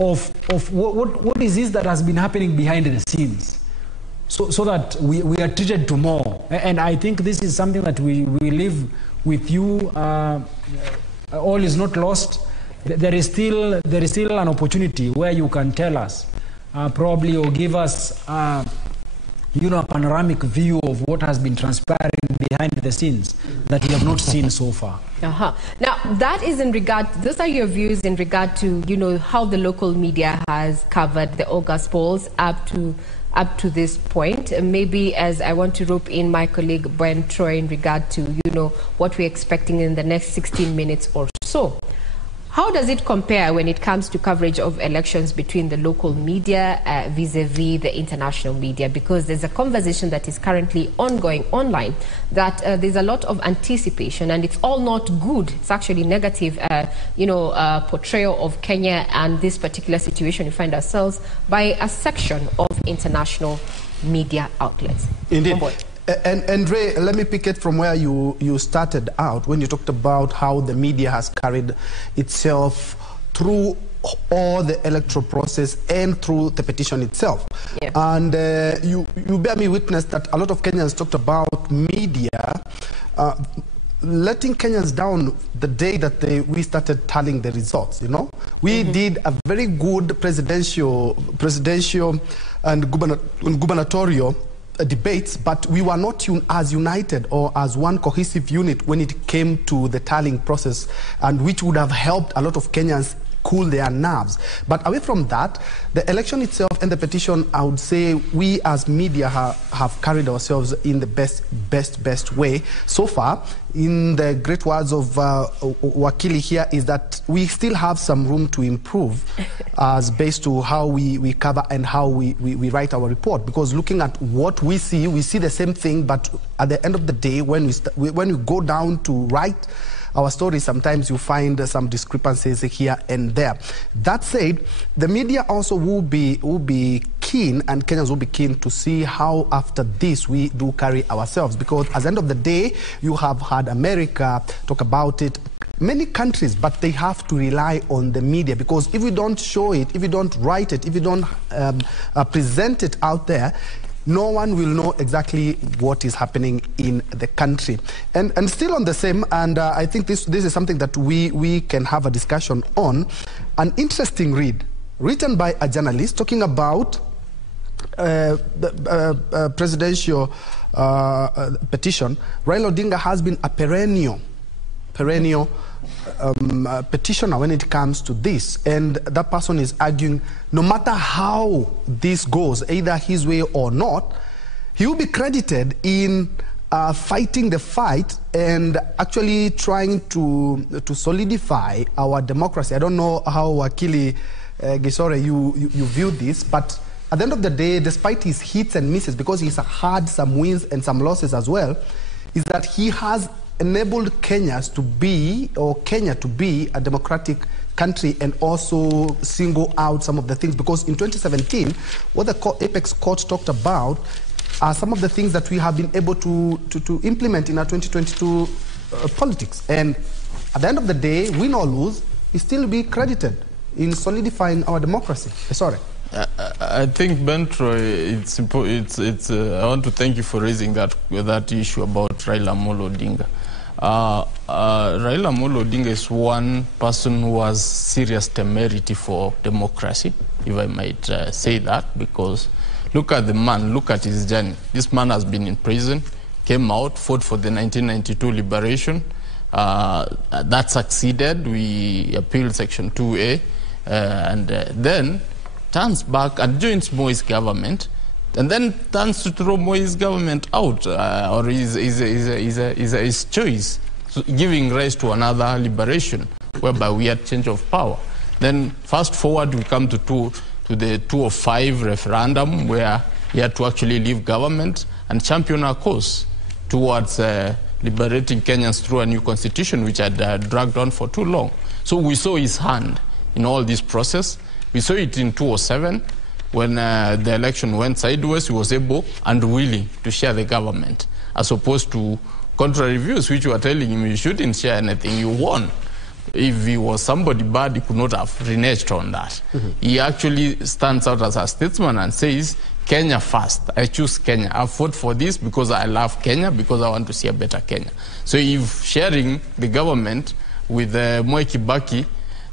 what is this that has been happening behind the scenes, so that we are treated to more. And I think this is something that we live with you. All is not lost. There is still an opportunity where you can tell us, probably, or give us, a panoramic view of what has been transpiring behind the scenes that we have not seen so far. Now, that is in regard, those are your views in regard to, how the local media has covered the August polls up to this point. Maybe as I want to rope in my colleague Ben Troy in regard to, what we're expecting in the next 16 minutes or so. How does it compare when it comes to coverage of elections between the local media vis-a-vis the international media? Because there's a conversation that is currently ongoing online that there's a lot of anticipation, and it's all not good. It's actually negative, portrayal of Kenya and this particular situation we find ourselves by a section of international media outlets. Indeed. And Ray, let me pick it from where you started out when you talked about how the media has carried itself through all the electoral process and through the petition itself. Yeah. And you bear me witness that a lot of Kenyans talked about media letting Kenyans down the day that we started tallying the results. We did a very good presidential and gubernatorial debates, but we were not as united or as one cohesive unit when it came to the tallying process, and which would have helped a lot of Kenyans cool their nerves. But away from that, the election itself and the petition, I would say we as media have carried ourselves in the best way so far. In the great words of Wakili here, is that we still have some room to improve as based to how we cover and how we write our report. Because looking at what we see the same thing, but at the end of the day, when we go down to write our story, sometimes you find some discrepancies here and there. That said, the media also will be keen, and Kenyans will be keen to see how after this we do carry ourselves, because at the end of the day, you have had America talk about it, many countries, but they have to rely on the media, because if we don't show it, if we don't write it, if we don't present it out there, no one will know exactly what is happening in the country. And still on the same, and I think this is something that we can have a discussion on, an interesting read written by a journalist talking about the presidential petition. Raila Odinga has been a perennial petitioner when it comes to this, and that person is arguing no matter how this goes, either his way or not, he will be credited in fighting the fight and actually trying to solidify our democracy. I don't know how Wakili Gisore you view this, but at the end of the day, despite his hits and misses, because he's had some wins and some losses as well, is that he has enabled Kenya to be a democratic country, and also single out some of the things, because in 2017, what the Apex Court talked about are some of the things that we have been able to implement in our 2022 politics. And at the end of the day, win or lose, he still be credited in solidifying our democracy. Sorry. I think, Ben Troy, I want to thank you for raising that issue about Raila Amolo Odinga. Raila Amolo Odinga is one person who has serious temerity for democracy, if I might say that, because look at the man, look at his journey. This man has been in prison, came out, fought for the 1992 liberation. That succeeded. We appealed Section 2A, and then turns back and joins Moi's government, and then turns to throw Moi's government out, or his choice, so giving rise to another liberation, whereby we had change of power. Then fast forward, we come to the 2005 referendum, where he had to actually leave government and champion our cause towards liberating Kenyans through a new constitution, which had dragged on for too long. So we saw his hand in all this process. We saw it in 2007, when the election went sideways. He was able and willing to share the government, as opposed to contrary views, which were telling him you shouldn't share anything, you won. If he was somebody bad, he could not have reneged on that. He actually stands out as a statesman and says, Kenya first. I choose Kenya. I fought for this because I love Kenya, because I want to see a better Kenya. So if sharing the government with Moi Kibaki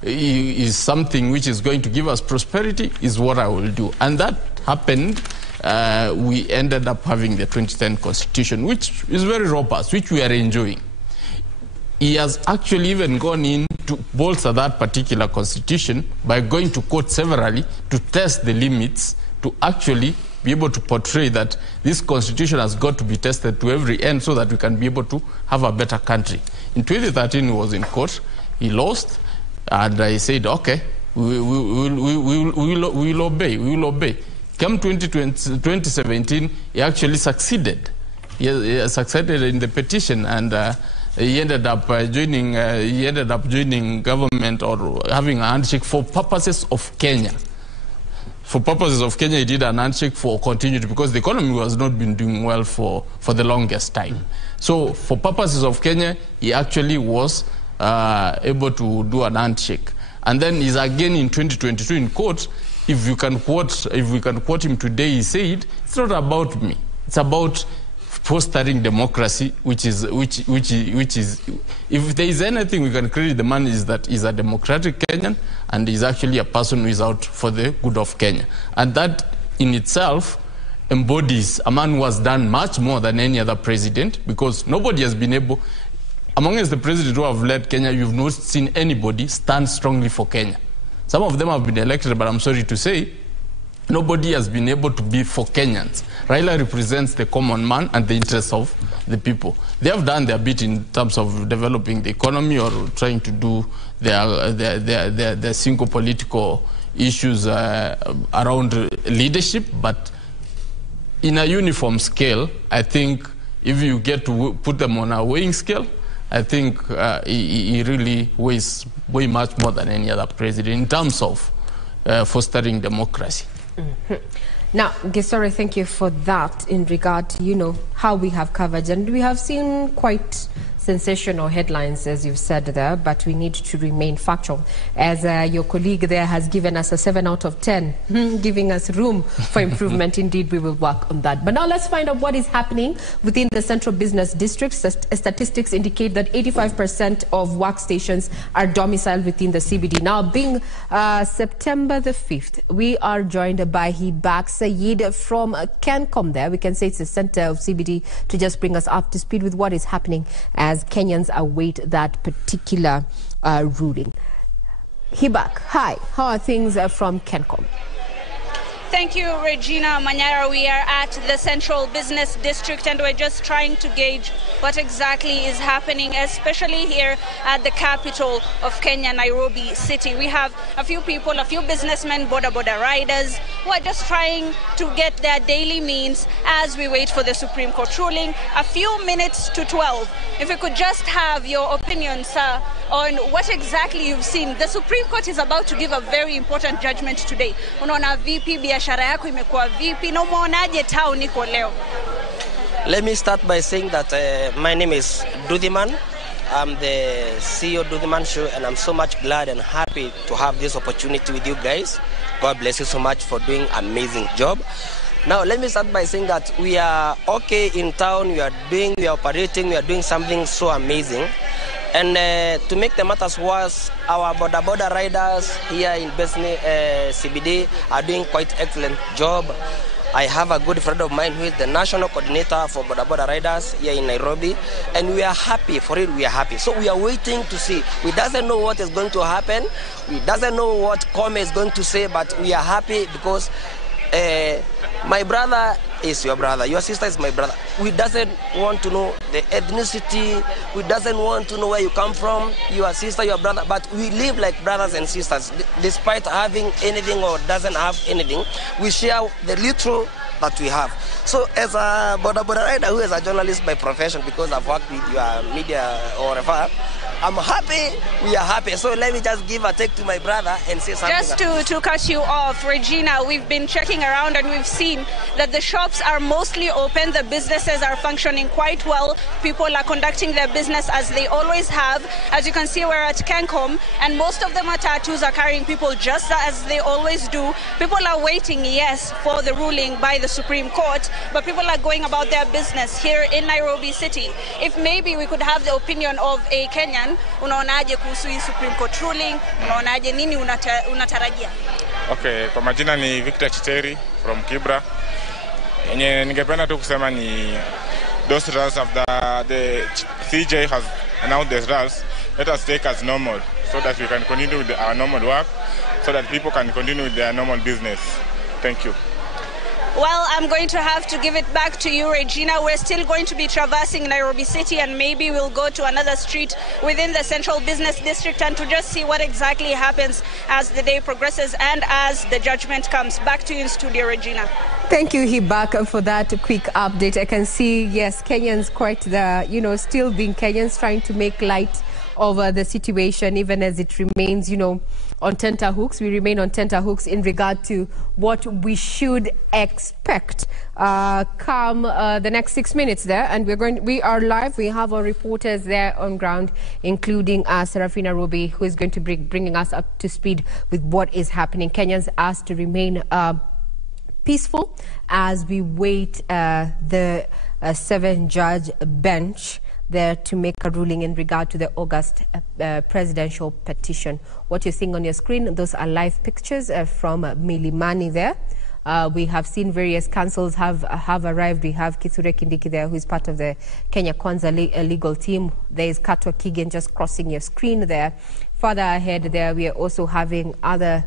is something which is going to give us prosperity, is what I will do. And that happened. We ended up having the 2010 constitution, which is very robust, which we are enjoying. He has actually even gone in to bolster that particular constitution by going to court severally to test the limits, to actually be able to portray that this constitution has got to be tested to every end so that we can be able to have a better country. In 2013, he was in court, he lost, and I said, okay, we will obey. Come 2017, he actually succeeded. He succeeded in the petition, and he ended up joining government, or having a handshake for purposes of Kenya. For purposes of Kenya, he did an handshake for continuity, because the economy was not been doing well for the longest time. So for purposes of Kenya, he actually was able to do an handshake. And then he's again in 2022 in court. If we can quote him today, he said, it's not about me. It's about fostering democracy, which is, if there is anything we can credit the man, is that he's a democratic Kenyan, and he's actually a person who is out for the good of Kenya. And that in itself embodies a man who has done much more than any other president, because nobody has been able, amongst the presidents who have led Kenya, you've not seen anybody stand strongly for Kenya. Some of them have been elected, but I'm sorry to say, nobody has been able to be for Kenyans. Raila represents the common man and the interests of the people. They have done their bit in terms of developing the economy, or trying to do their single political issues around leadership, but in a uniform scale, I think if you get to put them on a weighing scale, I think he really weighs way much more than any other president in terms of fostering democracy. Now, Gesore, thank you for that in regard to, how we have covered. And we have seen quite sensational headlines, as you've said there, but we need to remain factual. As your colleague there has given us a 7 out of 10, giving us room for improvement. Indeed, we will work on that. But now let's find out what is happening within the central business districts. Statistics indicate that 85% of workstations are domiciled within the CBD. Now, being September the 5th, we are joined by Hibak Sayed from CANCOM there. We can say it's the center of CBD, to just bring us up to speed with what is happening as Kenyans await that particular ruling. Hibak, hi. How are things from CANCOM? Thank you, Regina Manyara. We are at the Central Business District, and we're just trying to gauge what exactly is happening, especially here at the capital of Kenya, Nairobi City. We have a few people, a few businessmen, boda riders, who are just trying to get their daily means as we wait for the Supreme Court ruling. A few minutes to 12. If we could just have your opinion, sir, on what exactly you've seen. The Supreme Court is about to give a very important judgment today. Unaona vipi biashara yako imekuwa vipi na umeonaje town iko leo? Let me start by saying that my name is Dudhiman. I'm the CEO of Dudhiman Show, and I'm so much glad and happy to have this opportunity with you guys. God bless you so much for doing an amazing job. Now, let me start by saying that we are okay in town, we are operating, we are doing something so amazing. And to make the matters worse, our border riders here in Besni CBD are doing quite excellent job. I have a good friend of mine who is the national coordinator for border riders here in Nairobi, and we are happy. For it, we are happy. So we are waiting to see. We doesn't know what is going to happen. We doesn't know what Kome is going to say, but we are happy because my brother is your brother, your sister is my brother. We doesn't want to know the ethnicity, we doesn't want to know where you come from, your sister, your brother, but we live like brothers and sisters. Despite having anything or doesn't have anything, we share the little that we have. So as a border rider who is a journalist by profession, because I've worked with your media or whatever, I'm happy, we are happy. So let me just give a take to my brother and say something. Just to cut you off, Regina, we've been checking around and we've seen that the shops are mostly open, the businesses are functioning quite well, people are conducting their business as they always have. As you can see, we're at Kencom, and most of the matatus are carrying people just as they always do. People are waiting, yes, for the ruling by the Supreme Court, but people are going about their business here in Nairobi City. If maybe we could have the opinion of a Kenyan, unaonaje kuhusu hii Supreme Court ruling? Unaonaje, nini unatarajia? Okay, kwa majina ni Victor Chiteri from Kibra. Yenye ningependa tu kusema ni those results of the CJ has announced the results. Let us take as normal so that we can continue with our normal work, so that people can continue with their normal business. Thank you. Well, I'm going to have to give it back to you, Regina. We're still going to be traversing Nairobi City, and maybe we'll go to another street within the Central Business District and to just see what exactly happens as the day progresses and as the judgment comes. Back to you in studio, Regina. Thank you, Hibak, for that quick update. I can see, yes, Kenyans quite still being Kenyans, trying to make light of the situation, even as it remains, on tenterhooks. We remain on tenterhooks in regard to what we should expect come the next 6 minutes there. And we are live. We have our reporters there on ground, including Serafina Ruby, who is going to be bringing us up to speed with what is happening. Kenyans asked to remain peaceful as we wait the 7-judge bench there to make a ruling in regard to the August presidential petition. What you're seeing on your screen, those are live pictures from Milimani there. We have seen various councils have arrived. We have Kithure Kindiki there, who is part of the Kenya Kwanza legal team. There is Katwa Kigen just crossing your screen there. Further ahead there, we are also having other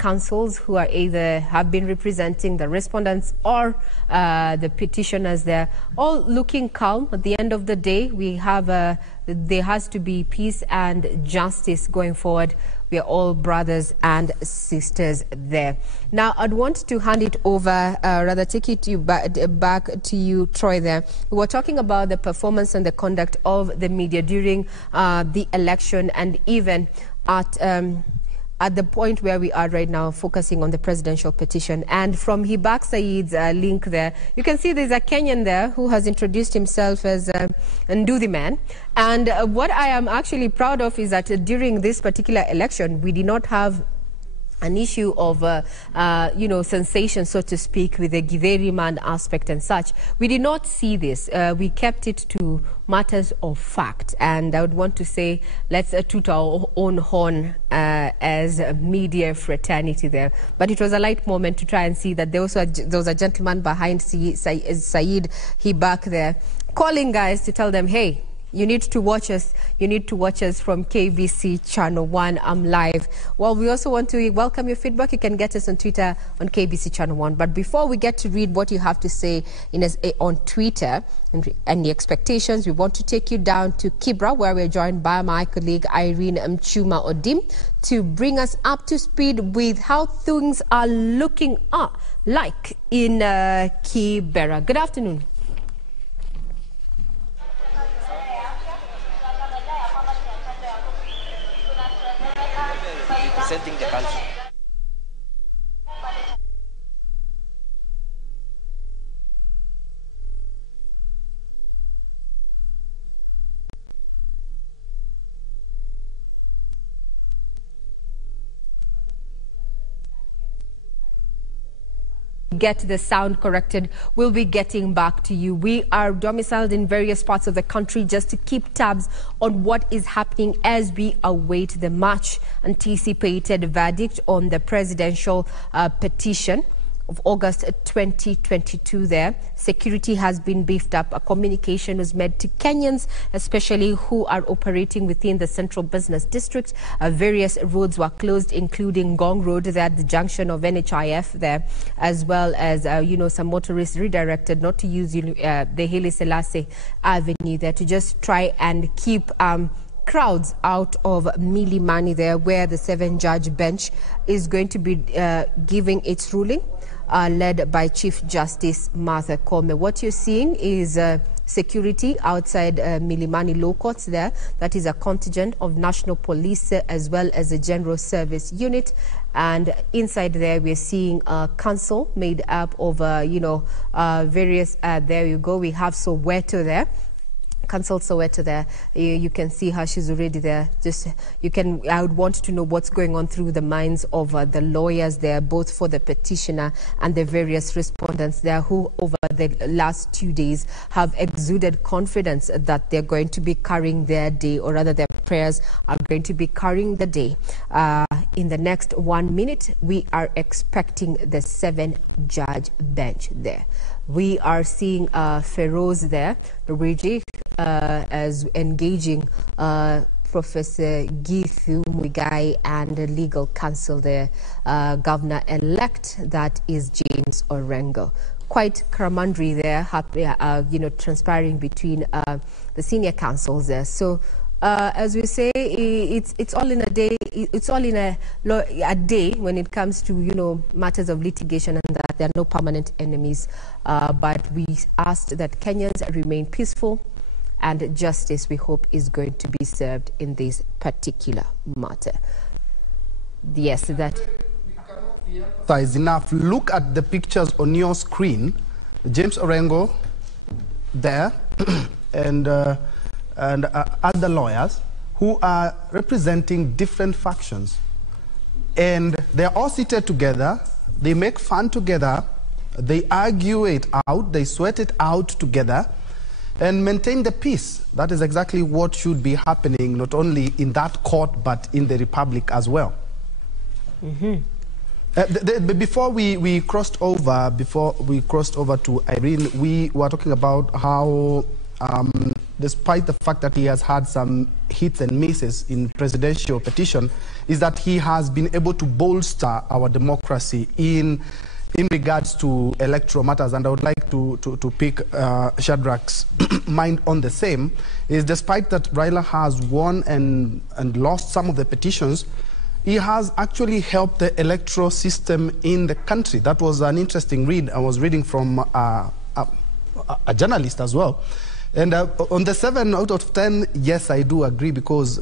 councils who are either have been representing the respondents or the petitioners there, all looking calm. At the end of the day, we have there has to be peace and justice going forward. We are all brothers and sisters there. Now, I'd want to hand it over, rather take it to you back to you, Troy, there. We were talking about the performance and the conduct of the media during the election, and even at the point where we are right now, focusing on the presidential petition. And from Hibak Said's link there, you can see there's a Kenyan there who has introduced himself as Ndu the man. And what I am actually proud of is that during this particular election, we did not have an issue of, sensation, so to speak, with the Githeri man aspect and such. We did not see this. We kept it to matters of fact. And I would want to say, let's toot our own horn as a media fraternity there. But it was a light moment to try and see that there was a gentleman behind Said Hibak there, calling guys to tell them, hey, you need to watch us. You need to watch us from KBC Channel 1. I'm live. Well, we also want to welcome your feedback. You can get us on Twitter on KBC Channel 1. But before we get to read what you have to say on Twitter and the expectations, we want to take you down to Kibra, where we're joined by my colleague Irene Mchuma Odim to bring us up to speed with how things are looking like in Kibera. Good afternoon. Representing the country. Get the sound corrected. We'll be getting back to you. We are domiciled in various parts of the country just to keep tabs on what is happening as we await the much anticipated verdict on the presidential petition of August 2022 there. Security has been beefed up. A communication was made to Kenyans, especially who are operating within the Central Business District. Various roads were closed, including Gong Road there at the junction of NHIF there, as well as, some motorists redirected not to use the Haile Selassie Avenue there to just try and keep crowds out of Milimani there, where the 7-judge bench is going to be giving its ruling. led by Chief Justice Martha Koome. What you're seeing is security outside Milimani Law Courts there. That is a contingent of National Police as well as a General Service Unit. And inside there, we're seeing a council made up of, various, there you go, we have Soweto there. Council Soweto there. You can see her, she's already there. I would want to know what's going on through the minds of the lawyers there, both for the petitioner and the various respondents there, who over the last 2 days have exuded confidence that they're going to be carrying their day, or rather their prayers are going to be carrying the day. In the next 1 minute, we are expecting the 7-judge bench there. We are seeing Feroz there, Luigi, as engaging Professor Githu Muigai and the legal counsel there, Governor-elect, that is James Orengo. Quite camaraderie there, transpiring between the senior counsels there. So, as we say, it's all in a day. It's all in a day when it comes to matters of litigation, and that there are no permanent enemies. But we asked that Kenyans remain peaceful, and justice, we hope, is going to be served in this particular matter. Yes, that. Is enough. Look at the pictures on your screen. James Orengo there, and other lawyers who are representing different factions. And they're all seated together, they make fun together, they argue it out, they sweat it out together, and maintain the peace. That is exactly what should be happening, not only in that court, but in the Republic as well. Before we crossed over to Irene, we were talking about how despite the fact that he has had some hits and misses in presidential petition, is that he has been able to bolster our democracy in regards to electoral matters. And I would like to pick Shadrach's mind on the same, is despite that Raila has won and lost some of the petitions, he has actually helped the electoral system in the country. That was an interesting read. I was reading from a journalist as well. And on the 7 out of 10, yes, I do agree, because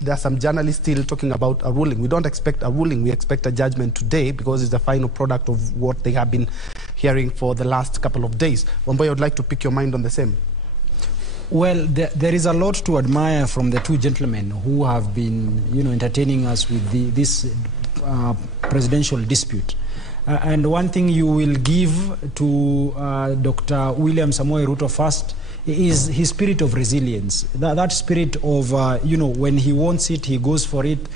there are some journalists still talking about a ruling. We don't expect a ruling, we expect a judgment today, because it's the final product of what they have been hearing for the last couple of days. Wamboy, I would like to pick your mind on the same. Well, there is a lot to admire from the two gentlemen who have been, entertaining us with this presidential dispute. And one thing you will give to Dr. William Samoei Ruto first is his spirit of resilience. That spirit of, when he wants it, he goes for it.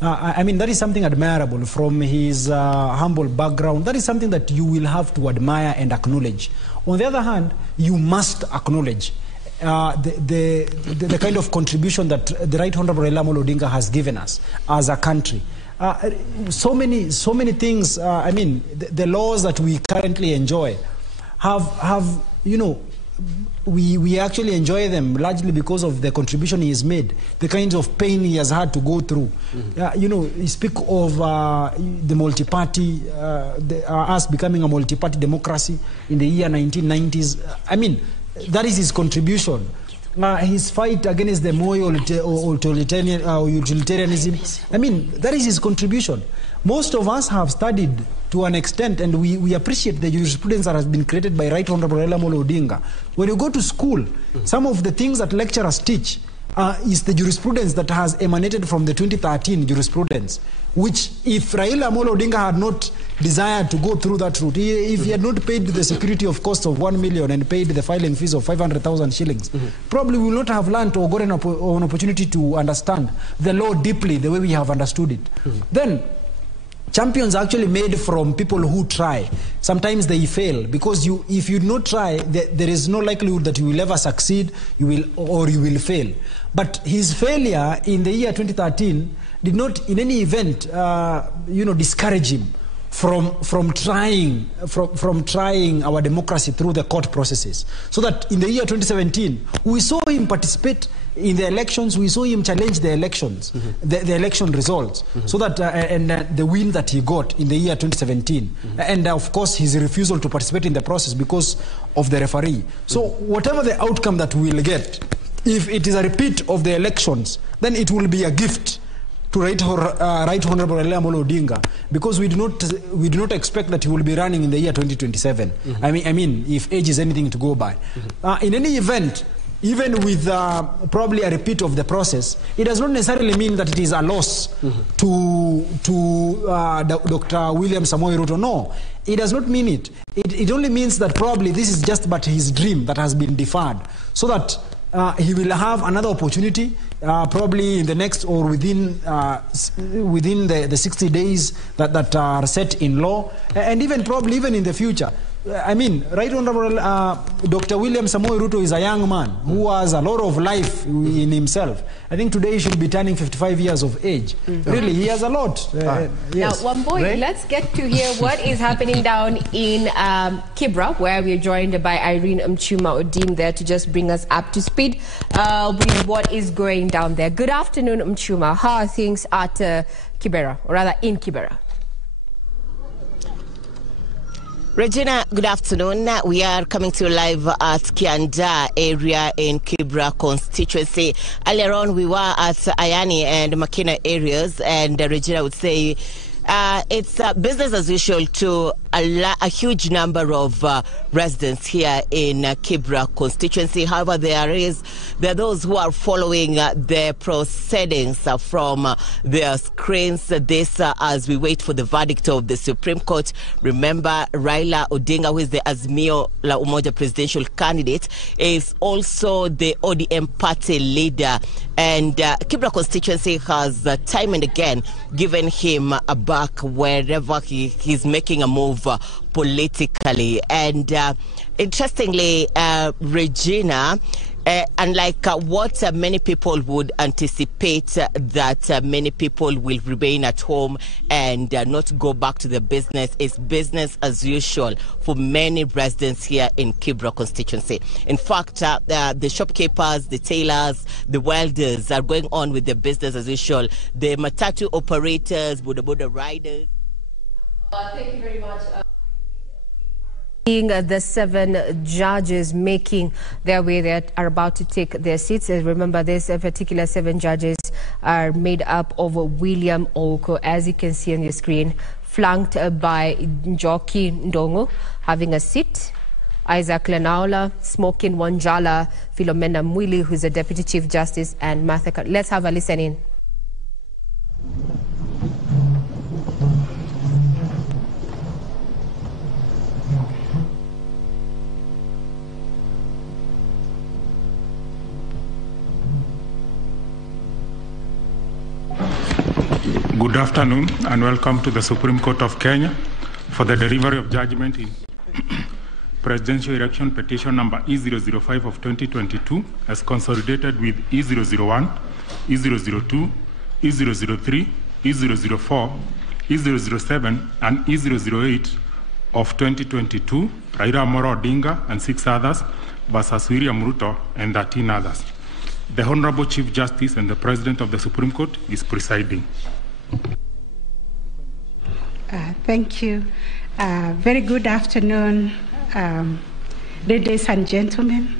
I mean, that is something admirable from his humble background. That is something that you will have to admire and acknowledge. On the other hand, you must acknowledge the kind of contribution that the Right Honorable Raila Amolo Odinga has given us as a country. So many things, I mean, the laws that we currently enjoy have we actually enjoy them largely because of the contribution he has made, the kinds of pain he has had to go through. You speak of the multi-party, us becoming a multi-party democracy in the year 1990s. I mean, that is his contribution. His fight against the Moi utilitarianism, I mean, that is his contribution. Most of us have studied to an extent, and we appreciate the jurisprudence that has been created by Right Honorable Raila Amolo Odinga. When you go to school, some of the things that lecturers teach is the jurisprudence that has emanated from the 2013 jurisprudence, which if Raila Amolo Odinga had not desired to go through that route, if he had not paid the security of cost of 1 million and paid the filing fees of 500,000 shillings, probably we will not have learned or gotten an opportunity to understand the law deeply the way we have understood it. Then, champions are actually made from people who try. Sometimes they fail, because if you do not try, there is no likelihood that you will ever succeed, you will fail. But his failure in the year 2013 did not in any event discourage him from trying our democracy through the court processes. So that in the year 2017, we saw him participate in the elections, we saw him challenge the elections, the election results, so that the win that he got in the year 2017, and of course his refusal to participate in the process because of the referee. So whatever the outcome that we will get, if it is a repeat of the elections, then it will be a gift to Right Honorable Raila Amolo Odinga, because we do not expect that he will be running in the year 2027. I mean, if age is anything to go by. In any event, even with probably a repeat of the process, it does not necessarily mean that it is a loss to Dr. William Samoei Ruto. No, it does not mean it. It only means that probably this is just but his dream that has been deferred, so that he will have another opportunity, probably in the next or within the 60 days that are set in law, and even probably even in the future. I mean, Right Honorable Dr. William Samoei Ruto is a young man who has a lot of life in himself. I think today he should be turning 55 years of age. Really, he has a lot. Yes. Now, Wamboi, let's get to hear what is happening down in Kibra, where we're joined by Irene Mchuma Odim there to just bring us up to speed with what is going down there. Good afternoon, Mchuma. How are things at Kibera, or rather in Kibera? Regina, good afternoon. We are coming to you live at Kianda area in Kibra constituency. Earlier on, we were at Ayani and Makina areas, and Regina would say it's business as usual to a huge number of residents here in Kibra constituency. However, there are those who are following the proceedings from their screens. This as we wait for the verdict of the Supreme Court. Remember, Raila Odinga, who is the Azimio La Umoja presidential candidate, is also the ODM party leader. And Kibra constituency has time and again given him a back wherever he's making a move politically. And interestingly, Regina, unlike what many people would anticipate, that many people will remain at home and not go back to the business, is business as usual for many residents here in Kibra constituency. In fact, the shopkeepers, the tailors, the welders are going on with their business as usual. The matatu operators, boda boda riders. Thank you very much. The 7 judges making their way that are about to take their seats. Remember, this particular 7 judges are made up of William Oko, as you can see on your screen, flanked by Njoki Ndongo having a seat, Isaac Lenaola, Smokin Wanjala, Philomena Mwili, who's a Deputy Chief Justice, and Martha. Let's have a listen in. Good afternoon and welcome to the Supreme Court of Kenya for the delivery of judgment in Presidential Election Petition number E005 of 2022 as consolidated with E001, E002, E003, E004, E007 and E008 of 2022, Raila Amolo Odinga and 6 others versus William Ruto and 13 others. The Honorable Chief Justice and the President of the Supreme Court is presiding. Thank you. Very good afternoon, ladies and gentlemen.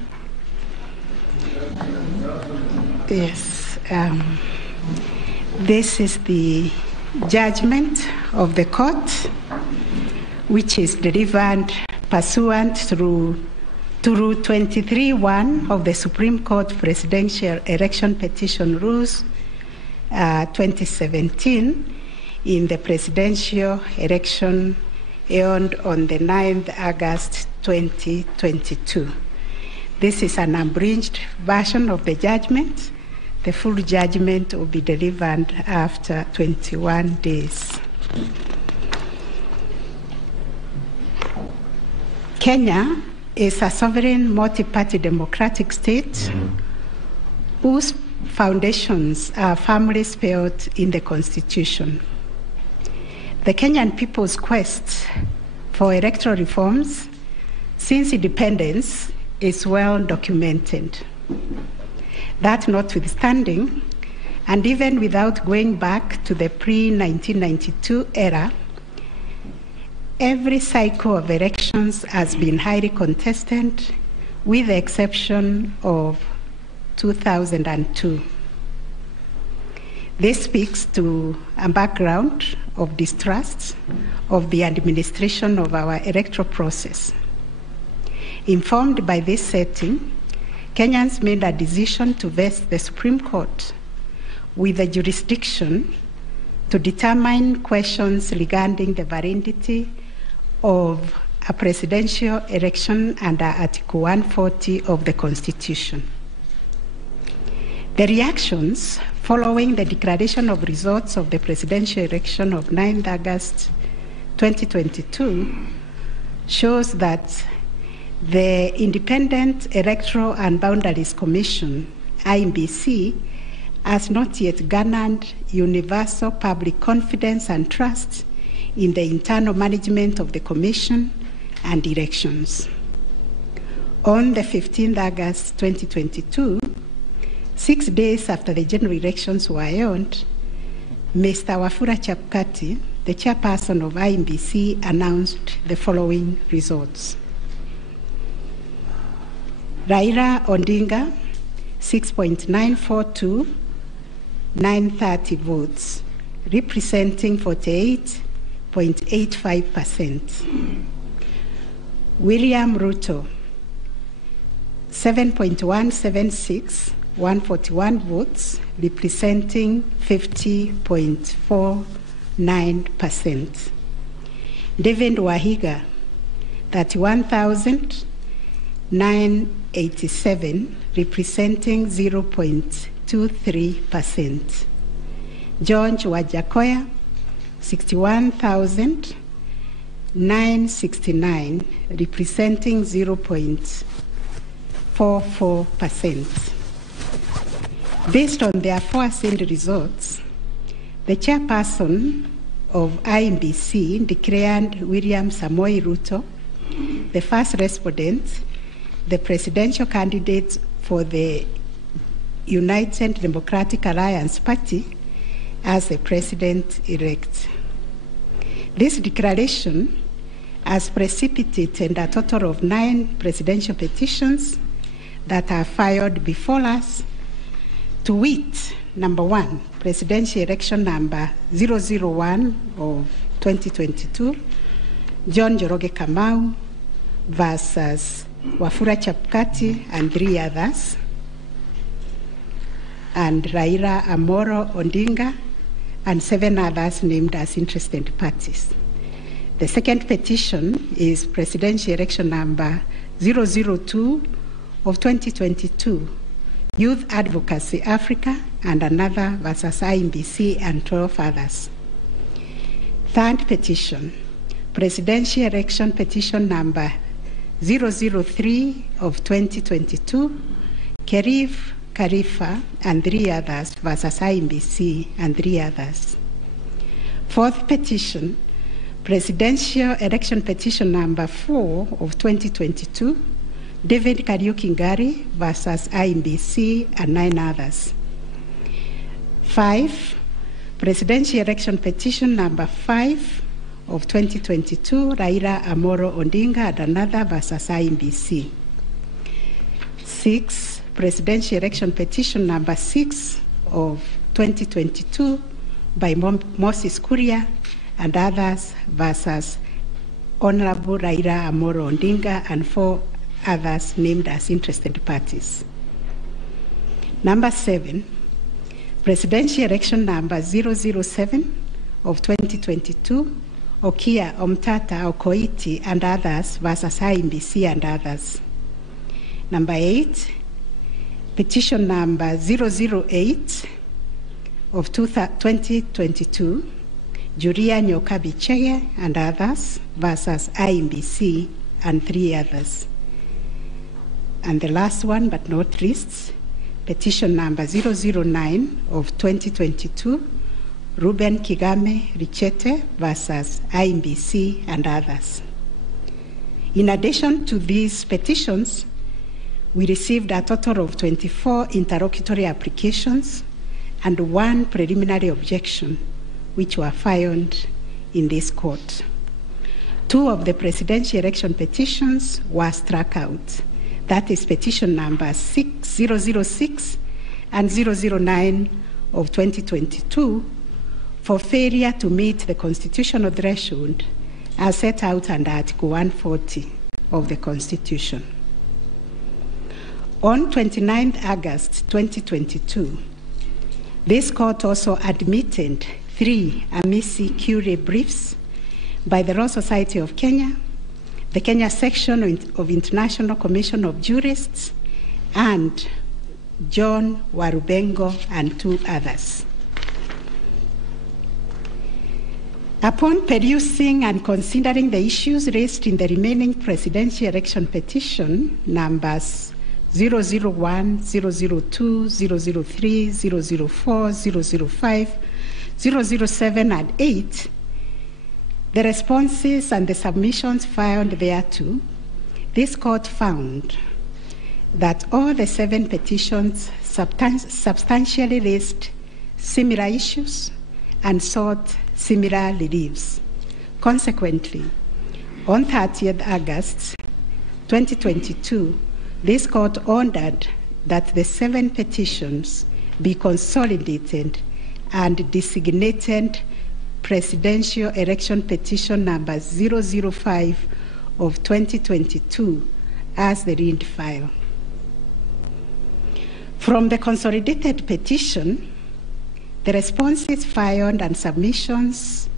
Yes, this is the judgment of the court, which is delivered pursuant through Rule 23(1) of the Supreme Court Presidential Election Petition Rules 2017 in the presidential election held on the 9th August 2022. This is an abridged version of the judgment. The full judgment will be delivered after 21 days. Kenya is a sovereign multi-party democratic state whose foundations are firmly spelled in the Constitution. The Kenyan people's quest for electoral reforms since independence is well documented. That notwithstanding, and even without going back to the pre-1992 era, every cycle of elections has been highly contested, with the exception of 2002. This speaks to a background of distrust of the administration of our electoral process. Informed by this setting, Kenyans made a decision to vest the Supreme Court with the jurisdiction to determine questions regarding the validity of a presidential election under Article 140 of the Constitution. The reactions following the declaration of results of the presidential election of 9th August 2022 shows that the Independent Electoral and Boundaries Commission, IEBC, has not yet garnered universal public confidence and trust in the internal management of the Commission and elections. On the 15th August 2022, 6 days after the general elections were held, Mr. Wafula Chebukati, the chairperson of IEBC, announced the following results. Raila Odinga, 6.942, 930 votes, representing 48.85%. William Ruto, 7.176, 141 votes, representing 50.49%. David Wahiga, 31,987, representing 0.23%. George Wajakoya, 61,969, representing 0.44%. Based on the aforesaid results, the chairperson of IEBC declared William Samoei Ruto the first respondent, the presidential candidate for the United Democratic Alliance Party, as the president-elect. This declaration has precipitated a total of 9 presidential petitions that are filed before us, to wit, number 1, presidential election number 001 of 2022, John Njoroge Kamau versus Wafula Chebukati and 3 others, and Raila Amolo Odinga and 7 others named as interested parties. The second petition is presidential election number 002 of 2022, Youth Advocacy Africa and another versus IEBC and 12 others. Third petition, presidential election petition number 003 of 2022, Kerif Khalifa and 3 others versus IEBC and 3 others. Fourth petition, presidential election petition number 4 of 2022, David Kariuki Ngari versus IEBC and 9 others. 5, presidential election petition number 5 of 2022, Raila Amolo Odinga and another versus IEBC. 6, presidential election petition number 6 of 2022 by Moses Kuria and others versus Honorable Raila Amolo Odinga and 4 others named as interested parties. Number 7, presidential election number 007 of 2022, Okia Omtata Okoiti and others versus IEBC and others. Number 8, petition number 008 of 2022, Julia Nyokabi Chege and others versus IEBC and 3 others. And the last one, but not least, petition number 009 of 2022, Ruben Kigame Richete versus IMBC and others. In addition to these petitions, we received a total of 24 interlocutory applications and 1 preliminary objection, which were filed in this court. 2 of the presidential election petitions were struck out. That is petition number 006 and 009 of 2022 for failure to meet the constitutional threshold as set out under Article 140 of the Constitution. On 29 August 2022, this court also admitted 3 amici curiae briefs by the Law Society of Kenya, the Kenya section of International Commission of Jurists, and John Warubengo and 2 others. Upon perusing and considering the issues raised in the remaining presidential election petition numbers 001, 002, 003, 004, 005, 007, and 8, the responses and the submissions filed thereto, this court found that all the 7 petitions substantially raised similar issues and sought similar reliefs. Consequently, on 30th August 2022, this court ordered that the 7 petitions be consolidated and designated presidential election petition number 005 of 2022 as the read file. From the consolidated petition, the responses filed and submissions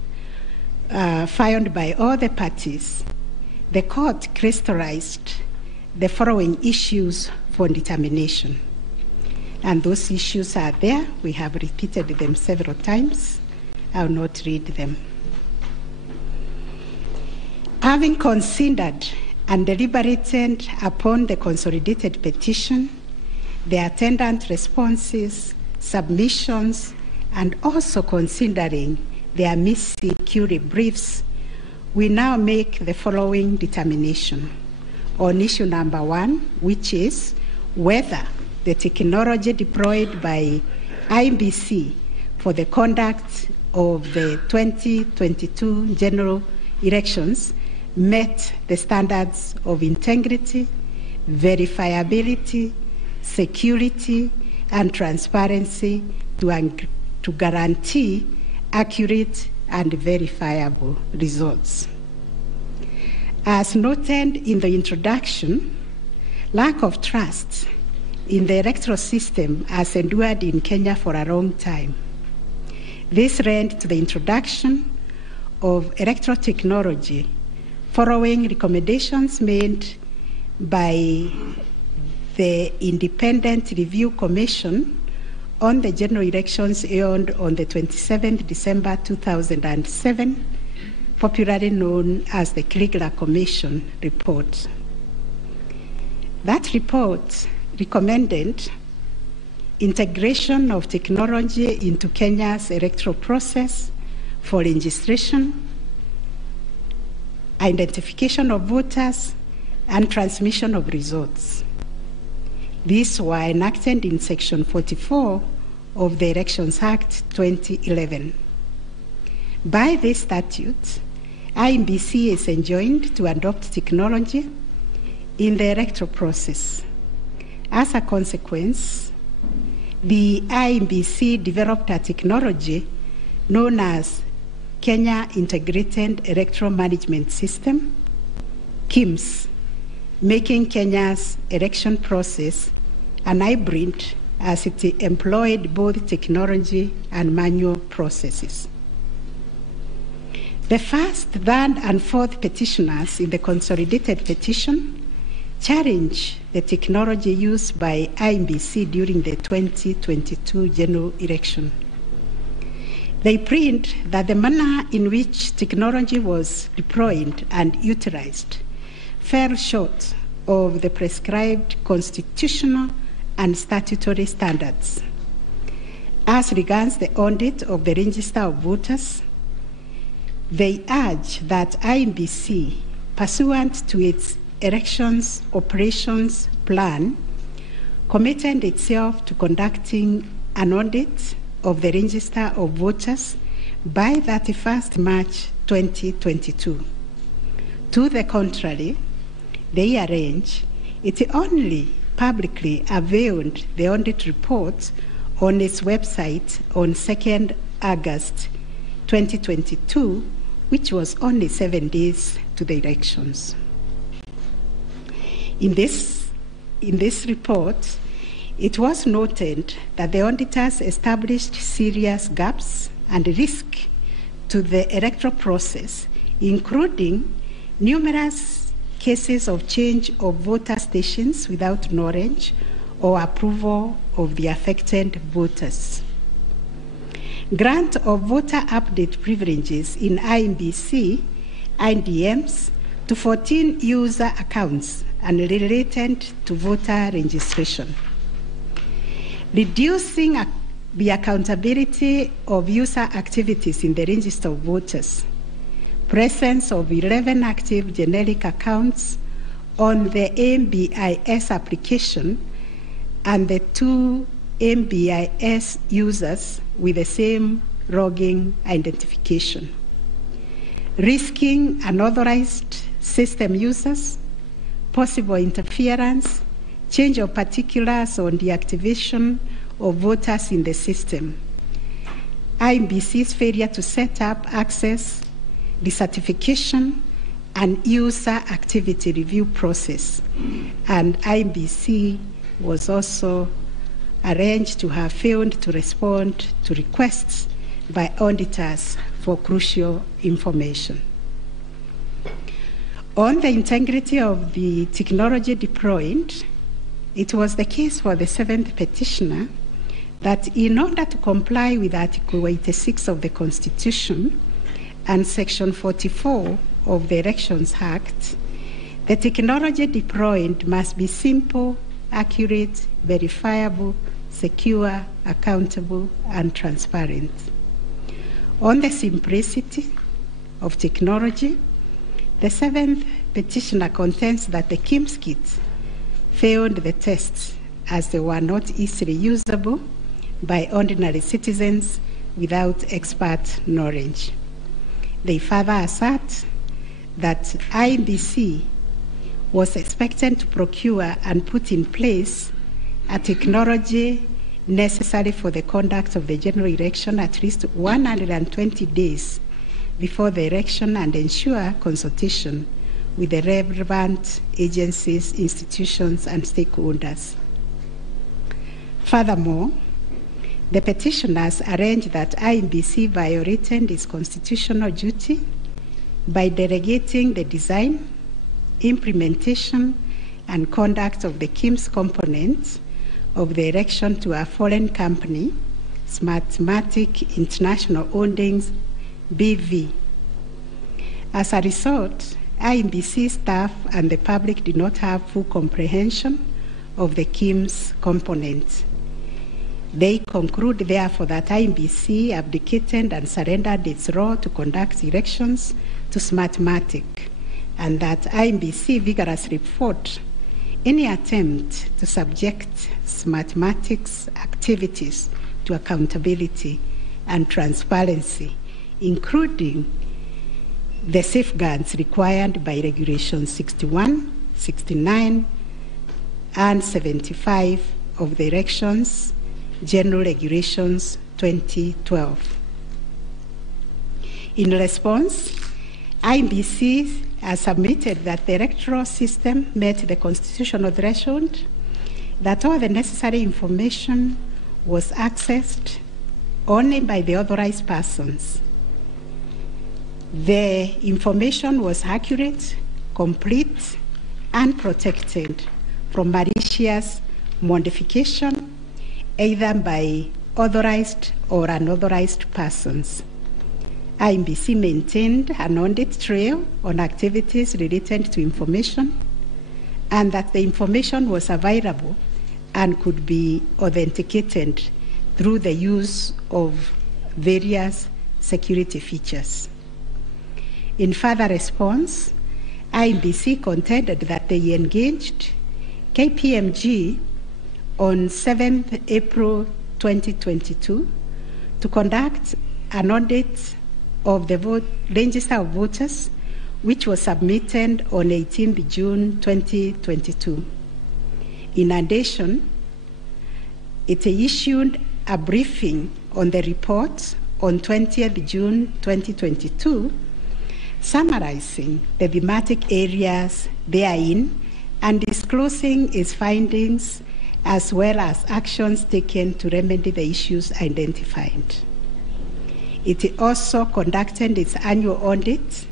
filed by all the parties, the court crystallized the following issues for determination. And those issues are there. We have repeated them several times. I will not read them. Having considered and deliberated upon the consolidated petition, the attendant responses, submissions, and also considering the amici curiae briefs, we now make the following determination on issue number 1, which is whether the technology deployed by IMBC for the conduct of the 2022 general elections met the standards of integrity, verifiability, security, and transparency to guarantee accurate and verifiable results. As noted in the introduction, lack of trust in the electoral system has endured in Kenya for a long time. This led to the introduction of electoral technology following recommendations made by the Independent Review Commission on the general elections held on the 27th December 2007, popularly known as the Kriegler Commission report. That report recommended integration of technology into Kenya's electoral process for registration, identification of voters, and transmission of results. These were enacted in Section 44 of the Elections Act 2011. By this statute, IMBC is enjoined to adopt technology in the electoral process. As a consequence, the IMBC developed a technology known as Kenya Integrated Electoral Management System, KIMS, making Kenya's election process an hybrid as it employed both technology and manual processes. The first, third, and fourth petitioners in the consolidated petition challenge the technology used by IMBC during the 2022 general election. They plead that the manner in which technology was deployed and utilized fell short of the prescribed constitutional and statutory standards. As regards the audit of the register of voters, they urge that INBC, pursuant to its elections operations plan, committed itself to conducting an audit of the register of voters by 31st March 2022. To the contrary, they arrange it only publicly availed the audit report on its website on 2nd August 2022, which was only 7 days to the elections. In this report, it was noted that the auditors established serious gaps and risk to the electoral process, including numerous cases of change of voter stations without knowledge or approval of the affected voters. Grant of voter update privileges in INBC, IDMs to 14 user accounts and related to voter registration. Reducing the accountability of user activities in the register of voters. Presence of 11 active generic accounts on the MBIS application and the 2 MBIS users with the same logging identification. Risking unauthorized system users, possible interference, change of particulars on the activation of voters in the system. INBC's failure to set up access, decertification, and user activity review process. And INBC was also arranged to have failed to respond to requests by auditors for crucial information. On the integrity of the technology deployed, it was the case for the 7th petitioner that in order to comply with Article 86 of the Constitution and Section 44 of the Elections Act, the technology deployed must be simple, accurate, verifiable, secure, accountable, and transparent. On the simplicity of technology, the 7th petitioner contends that the KIMS kits failed the tests as they were not easily usable by ordinary citizens without expert knowledge. They further assert that INBC was expected to procure and put in place a technology necessary for the conduct of the general election at least 120 days before the election and ensure consultation with the relevant agencies, institutions, and stakeholders. Furthermore, the petitioners arrange that INBC violated its constitutional duty by delegating the design, implementation, and conduct of the KIMS components of the election to a foreign company, Smartmatic International Holdings, BV. As a result, INBC staff and the public did not have full comprehension of the KIMS components. They conclude, therefore, that INBC abdicated and surrendered its role to conduct elections to Smartmatic, and that INBC vigorously fought any attempt to subject Smartmatic's activities to accountability and transparency, including the safeguards required by Regulation 61, 69, and 75 of the Elections General Regulations 2012. In response, INBC has submitted that the electoral system met the constitutional threshold, that all the necessary information was accessed only by the authorized persons. The information was accurate, complete, and protected from malicious modification, either by authorized or unauthorized persons. INBC maintained an audit trail on activities related to information, and that the information was available and could be authenticated through the use of various security features. In further response, IEBC contended that they engaged KPMG on 7th April 2022 to conduct an audit of the register of voters, which was submitted on 18th June 2022. In addition, it issued a briefing on the report on 20th June 2022, summarizing the thematic areas therein and disclosing its findings as well as actions taken to remedy the issues identified. It also conducted its annual audit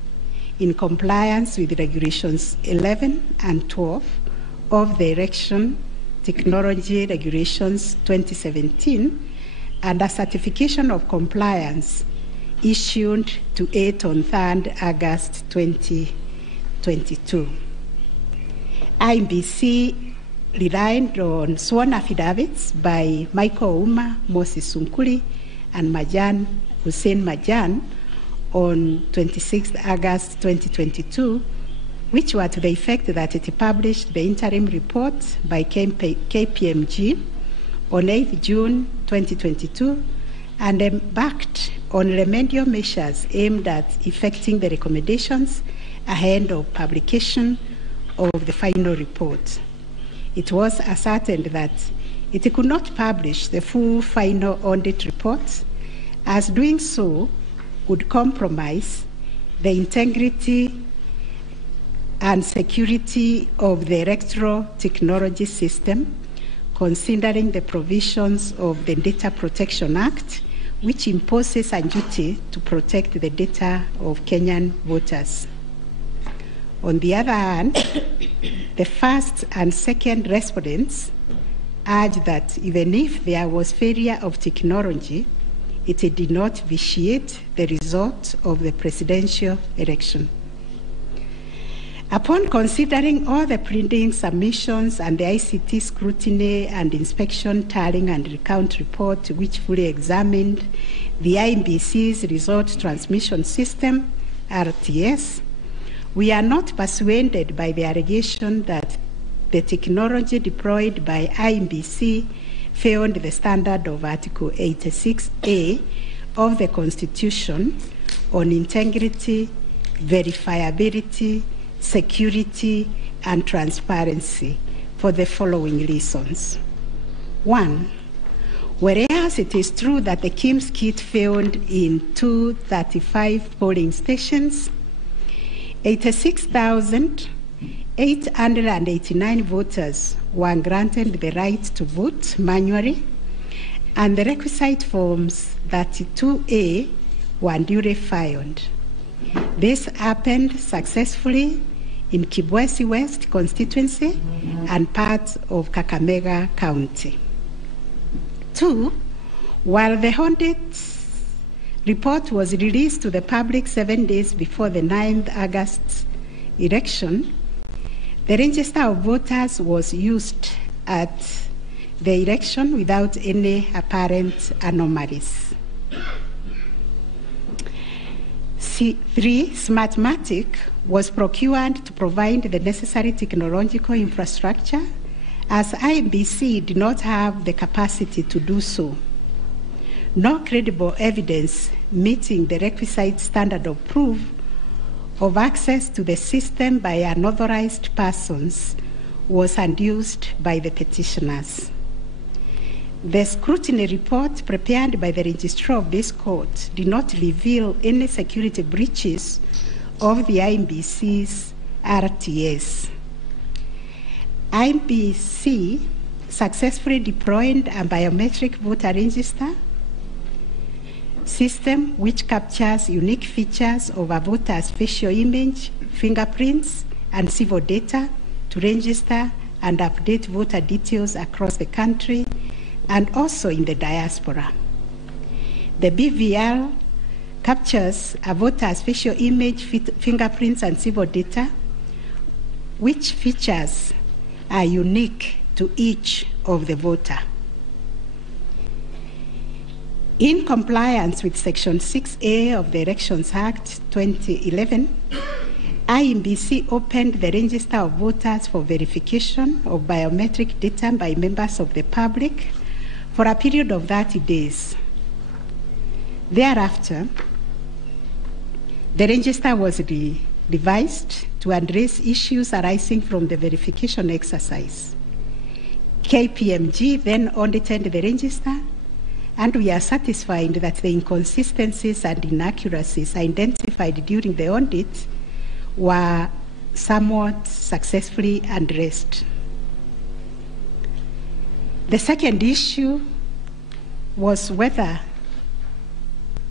in compliance with Regulations 11 and 12 of the Election Technology Regulations 2017 and a certification of compliance issued to it on 3rd August 2022. IEBC relied on sworn affidavits by Michael Ouma, Moses Sunkuri, and Hussein Majan on 26th August 2022, which were to the effect that it published the interim report by KPMG on 8th June 2022 and embarked on remedial measures aimed at effecting the recommendations ahead of publication of the final report. It was ascertained that it could not publish the full final audit report, as doing so would compromise the integrity and security of the electoral technology system, considering the provisions of the Data Protection Act, which imposes a duty to protect the data of Kenyan voters. On the other hand, the first and second respondents urged that even if there was failure of technology, it did not vitiate the result of the presidential election. Upon considering all the pleading submissions and the ICT scrutiny and inspection tallying and recount report, which fully examined the IEBC's result transmission system, RTS, we are not persuaded by the allegation that the technology deployed by IEBC failed the standard of Article 86A of the Constitution on integrity, verifiability, security, and transparency for the following reasons. 1, whereas it is true that the KIMS kit failed in 235 polling stations, 86,889 voters were granted the right to vote manually, and the requisite forms 32A were duly filed. This happened successfully in Kibwezi West constituency and parts of Kakamega County. 2, while the audit report was released to the public 7 days before the 9th August election, the register of voters was used at the election without any apparent anomalies. 3, Smartmatic was procured to provide the necessary technological infrastructure, as IEBC did not have the capacity to do so. No credible evidence meeting the requisite standard of proof of access to the system by unauthorized persons was adduced by the petitioners. The scrutiny report prepared by the registrar of this court did not reveal any security breaches of the IEBC's RTS. IEBC successfully deployed a biometric voter register system which captures unique features of a voter's facial image, fingerprints, and civil data to register and update voter details across the country and also in the diaspora. The BVR captures a voter's facial image, fingerprints, and civil data, which features are unique to each of the voter. In compliance with Section 6A of the Elections Act 2011, IEBC opened the register of voters for verification of biometric data by members of the public for a period of 30 days. Thereafter, the register was revised to address issues arising from the verification exercise. KPMG then audited the register, and we are satisfied that the inconsistencies and inaccuracies identified during the audit were somewhat successfully addressed. The second issue was whether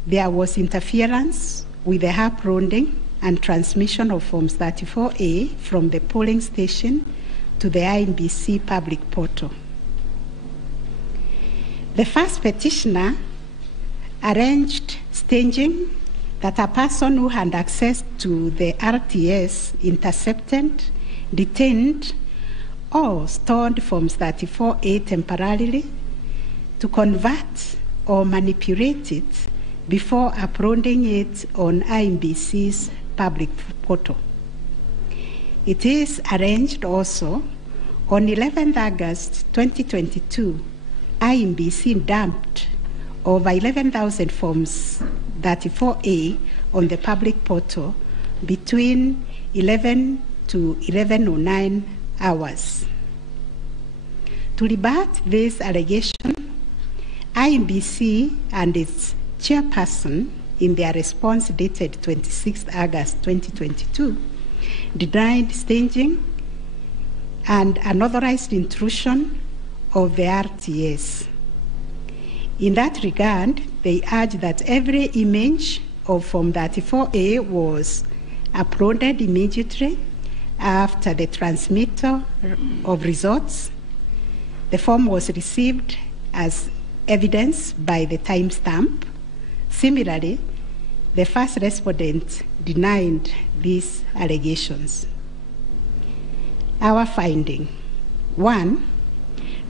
there was interference with the hap-rounding and transmission of Forms 34A from the polling station to the IEBC public portal. The first petitioner arranged staging that a person who had access to the RTS intercepted, detained, or stored Forms 34A temporarily to convert or manipulate it before uploading it on IEBC's public portal. It is arranged also on 11th August 2022, IEBC dumped over 11,000 Forms 34A on the public portal between 11 to 11:09 hours. To rebut this allegation, IEBC and its chairperson, in their response dated 26th August 2022, denied staging and unauthorized intrusion of the RTS. In that regard, they urged that every image of Form 34A was uploaded immediately after the transmittal of results. The form was received as evidence by the timestamp. Similarly, the first respondent denied these allegations. Our finding: 1,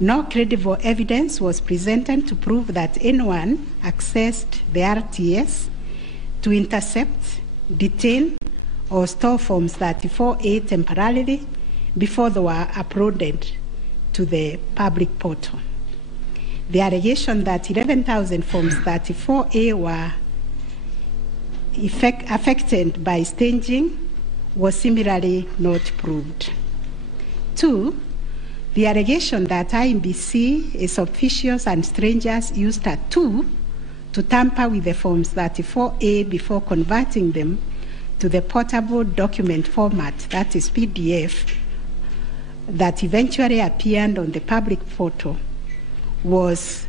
no credible evidence was presented to prove that anyone accessed the RTS to intercept, detain, or store Forms 34A temporarily before they were uploaded to the public portal. The allegation that 11,000 Forms 34A were affected by staging was similarly not proved. 2, the allegation that IEBC, its officials and strangers used a tool to tamper with the Forms 34A before converting them to the portable document format, that is PDF, that eventually appeared on the public portal, was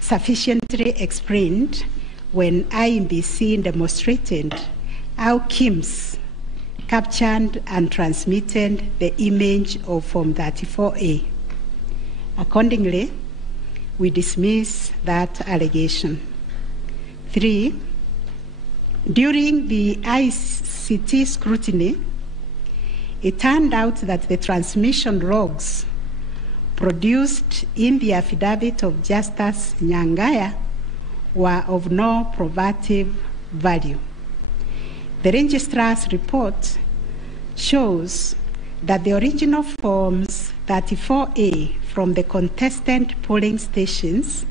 sufficiently explained when IEBC demonstrated how KIMS captured and transmitted the image of Form 34A. Accordingly, we dismiss that allegation. 3, during the ICT scrutiny, it turned out that the transmission logs produced in the affidavit of Justice Nyangaya were of no probative value. The registrar's report shows that the original Forms 34A from the contestant polling stations,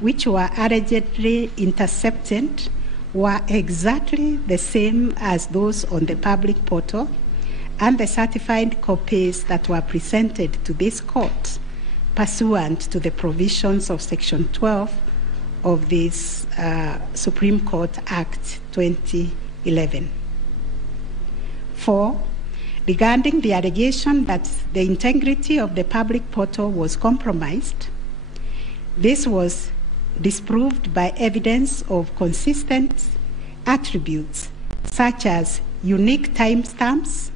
which were allegedly intercepted, were exactly the same as those on the public portal, and the certified copies that were presented to this court pursuant to the provisions of Section 12 of this Supreme Court Act 2011. 4, regarding the allegation that the integrity of the public portal was compromised, this was disproved by evidence of consistent attributes such as unique timestamps,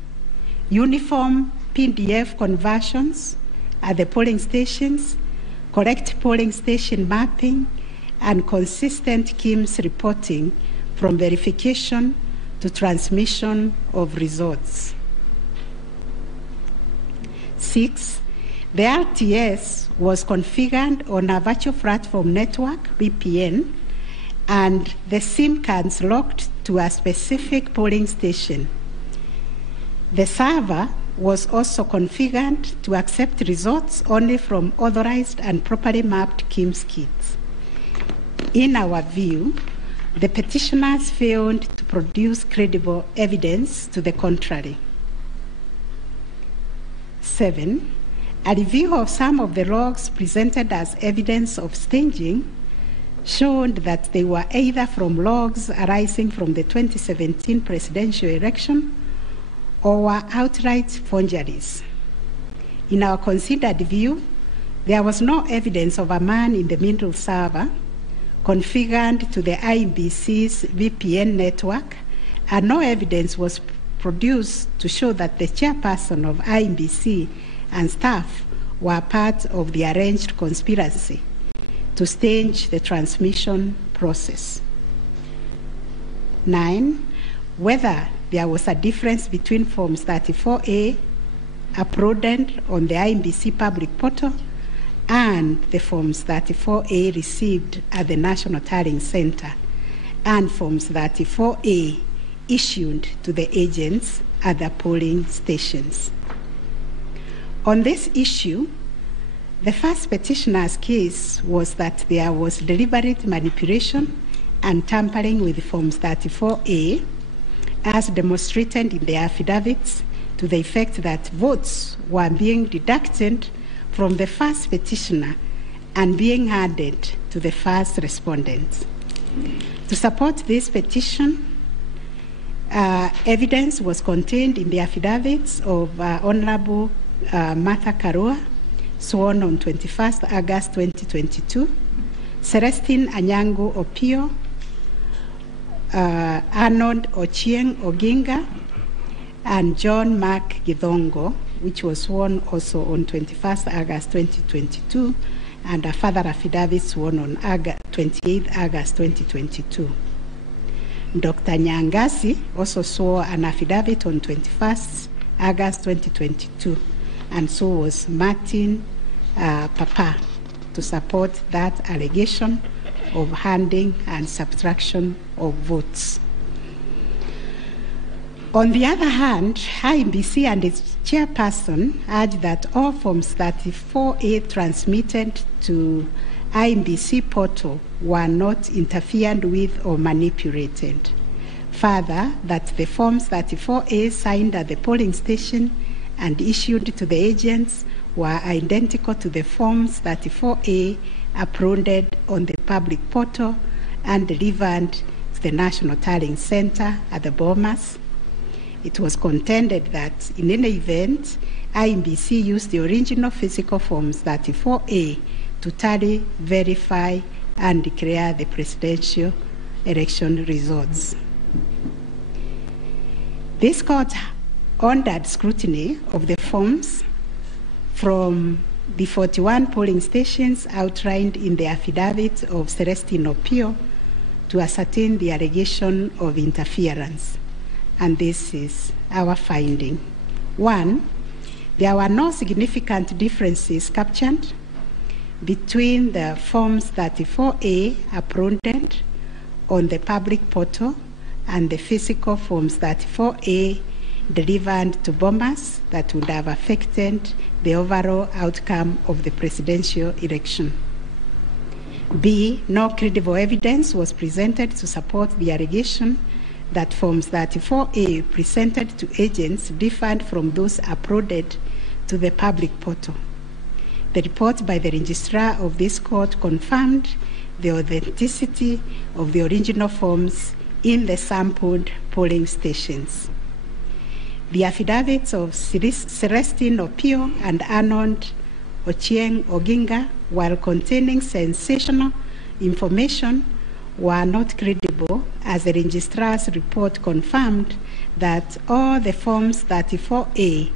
uniform PDF conversions at the polling stations, correct polling station mapping, and consistent KIMS reporting from verification to transmission of results. 6, the RTS was configured on a virtual platform network, VPN, and the SIM cards locked to a specific polling station. The server was also configured to accept results only from authorized and properly mapped KIMS kits. In our view, the petitioners failed to produce credible evidence to the contrary. 7, a review of some of the logs presented as evidence of staging showed that they were either from logs arising from the 2017 presidential election or were outright forgeries. In our considered view, there was no evidence of a man-in-the-middle server configured to the IEBC's VPN network, and no evidence was produced to show that the chairperson of IEBC and staff were part of the arranged conspiracy to stage the transmission process. 9, whether there was a difference between Forms 34A uploaded on the IEBC public portal and the Forms 34A received at the National Tallying Center and Forms 34A issued to the agents at the polling stations. On this issue, the first petitioner's case was that there was deliberate manipulation and tampering with Forms 34A, as demonstrated in the affidavits, to the effect that votes were being deducted from the first petitioner and being added to the first respondent. To support this petition, evidence was contained in the affidavits of Honorable Martha Karua, sworn on 21st August 2022, Celestine Anyango Opio, Arnold Ochieng Oginga, and John Mark Githongo, which was sworn also on 21st August 2022, and a further affidavit sworn on 28th August 2022. Dr. Nyangasi also swore an affidavit on 21st August 2022, and so was Martin Papa, to support that allegation of handing and subtraction of votes. On the other hand, IEBC and its chairperson urged that all Forms 34A transmitted to IEBC portal were not interfered with or manipulated. Further, that the Forms 34A signed at the polling station and issued to the agents were identical to the Forms 34A uploaded on the public portal and delivered to the National Tallying Center at the Bomas. It was contended that in any event, IEBC used the original physical Forms 34A to tally, verify, and declare the presidential election results. This court ordered scrutiny of the forms from the 41 polling stations outlined in the affidavit of Celestine Opio to ascertain the allegation of interference. And this is our finding. 1, there were no significant differences captured between the Forms 34A uploaded on the public portal and the physical Forms 34A delivered to Bomas that would have affected the overall outcome of the presidential election. B, no credible evidence was presented to support the allegation that Forms 34A presented to agents differed from those uploaded to the public portal. The report by the registrar of this court confirmed the authenticity of the original forms in the sampled polling stations. The affidavits of Celestine Opio and Arnold Ochieng Oginga, while containing sensational information, were not credible, as the registrar's report confirmed that all the Forms 34A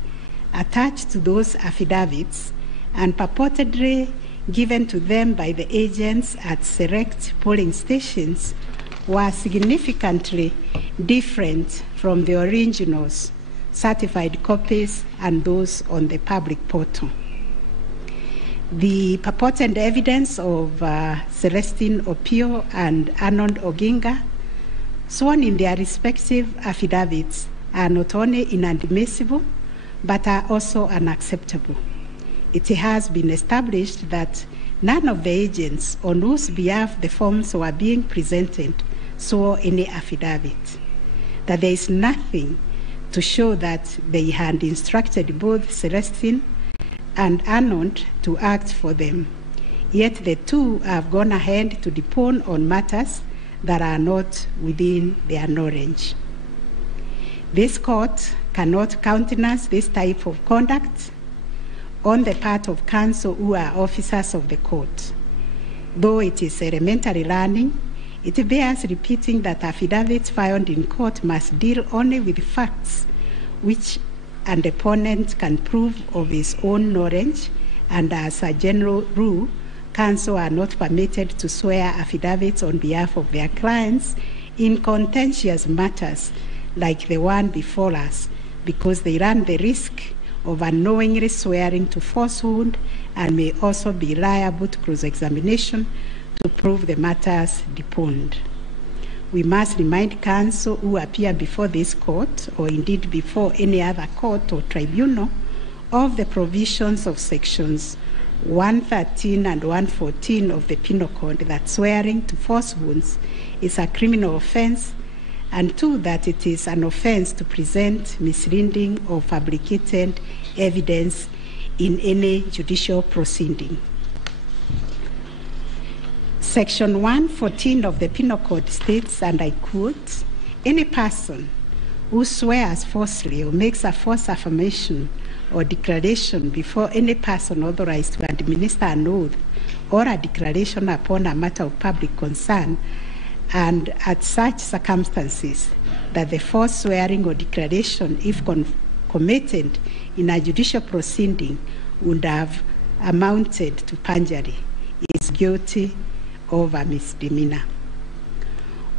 attached to those affidavits and purportedly given to them by the agents at select polling stations were significantly different from the originals, certified copies, and those on the public portal. The purported evidence of Celestine Opio and Arnold Oginga, sworn in their respective affidavits, are not only inadmissible, but are also unacceptable. It has been established that none of the agents on whose behalf the forms were being presented swore any affidavit, that there is nothing to show that they had instructed both Celestine and Arnold to act for them. Yet the two have gone ahead to depone on matters that are not within their knowledge. This court cannot countenance this type of conduct on the part of counsel who are officers of the court. Though it is elementary learning, it bears repeating that affidavits filed in court must deal only with facts which an opponent can prove of his own knowledge, and as a general rule, counsel are not permitted to swear affidavits on behalf of their clients in contentious matters like the one before us, because they run the risk of unknowingly swearing to falsehood and may also be liable to cross-examination to prove the matters deponed. We must remind counsel who appear before this court, or indeed before any other court or tribunal, of the provisions of sections 113 and 114 of the Penal Code that swearing to falsehoods is a criminal offense, and two, that it is an offense to present misleading or fabricated evidence in any judicial proceeding. Section 114 of the Penal Code states, and I quote, "Any person who swears falsely or makes a false affirmation or declaration before any person authorized to administer an oath or a declaration upon a matter of public concern, and at such circumstances that the false swearing or declaration, if committed in a judicial proceeding, would have amounted to perjury, is guilty of a misdemeanor."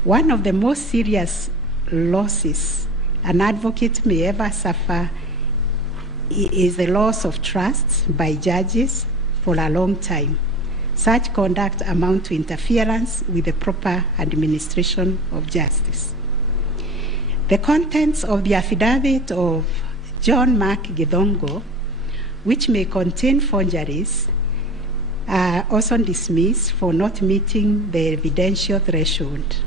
One of the most serious losses an advocate may ever suffer is the loss of trust by judges for a long time. Such conduct amounts to interference with the proper administration of justice. The contents of the affidavit of John Mark Githongo, which may contain forgeries, are also dismissed for not meeting the evidential threshold.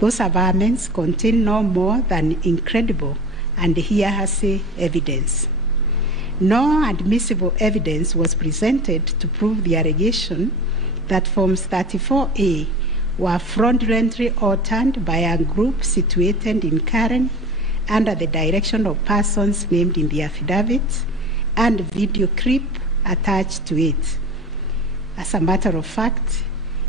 Those averments contain no more than incredible and hearsay evidence. No admissible evidence was presented to prove the allegation that Forms 34A were fraudulently altered by a group situated in Karen under the direction of persons named in the affidavit, and video clip attached to it. As a matter of fact,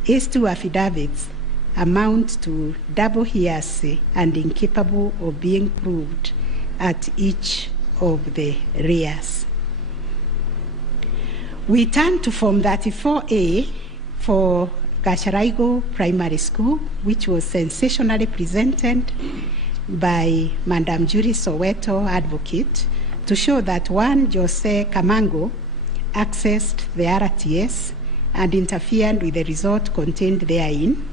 these two affidavits amount to double hearsay and incapable of being proved at each of the rears. We turn to Form 34A for Gacharaigo Primary School, which was sensationally presented by Madam Judy Soweto, advocate, to show that one Jose Camango accessed the RTS and interfered with the result contained therein.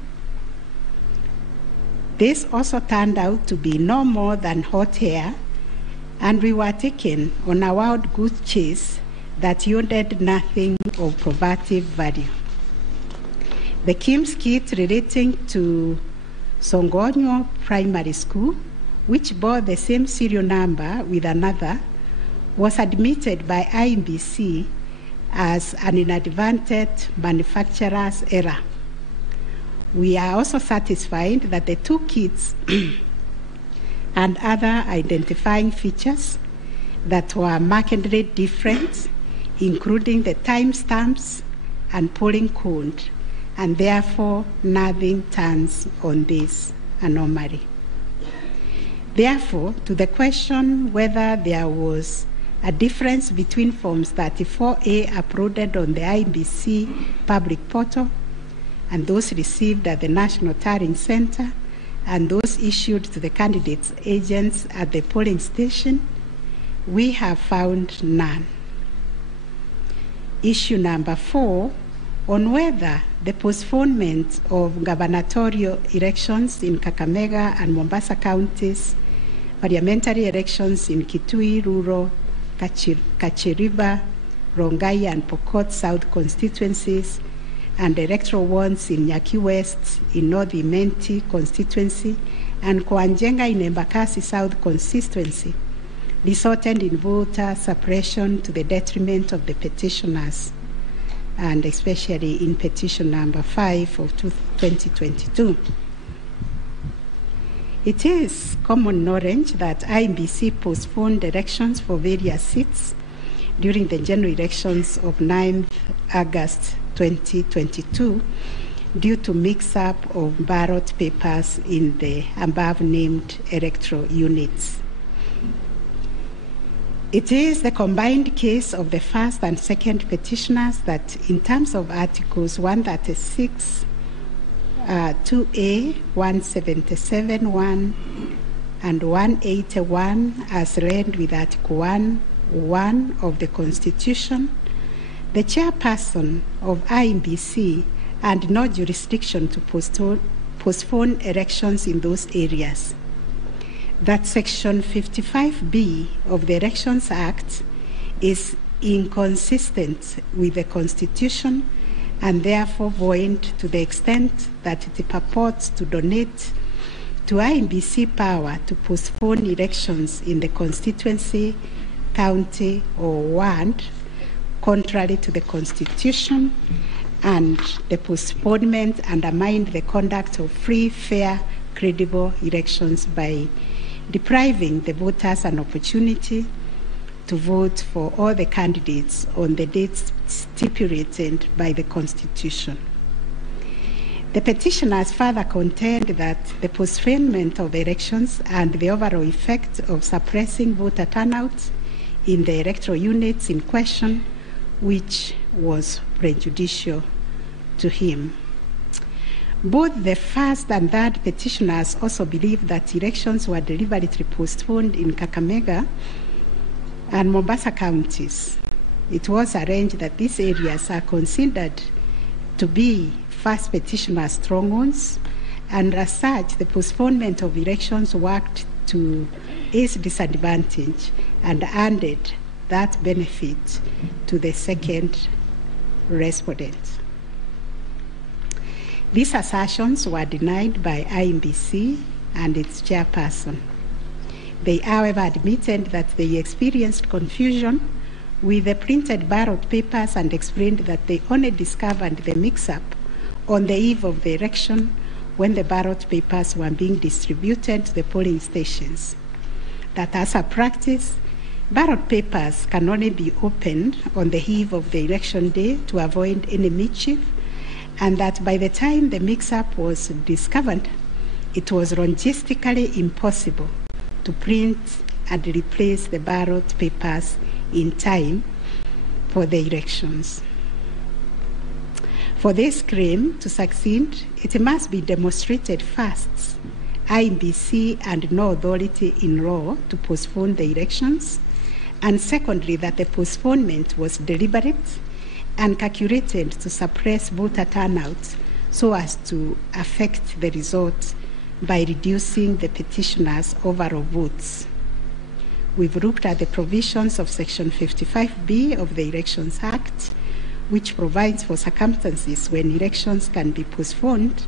This also turned out to be no more than hot air, and we were taken on a wild goose chase that yielded nothing of probative value. The Kim's kit relating to Songonyo Primary School, which bore the same serial number with another, was admitted by IMBC as an inadvertent manufacturer's error. We are also satisfied that the two kits and other identifying features that were markedly different, including the timestamps and polling code, and therefore nothing turns on this anomaly. Therefore, to the question whether there was a difference between Forms 34A uploaded on the IBC public portal and those received at the National Tallying Center and those issued to the candidates' agents at the polling station, we have found none. issue number 4 on whether the postponement of gubernatorial elections in Kakamega and Mombasa counties, parliamentary elections in Kitui, Rural, Kachiriba, Rongai and Pokot South constituencies, and electoral ones in Nyaki West, in North Imenti constituency, and Koanjenga in Embakasi South constituency, resulted in voter suppression to the detriment of the petitioners, and especially in petition number 5 of 2022. It is common knowledge that IEBC postponed elections for various seats during the general elections of 9th August 2022 due to mix-up of ballot papers in the above-named electoral units. It is the combined case of the first and second petitioners that, in terms of Articles 136, 2A, 177(1), and 181, as read with Article 1 of the Constitution, the chairperson of IEBC had no jurisdiction to postpone elections in those areas. That Section 55B of the Elections Act is inconsistent with the Constitution and therefore void to the extent that it purports to donate to IEBC power to postpone elections in the constituency, county, or ward, contrary to the Constitution, and the postponement undermined the conduct of free, fair, credible elections by depriving the voters an opportunity to vote for all the candidates on the dates stipulated by the Constitution. The petitioners further contend that the postponement of elections and the overall effect of suppressing voter turnout in the electoral units in question, which was prejudicial to him. Both the first and third petitioners also believe that elections were deliberately postponed in Kakamega and Mombasa counties. It was arranged that these areas are considered to be first petitioner strongholds, and as such, the postponement of elections worked to his disadvantage and handed that benefit to the second respondent. These assertions were denied by IEBC and its chairperson. They, however, admitted that they experienced confusion with the printed ballot papers and explained that they only discovered the mix-up on the eve of the election when the ballot papers were being distributed to the polling stations. That as a practice, ballot papers can only be opened on the eve of the election day to avoid any mischief, and that by the time the mix-up was discovered, it was logistically impossible to print and replace the ballot papers in time for the elections. For this claim to succeed, it must be demonstrated first, IEBC had no authority in law to postpone the elections, and secondly, that the postponement was deliberate and calculated to suppress voter turnout so as to affect the result by reducing the petitioners' overall votes. We've looked at the provisions of Section 55B of the Elections Act, which provides for circumstances when elections can be postponed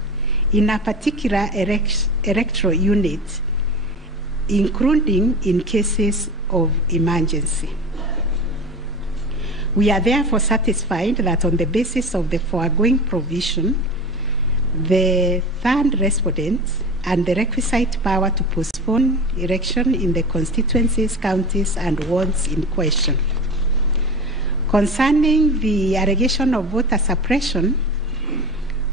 in a particular electoral unit, including in cases of emergency. We are therefore satisfied that on the basis of the foregoing provision, the third respondent and the requisite power to postpone election in the constituencies, counties, and wards in question. Concerning the allegation of voter suppression,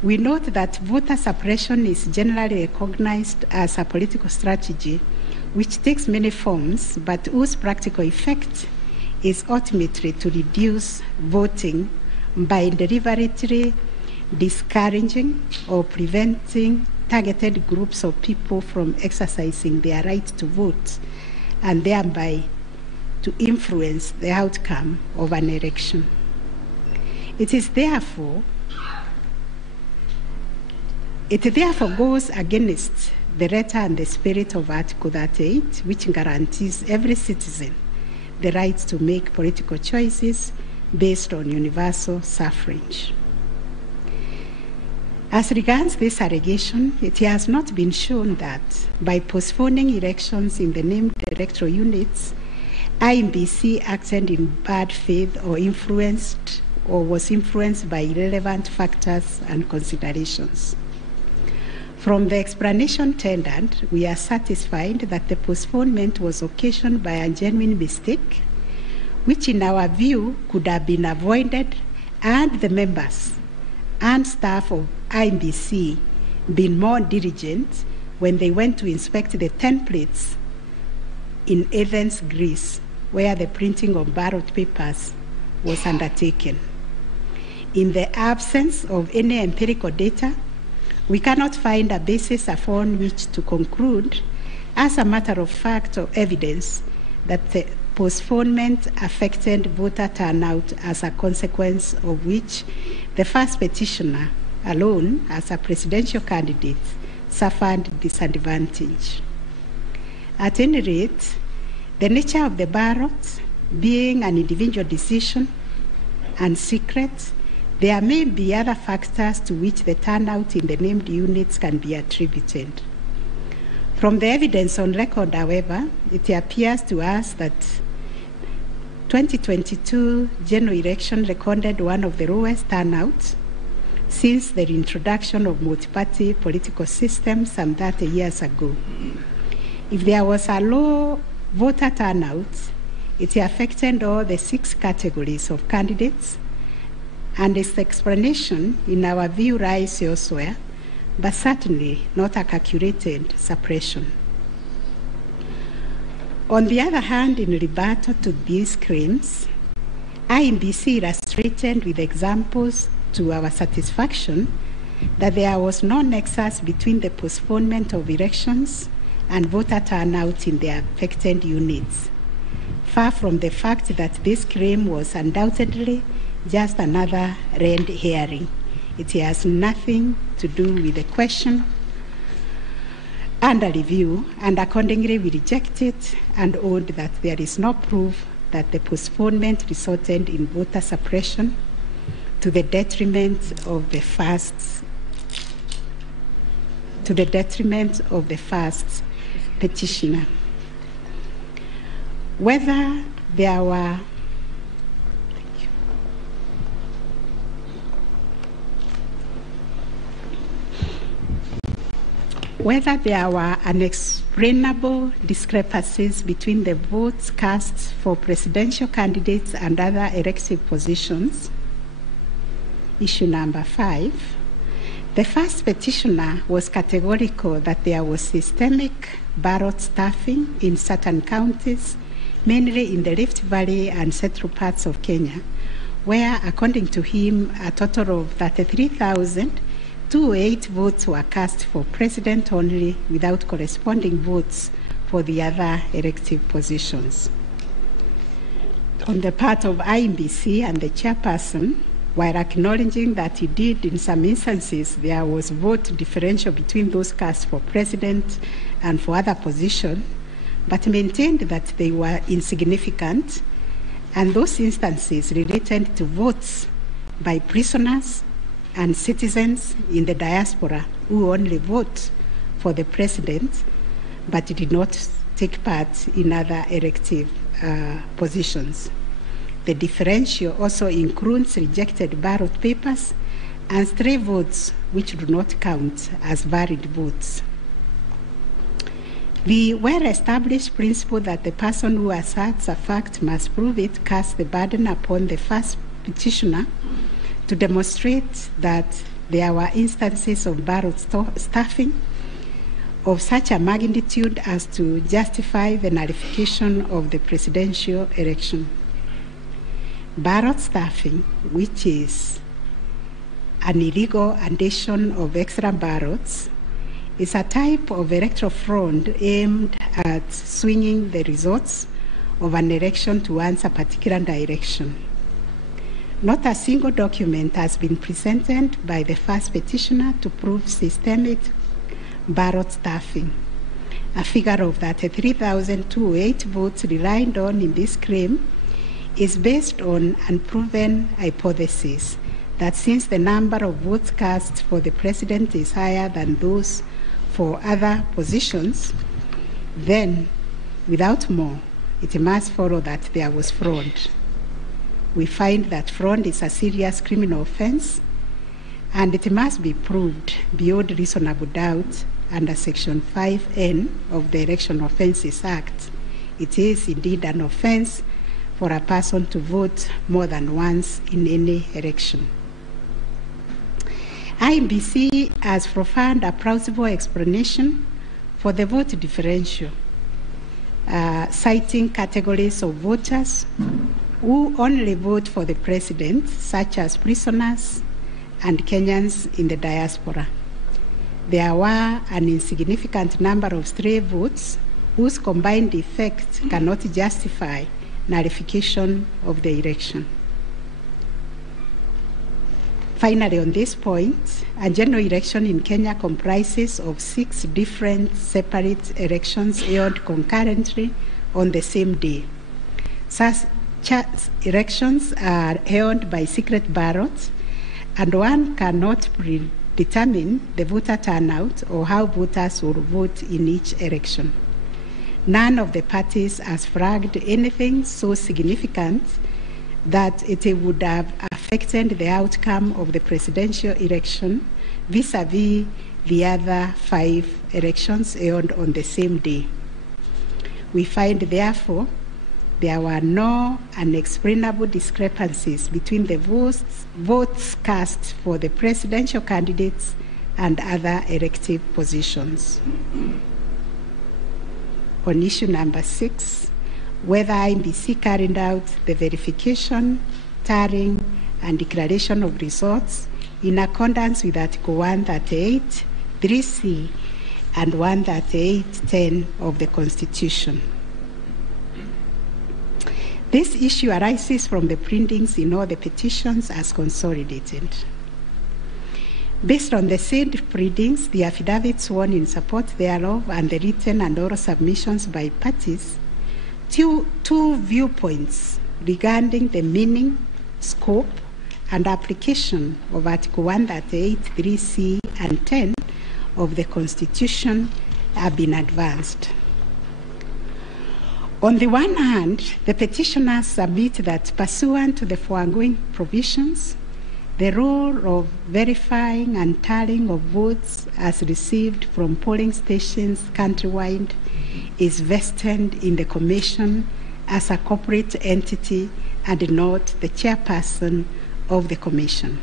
we note that voter suppression is generally recognized as a political strategy which takes many forms, but whose practical effect is ultimately to reduce voting by deliberately discouraging or preventing targeted groups of people from exercising their right to vote, and thereby to influence the outcome of an election. It therefore goes against the letter and the spirit of Article 38, which guarantees every citizen the right to make political choices based on universal suffrage. As regards this allegation, it has not been shown that by postponing elections in the named electoral units, IEBC acted in bad faith or was influenced by irrelevant factors and considerations. From the explanation tendered, we are satisfied that the postponement was occasioned by a genuine mistake, which in our view could have been avoided, and the members and staff of IEBC been more diligent when they went to inspect the templates in Athens, Greece, where the printing of ballot papers was undertaken. In the absence of any empirical data, we cannot find a basis upon which to conclude, as a matter of fact or evidence, that the postponement affected voter turnout, as a consequence of which the first petitioner alone, as a presidential candidate, suffered disadvantage. At any rate, the nature of the ballot being an individual decision and secret, there may be other factors to which the turnout in the named units can be attributed. From the evidence on record, however, it appears to us that 2022 general election recorded one of the lowest turnouts since the introduction of multi-party political systems some 30 years ago. If there was a low voter turnout, it affected all the 6 categories of candidates, and its explanation, in our view, lies elsewhere, but certainly not a calculated suppression. On the other hand, in rebuttal to these claims, IEBC illustrated with examples to our satisfaction that there was no nexus between the postponement of elections and voter turnout in the affected units, far from the fact that this claim was undoubtedly just another red herring. It has nothing to do with the question under review, and accordingly we reject it and hold that there is no proof that the postponement resulted in voter suppression to the detriment of the first petitioner. Whether there were unexplainable discrepancies between the votes cast for presidential candidates and other elective positions. Issue number 5. The first petitioner was categorical that there was systemic ballot stuffing in certain counties, mainly in the Rift Valley and central parts of Kenya, where, according to him, a total of 33,208 votes were cast for president only, without corresponding votes for the other elective positions. On the part of IEBC and the chairperson, while acknowledging that indeed in some instances there was vote differential between those cast for president and for other positions, but maintained that they were insignificant, and those instances related to votes by prisoners and citizens in the diaspora who only vote for the president but did not take part in other elective positions. The differential also includes rejected ballot papers and stray votes which do not count as valid votes. The well-established principle that the person who asserts a fact must prove it casts the burden upon the first petitioner to demonstrate that there were instances of ballot stuffing of such a magnitude as to justify the nullification of the presidential election. Ballot stuffing, which is an illegal addition of extra ballots, is a type of electoral fraud aimed at swinging the results of an election towards a particular direction. Not a single document has been presented by the first petitioner to prove systemic ballot stuffing. A figure of 33,208 votes relied on in this claim is based on unproven hypothesis that since the number of votes cast for the president is higher than those for other positions, then, without more, it must follow that there was fraud. We find that fraud is a serious criminal offense, and it must be proved beyond reasonable doubt under Section 5N of the Election Offences Act. It is indeed an offense for a person to vote more than once in any election. IEBC has provided a plausible explanation for the vote differential, citing categories of voters who only vote for the president, such as prisoners and Kenyans in the diaspora. There were an insignificant number of stray votes whose combined effect cannot justify nullification of the election. Finally, on this point, a general election in Kenya comprises of 6 different separate elections held concurrently on the same day. Such elections are held by secret ballots, and one cannot predetermine the voter turnout or how voters will vote in each election. None of the parties has flagged anything so significant that it would have affected the outcome of the presidential election vis-a-vis the other 5 elections held on the same day. We find, therefore, there were no unexplainable discrepancies between the votes cast for the presidential candidates and other elective positions. On issue number 6, whether IEBC carried out the verification, tallying, and declaration of results in accordance with Article 138, 3C, and 138.10 of the Constitution. This issue arises from the printings in all the petitions as consolidated. Based on the said printings, the affidavits sworn in support thereof, and the written and oral submissions by parties, two viewpoints regarding the meaning, scope, and application of Article 138, 3C, and 10 of the Constitution have been advanced. On the one hand, the petitioners submit that pursuant to the foregoing provisions, the role of verifying and tallying of votes as received from polling stations countrywide is vested in the Commission as a corporate entity and not the chairperson of the Commission.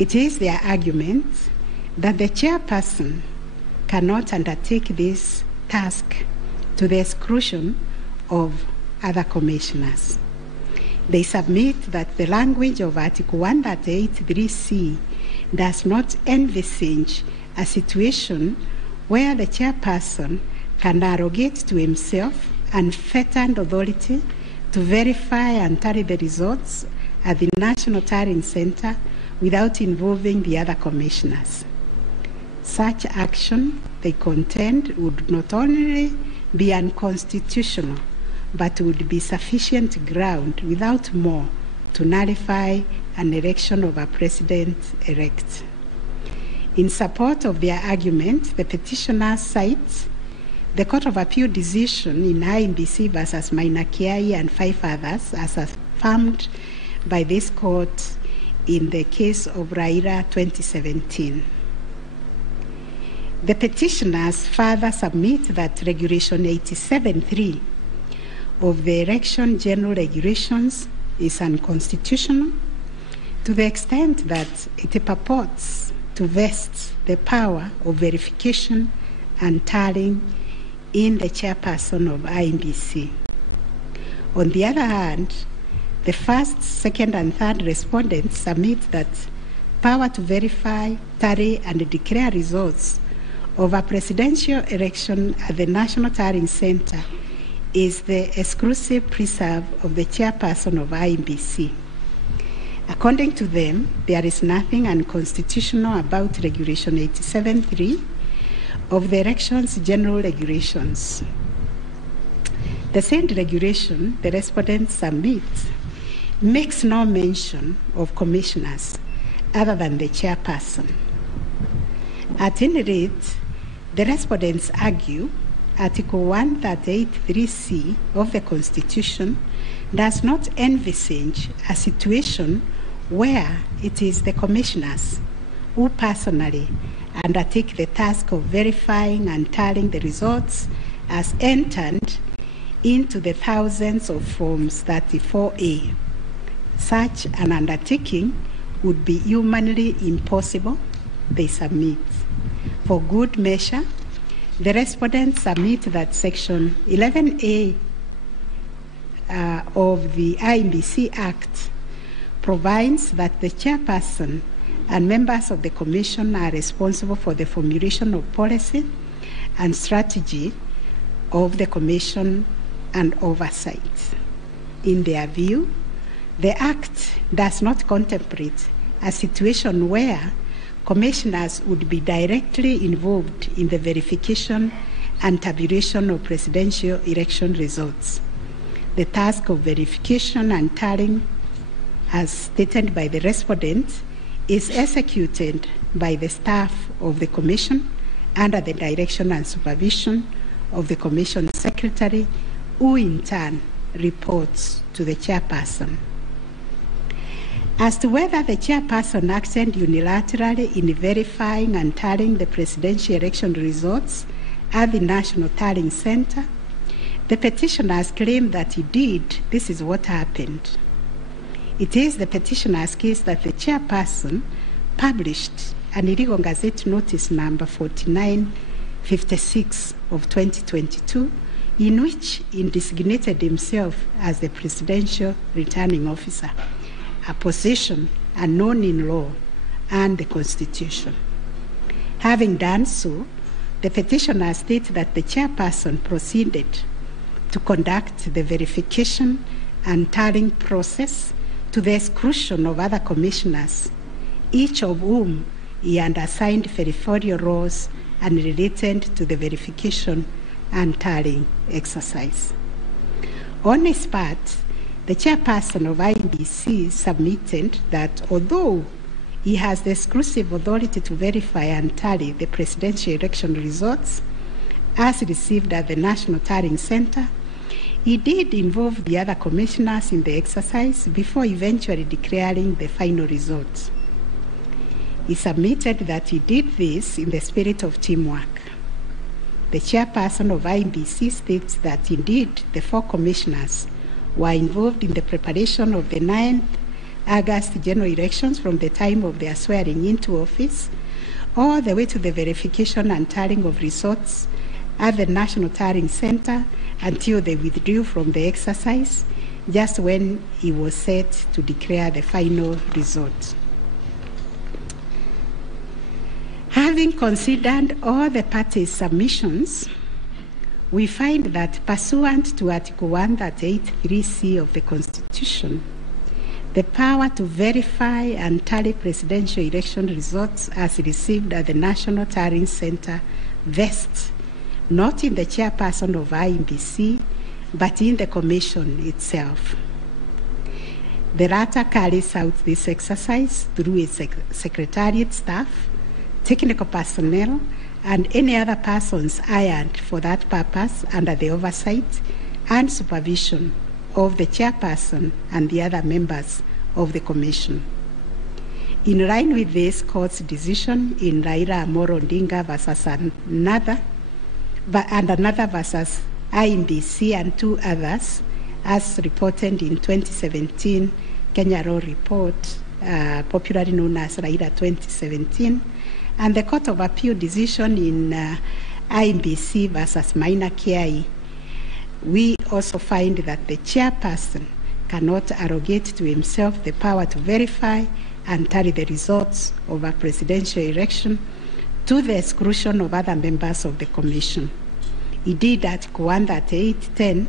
It is their argument that the chairperson cannot undertake this task to the exclusion of other commissioners. They submit that the language of Article 138.3c does not envisage a situation where the chairperson can arrogate to himself unfettered authority to verify and tally the results at the National Tallying Center without involving the other commissioners. Such action, they contend, would not only be unconstitutional, but would be sufficient ground without more to nullify an election of a president-elect. In support of their argument, the petitioners cite the Court of Appeal decision in IEBC versus Maina Kiai and 5 others as affirmed by this court in the case of Raila 2017. The petitioners further submit that Regulation 87.3 of the Election General Regulations is unconstitutional to the extent that it purports to vest the power of verification and tallying in the chairperson of IEBC. On the other hand, the first, second, and third respondents submit that power to verify, tally, and declare results of a presidential election at the National Tallying Center is the exclusive preserve of the chairperson of IEBC. According to them, there is nothing unconstitutional about Regulation 87.3 of the Elections General Regulations. The said regulation the respondent submits makes no mention of commissioners other than the chairperson. At any rate, the respondents argue Article 138(3)(c) of the Constitution does not envisage a situation where it is the commissioners who personally undertake the task of verifying and tallying the results as entered into the thousands of Forms 34A. Such an undertaking would be humanly impossible, they submit. For good measure, the respondents submit that Section 11A of the IMBC Act provides that the chairperson and members of the Commission are responsible for the formulation of policy and strategy of the Commission and oversight. In their view, the Act does not contemplate a situation where commissioners would be directly involved in the verification and tabulation of presidential election results. The task of verification and tallying, as stated by the respondent, is executed by the staff of the Commission under the direction and supervision of the Commission Secretary, who in turn reports to the chairperson. As to whether the chairperson acted unilaterally in verifying and tallying the presidential election results at the National Tallying Center, the petitioners claim that he did. This is what happened. It is the petitioner's case that the chairperson published an illegal Gazette Notice number 4956 of 2022, in which he designated himself as the presidential returning officer, a position unknown in law and the Constitution. Having done so, the petitioner states that the chairperson proceeded to conduct the verification and tallying process to the exclusion of other commissioners, each of whom he had assigned territorial roles and related to the verification and tallying exercise. On his part, the chairperson of IBC submitted that although he has the exclusive authority to verify and tally the presidential election results as received at the National Tallying Center, he did involve the other commissioners in the exercise before eventually declaring the final results. He submitted that he did this in the spirit of teamwork. The chairperson of IBC states that indeed the 4 commissioners were involved in the preparation of the 9th August general elections from the time of their swearing into office all the way to the verification and tallying of results at the National Tallying Center until they withdrew from the exercise just when he was set to declare the final result. Having considered all the parties' submissions, we find that pursuant to Article 138(3)(c) of the Constitution, the power to verify and tally presidential election results as received at the National Tallying Center vests not in the chairperson of IMBC, but in the Commission itself. The latter carries out this exercise through its secretariat staff, technical personnel, and any other persons hired for that purpose under the oversight and supervision of the chairperson and the other members of the Commission. In line with this court's decision in Raila Amolo Odinga versus another versus IMBC and 2 others, as reported in 2017 Kenya Law Report, popularly known as Raila 2017, and the Court of Appeal decision in IMBC versus Maina Kiai, we also find that the chairperson cannot arrogate to himself the power to verify and tally the results of a presidential election to the exclusion of other members of the Commission. Indeed, Article 138(10)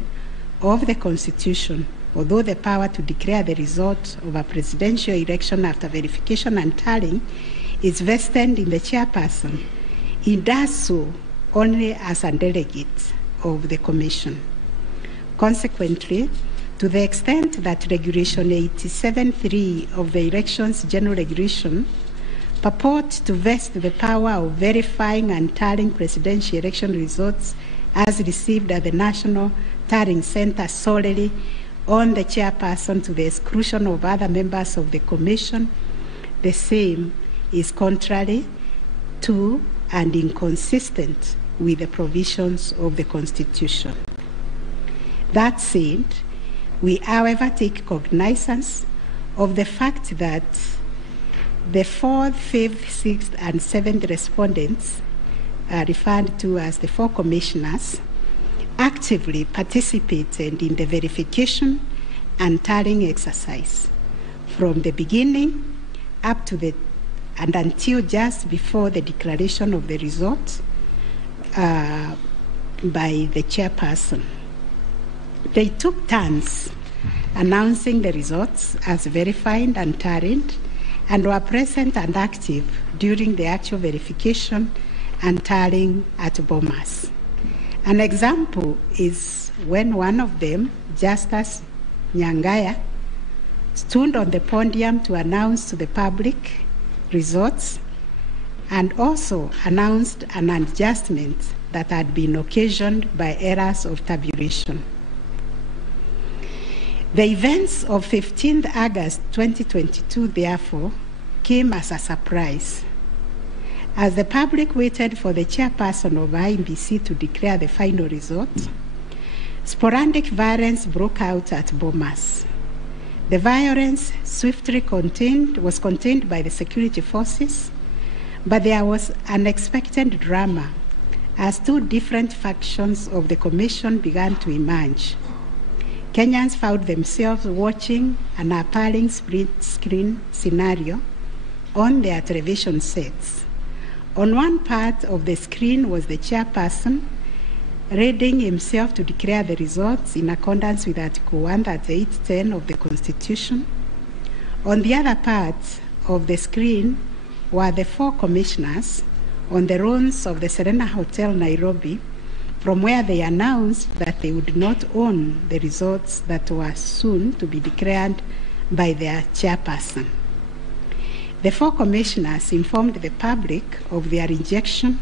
of the Constitution although the power to declare the result of a presidential election after verification and tallying is vested in the chairperson, he does so only as a delegate of the Commission. Consequently, to the extent that Regulation 87.3 of the Elections General Regulation purports to vest the power of verifying and tallying presidential election results as received at the National Tallying Center solely on the chairperson to the exclusion of other members of the Commission, the same is contrary to and inconsistent with the provisions of the Constitution. That said, we, however, take cognizance of the fact that the 4th, 5th, 6th, and 7th respondents, referred to as the 4 commissioners, actively participated in the verification and tallying exercise from the beginning up to and until just before the declaration of the result by the chairperson. They took turns announcing the results as verified and tallied, and were present and active during the actual verification and tallying at Bomas. An example is when one of them, Justice Nyangaya, stood on the podium to announce to the public results and also announced an adjustment that had been occasioned by errors of tabulation. The events of 15th August 2022, therefore, came as a surprise. As the public waited for the chairperson of IEBC to declare the final result, sporadic violence broke out at Bomas. The violence swiftly was contained by the security forces, but there was unexpected drama as 2 different factions of the Commission began to emerge. Kenyans found themselves watching an appalling split-screen scenario on their television sets. On one part of the screen was the chairperson readying himself to declare the results in accordance with Article 138(10) of the Constitution. On the other part of the screen were the 4 commissioners on the runs of the Serena Hotel, Nairobi, from where they announced that they would not own the results that were soon to be declared by their chairperson. The 4 commissioners informed the public of their rejection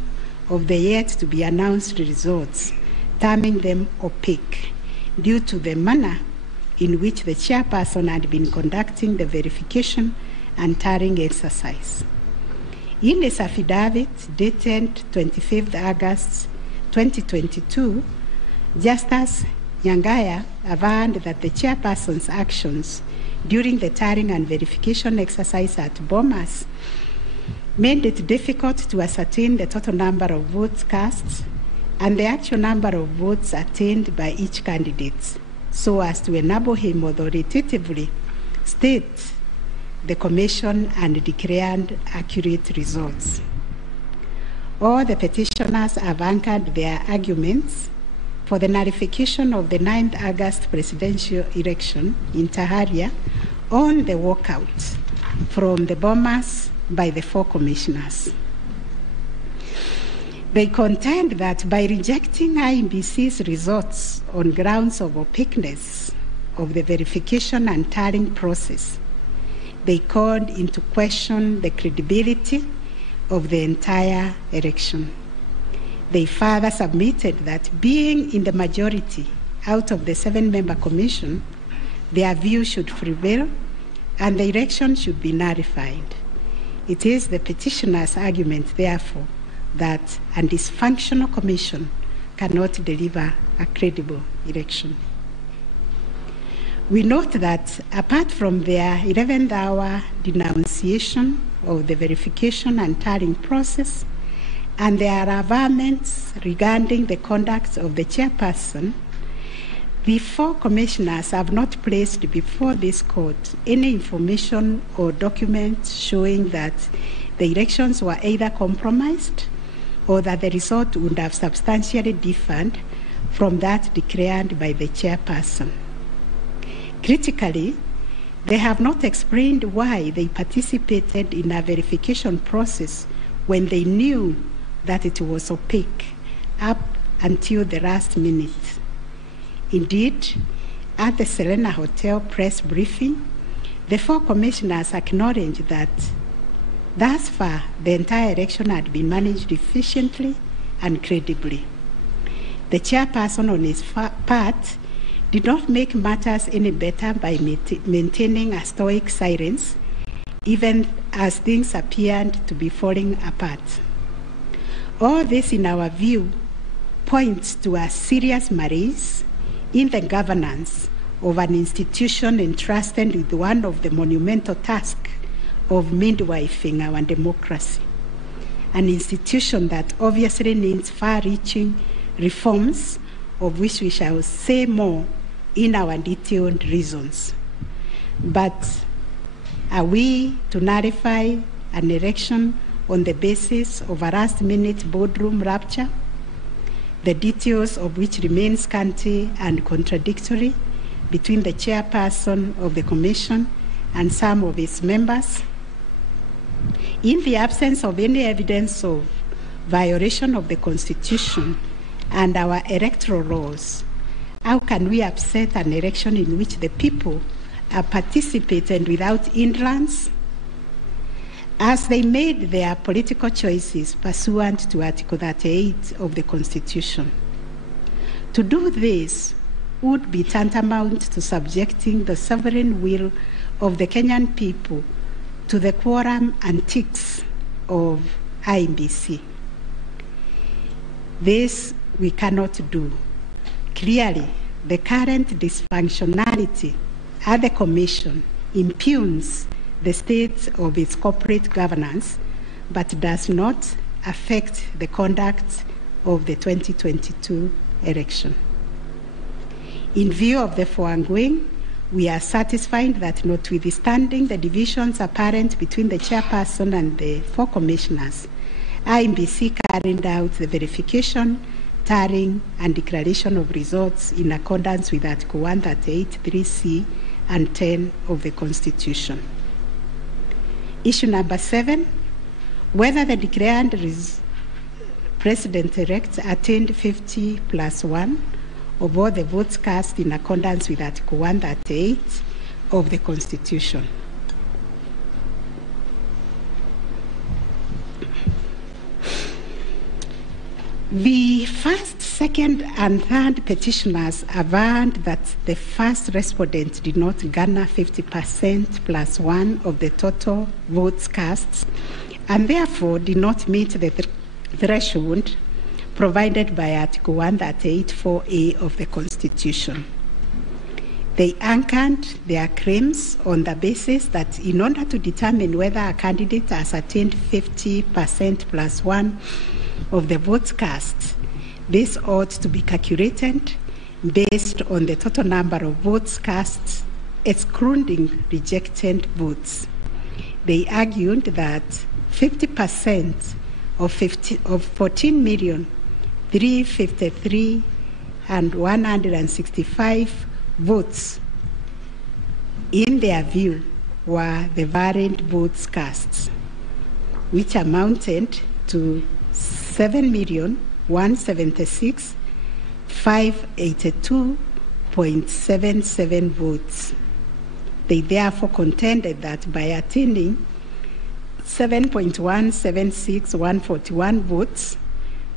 of the yet-to-be-announced results, terming them opaque, due to the manner in which the chairperson had been conducting the verification and tallying exercise. In his affidavit dated 25th August 2022, Justice Nyangaya averred that the chairperson's actions during the tallying and verification exercise at Bomas made it difficult to ascertain the total number of votes cast and the actual number of votes attained by each candidate, so as to enable him authoritatively state the Commission and declared accurate results. All the petitioners have anchored their arguments for the nullification of the 9th August presidential election in Taharia on the walkout from the Bomas by the 4 commissioners. They contend that by rejecting IEBC's results on grounds of opaqueness of the verification and tallying process, they called into question the credibility of the entire election. They further submitted that being in the majority out of the 7-member commission, their view should prevail and the election should be nullified. It is the petitioner's argument, therefore, that a dysfunctional commission cannot deliver a credible election. We note that apart from their 11th hour denunciation of the verification and tallying process and their averments regarding the conduct of the chairperson, the 4 commissioners have not placed before this court any information or documents showing that the elections were either compromised or that the result would have substantially differed from that declared by the chairperson. Critically, they have not explained why they participated in a verification process when they knew that it was opaque up until the last minute. Indeed, at the Serena Hotel press briefing, the 4 commissioners acknowledged that thus far the entire election had been managed efficiently and credibly. The chairperson on his part did not make matters any better by maintaining a stoic silence, even as things appeared to be falling apart. All this, in our view, points to a serious malaise in the governance of an institution entrusted with one of the monumental tasks of midwifing our democracy, an institution that obviously needs far-reaching reforms, of which we shall say more in our detailed reasons. But are we to nullify an election on the basis of a last-minute boardroom rapture, the details of which remain scanty and contradictory between the chairperson of the Commission and some of its members? In the absence of any evidence of violation of the Constitution and our electoral laws, how can we upset an election in which the people are participating without hindrance, as they made their political choices pursuant to Article 38 of the Constitution? To do this would be tantamount to subjecting the sovereign will of the Kenyan people to the quorum antics of IEBC. This we cannot do. Clearly, the current dysfunctionality at the Commission impugns the state of its corporate governance, but does not affect the conduct of the 2022 election. In view of the foregoing, we are satisfied that, notwithstanding the divisions apparent between the chairperson and the 4 commissioners, IEBC carried out the verification, tallying, and declaration of results in accordance with Article 138(3)(c) and 10 of the Constitution. Issue number 7, whether the declared President-elect attained 50+1 of all the votes cast in accordance with Article 138 of the Constitution. The first, second, and third petitioners averred that the first respondent did not garner 50%+1 of the total votes cast, and therefore did not meet the threshold provided by Article 138(4)(a) of the Constitution. They anchored their claims on the basis that in order to determine whether a candidate has attained 50%+1 of the votes cast, this ought to be calculated based on the total number of votes cast, excluding rejected votes. They argued that 50% of 14,353,165 votes, in their view, were the variant votes cast, which amounted to 7,176,582.77 votes. They therefore contended that by attaining 7.176141 votes,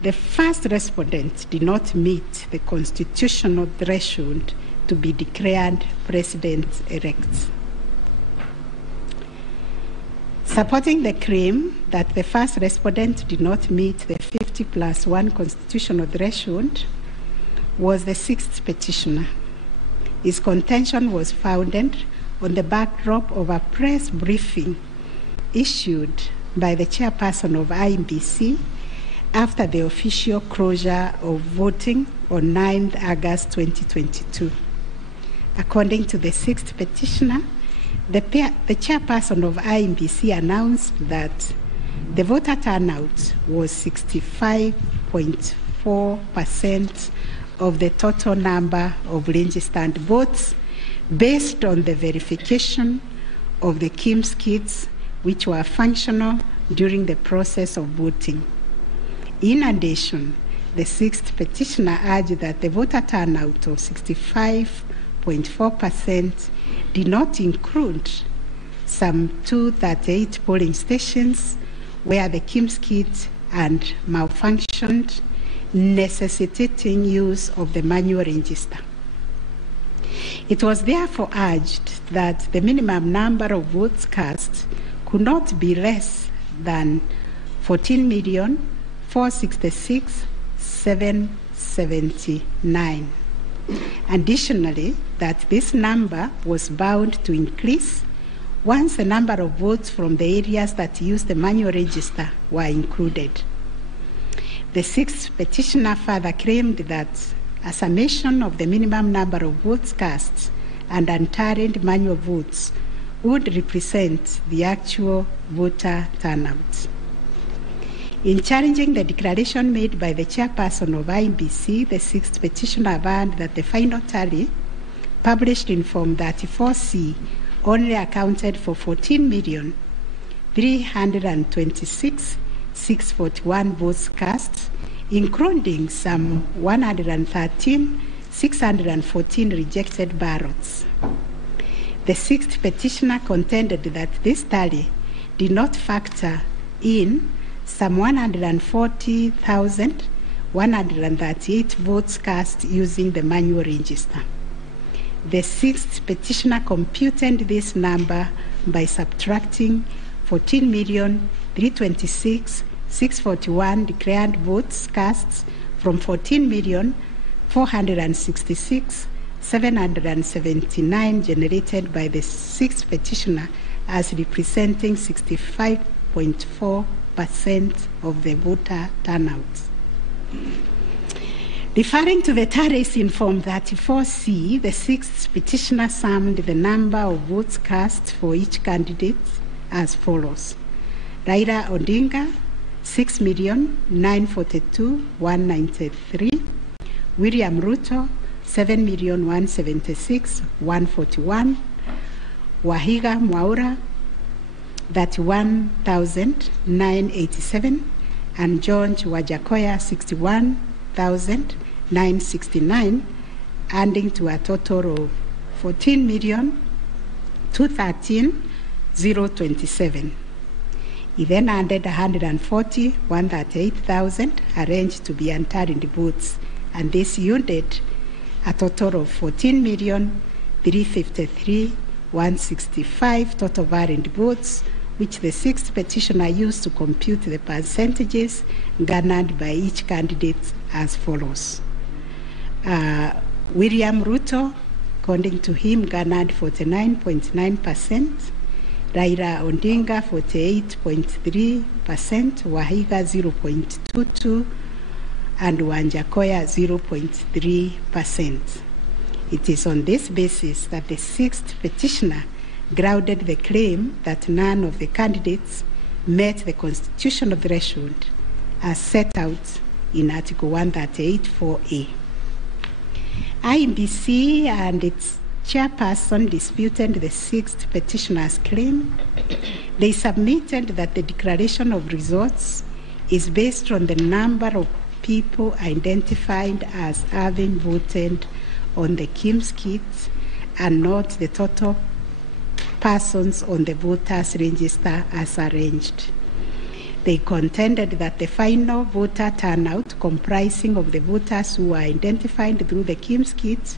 the first respondent did not meet the constitutional threshold to be declared president-elect. Supporting the claim that the first respondent did not meet the 50+1 constitutional threshold was the sixth petitioner. His contention was founded on the backdrop of a press briefing issued by the chairperson of IEBC after the official closure of voting on 9th August 2022. According to the sixth petitioner, the chairperson of IEBC announced that the voter turnout was 65.4% of the total number of registered votes, based on the verification of the KIMS kits which were functional during the process of voting. In addition, the sixth petitioner urged that the voter turnout of 65.4% did not include some 238 polling stations where the KIMS kit had malfunctioned, necessitating use of the manual register. It was therefore urged that the minimum number of votes cast could not be less than 14,466,779. Additionally, that this number was bound to increase once the number of votes from the areas that used the manual register were included. The sixth petitioner further claimed that a summation of the minimum number of votes cast and untallied manual votes would represent the actual voter turnout. In challenging the declaration made by the chairperson of IEBC, the sixth petitioner warned that the final tally, published in Form 34C, only accounted for 14,326,641 votes cast, including some 113,614 rejected ballots. The sixth petitioner contended that this tally did not factor in some 140,138 votes cast using the manual register. The sixth petitioner computed this number by subtracting 14,326,641 declared votes cast from 14,466,779 generated by the sixth petitioner as representing 65.4% of the voter turnout. Referring to the tallies in Form 34C, the sixth petitioner summed the number of votes cast for each candidate as follows: Raila Odinga, 6,942,193; William Ruto, 7,176,141; Wahiga Mwaura, 31,987; and George Wajakoya, 61,969, adding to a total of 14,213,027. He then added 138,000 arranged to be unturned votes, and this yielded a total of 14,353,165 total valid votes, which the sixth petitioner used to compute the percentages garnered by each candidate as follows. William Ruto, according to him, garnered 49.9%, Raila Odinga 48.3%, Wahiga 0.22%, and Wanjakoya 0.3%. It is on this basis that the sixth petitioner grounded the claim that none of the candidates met the constitutional threshold as set out in Article 138(4)(a). IEBC and its chairperson disputed the sixth petitioner's claim. They submitted that the declaration of results is based on the number of people identified as having voted on the KIMS kit and not the total persons on the voters register as arranged. They contended that the final voter turnout, comprising of the voters who were identified through the KIMS kit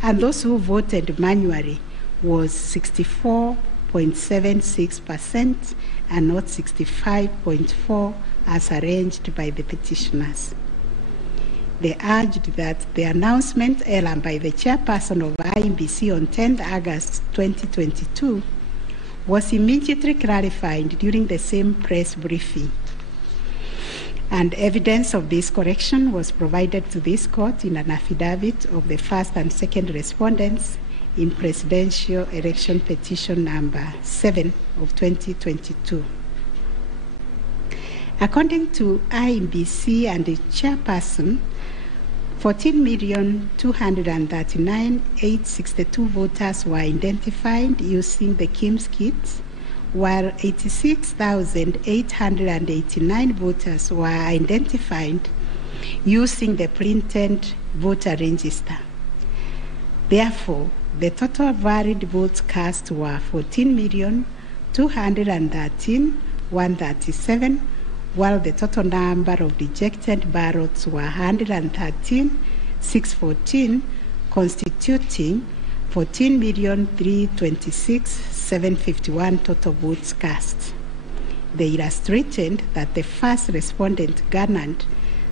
and those who voted manually, was 64.76% and not 65.4% as arranged by the petitioners. They urged that the announcement error by the chairperson of IEBC on 10th August 2022 was immediately clarified during the same press briefing. And evidence of this correction was provided to this court in an affidavit of the first and second respondents in Presidential Election Petition number 7 of 2022. According to IEBC and the chairperson, 14,239,862 voters were identified using the KIMS kits, while 86,889 voters were identified using the printed voter register. Therefore, the total valid votes cast were 14,213,137, while the total number of rejected ballots were 113,614, constituting 14,326,751 total votes cast. They illustrated that the first respondent garnered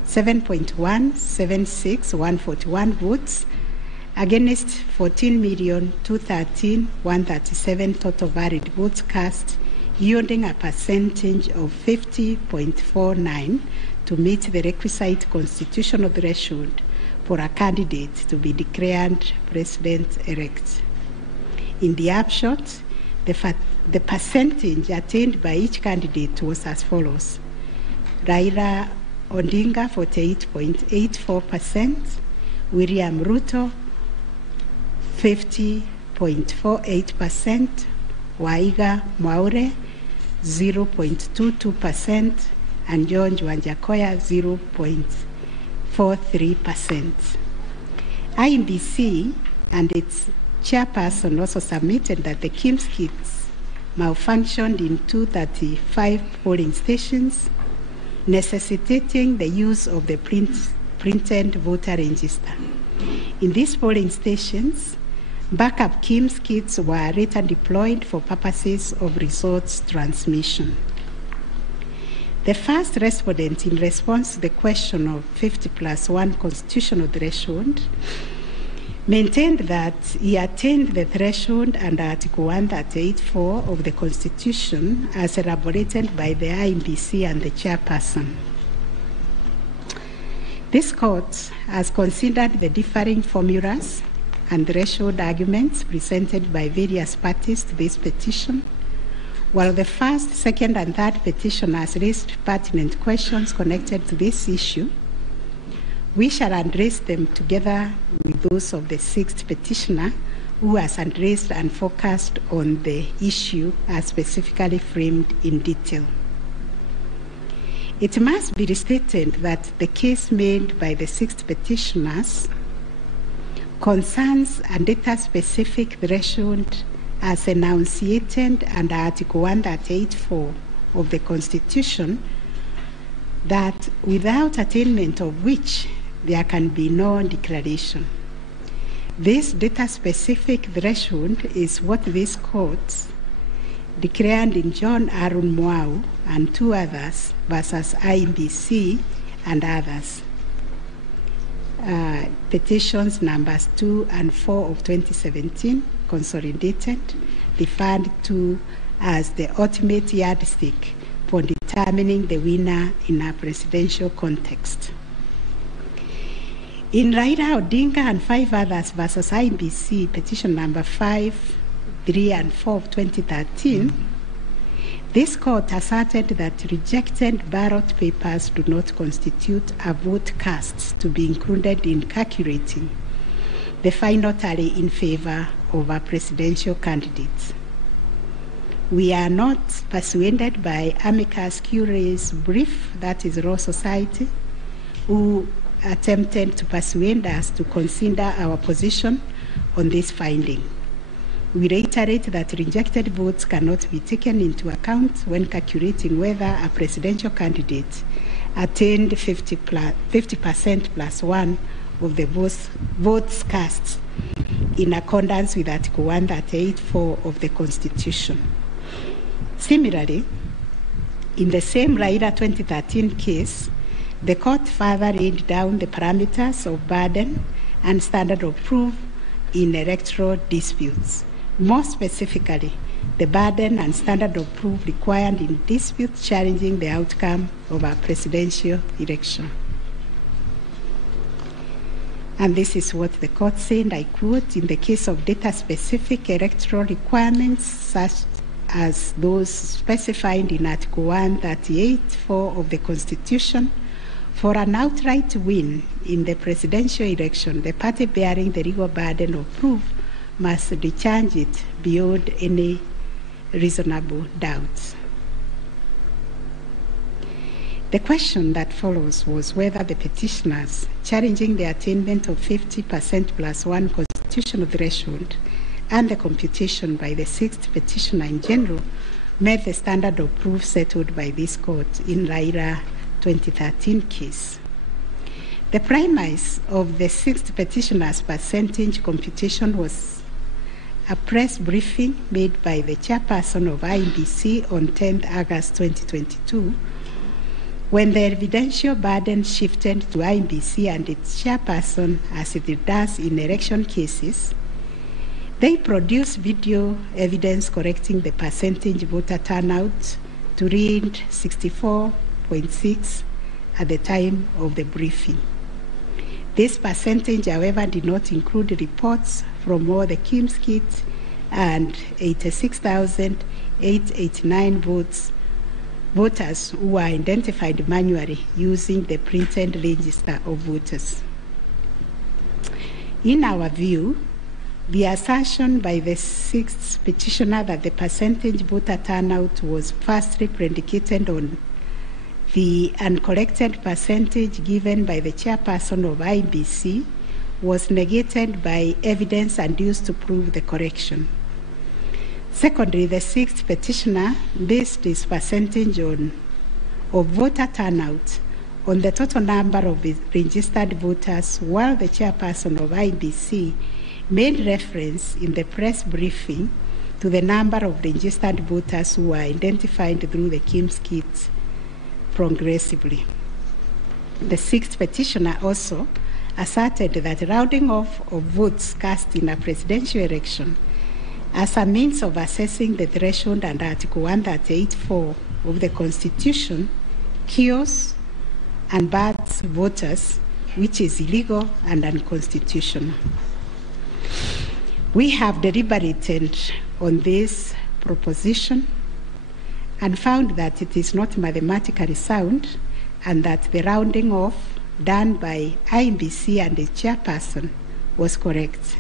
7.176141 votes against 14,213,137 total valid votes cast, yielding a percentage of 50.49 to meet the requisite constitutional threshold for a candidate to be declared president-elect. In the upshot, the percentage attained by each candidate was as follows: Raila Odinga 48.84%, William Ruto 50.48%, Waiga Mwaure 0.22%, and George Wanjakoya 0.43%. IEBC and its chairperson also submitted that the KIMS kits malfunctioned in 235 polling stations, necessitating the use of the printed voter register. In these polling stations, backup KIMS kits were later deployed for purposes of results transmission. The first respondent, in response to the question of 50+1 constitutional threshold, maintained that he attained the threshold under Article 138(4) of the Constitution as elaborated by the IEBC and the chairperson. This court has considered the differing formulas and threshold arguments presented by various parties to this petition, while the first, second, and third petitioners raised pertinent questions connected to this issue. We shall address them together with those of the sixth petitioner, who has addressed and focused on the issue as specifically framed in detail. It must be restated that the case made by the sixth petitioners concerns a data-specific threshold as enunciated under Article 138(4) of the Constitution, that without attainment of which there can be no declaration. This data-specific threshold is what this court declared in John Aaron Mwau and two others versus IEBC and others. Petitions numbers 2 and 4 of 2017, consolidated, referred to as the ultimate yardstick for determining the winner in a presidential context. In Raila Odinga and 5 others versus IEBC, petition number 5, 3, and 4 of 2013, this court asserted that rejected ballot papers do not constitute a vote cast to be included in calculating the final tally in favor of a presidential candidate. We are not persuaded by amicus curiae's brief, that is Law Society, who attempted to persuade us to consider our position on this finding. We reiterate that rejected votes cannot be taken into account when calculating whether a presidential candidate attained 50% plus 1 of the votes cast in accordance with Article 138(4) of the Constitution. Similarly, in the same Raila 2013 case, the court further laid down the parameters of burden and standard of proof in electoral disputes. More specifically, the burden and standard of proof required in disputes challenging the outcome of a presidential election. And this is what the court said, I quote, "In the case of data-specific electoral requirements, such as those specified in Article 138(4) of the Constitution, For an outright win in the presidential election, the party bearing the legal burden of proof must discharge it beyond any reasonable doubt. The question that follows was whether the petitioners challenging the attainment of 50% plus one constitutional threshold and the computation by the sixth petitioner in general met the standard of proof settled by this court in Raila 2013 case. The premise of the sixth petitioner's percentage computation was a press briefing made by the chairperson of IEBC on 10th August 2022, when the evidential burden shifted to IEBC and its chairperson, as it does in election cases. They produced video evidence correcting the percentage voter turnout to read 64.6 at the time of the briefing. This percentage, however, did not include reports from all the KIMS kits and 86,889 voters who were identified manually using the printed register of voters. In our view, the assertion by the sixth petitioner that the percentage voter turnout was firstly predicated on the uncorrected percentage given by the chairperson of IEBC was negated by evidence adduced to prove the correction. Secondly, the sixth petitioner based his percentage of voter turnout on the total number of registered voters, while the chairperson of IEBC made reference in the press briefing to the number of registered voters who were identified through the KIMS kits progressively. The sixth petitioner also asserted that rounding off of votes cast in a presidential election as a means of assessing the threshold under Article 138(4) of the Constitution kills and bars voters, which is illegal and unconstitutional. We have deliberated on this proposition and found that it is not mathematically sound and that the rounding off done by IEBC and its chairperson was correct.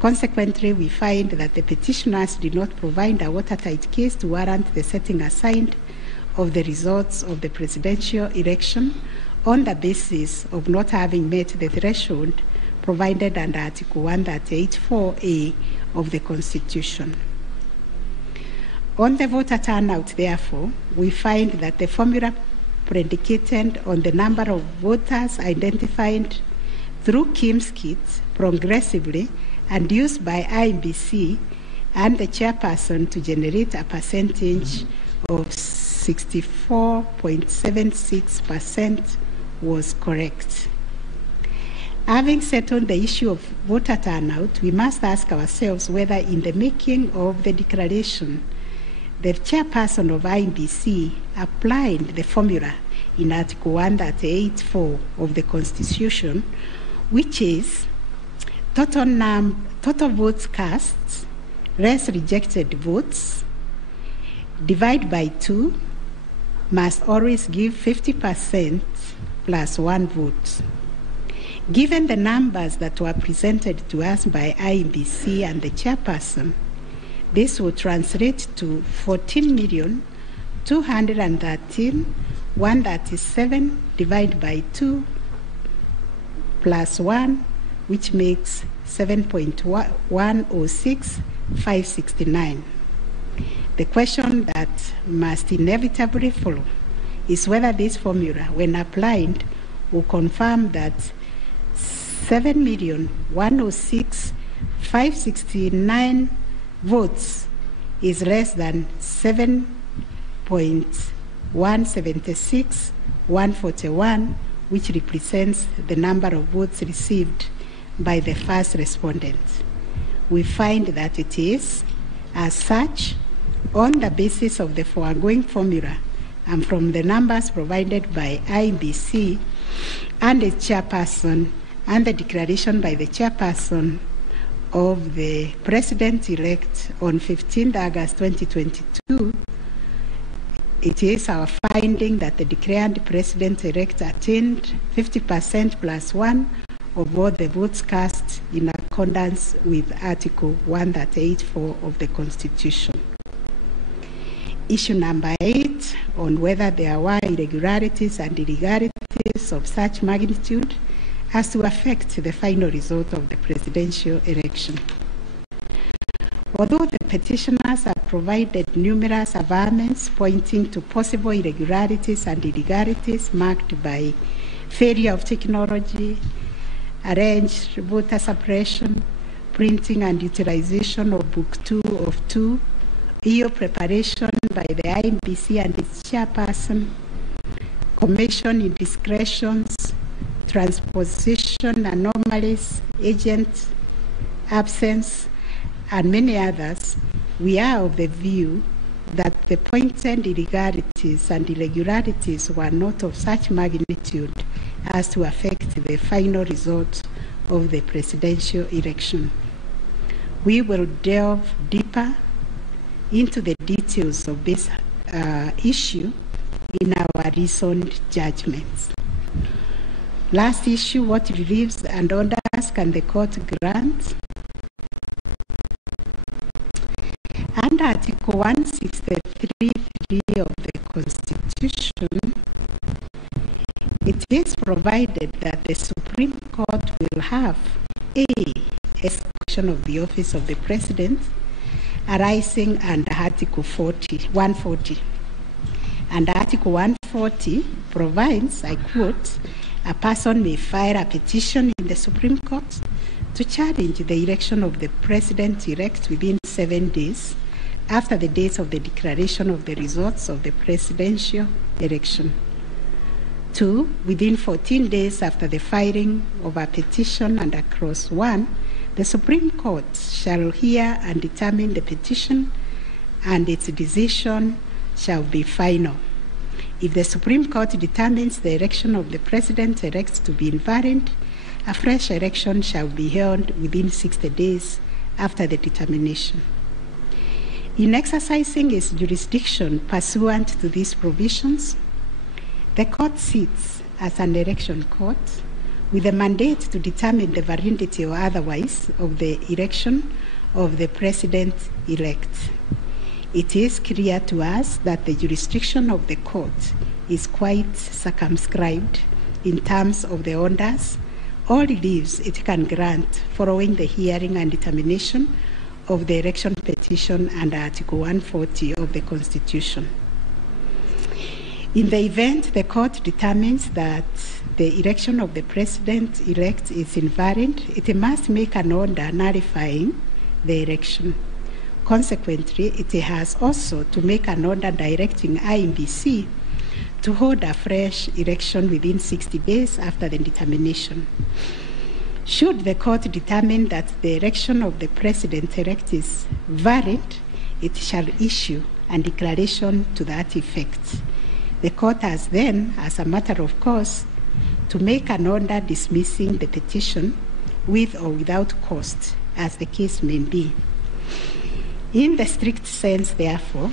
Consequently, we find that the petitioners did not provide a watertight case to warrant the setting aside of the results of the presidential election on the basis of not having met the threshold provided under Article 138(4)(a) of the Constitution. On the voter turnout, therefore, we find that the formula predicated on the number of voters identified through KIMS kits progressively and used by IEBC and the chairperson to generate a percentage of 64.76% was correct. Having settled the issue of voter turnout, we must ask ourselves whether in the making of the declaration, the chairperson of IEBC applied the formula in Article 138(4) of the Constitution, which is total votes cast less rejected votes divide by 2 must always give 50% plus 1 vote. Given the numbers that were presented to us by IEBC and the chairperson, this will translate to 14,213,137 divided by 2 plus 1, which makes 7.106,569. The question that must inevitably follow is whether this formula, when applied, will confirm that 7,106,569 votes is less than 7.176,141, which represents the number of votes received by the first respondent. We find that it is, as such, on the basis of the foregoing formula and from the numbers provided by IEBC and its chairperson and the declaration by the chairperson of the president-elect on 15th August 2022, It is our finding that the declared president-elect attained 50% plus 1 of all the votes cast in accordance with Article 138(4) of the Constitution. Issue number 8, on whether there were irregularities and illegalities of such magnitude as to affect the final result of the presidential election. Although the petitioners have provided numerous averments pointing to possible irregularities and illegalities marked by failure of technology, arranged voter suppression, printing and utilization of Book 2 of 2, EU preparation by the INBC and its chairperson, commission indiscretions, transposition anomalies, agent absence, and many others, we are of the view that the pointed illegalities and irregularities were not of such magnitude as to affect the final result of the presidential election. We will delve deeper into the details of this issue in our recent judgments. Last issue, what reliefs and orders can the court grant? Under Article 163(3) of the Constitution, it is provided that the Supreme Court will have a execution of the office of the President arising under Article 140. And Article 140 provides, I quote, a person may file a petition in the Supreme Court to challenge the election of the President-elect within 7 days after the date of the declaration of the results of the presidential election. 2, within 14 days after the filing of a petition under Clause 1, the Supreme Court shall hear and determine the petition, and its decision shall be final. If the Supreme Court determines the election of the President-elect to be invalid, a fresh election shall be held within 60 days after the determination. In exercising its jurisdiction pursuant to these provisions, the court sits as an election court with a mandate to determine the validity or otherwise of the election of the President-elect. It is clear to us that the jurisdiction of the court is quite circumscribed in terms of the orders or reliefs it can grant following the hearing and determination of the election petition under Article 140 of the Constitution. In the event the court determines that the election of the President-elect is invalid, it must make an order nullifying the election. Consequently, it has also to make an order directing INBC to hold a fresh election within 60 days after the determination. Should the court determine that the election of the President-elect is valid, it shall issue a declaration to that effect. The court has then, as a matter of course, to make an order dismissing the petition with or without cost, as the case may be. In the strict sense, therefore,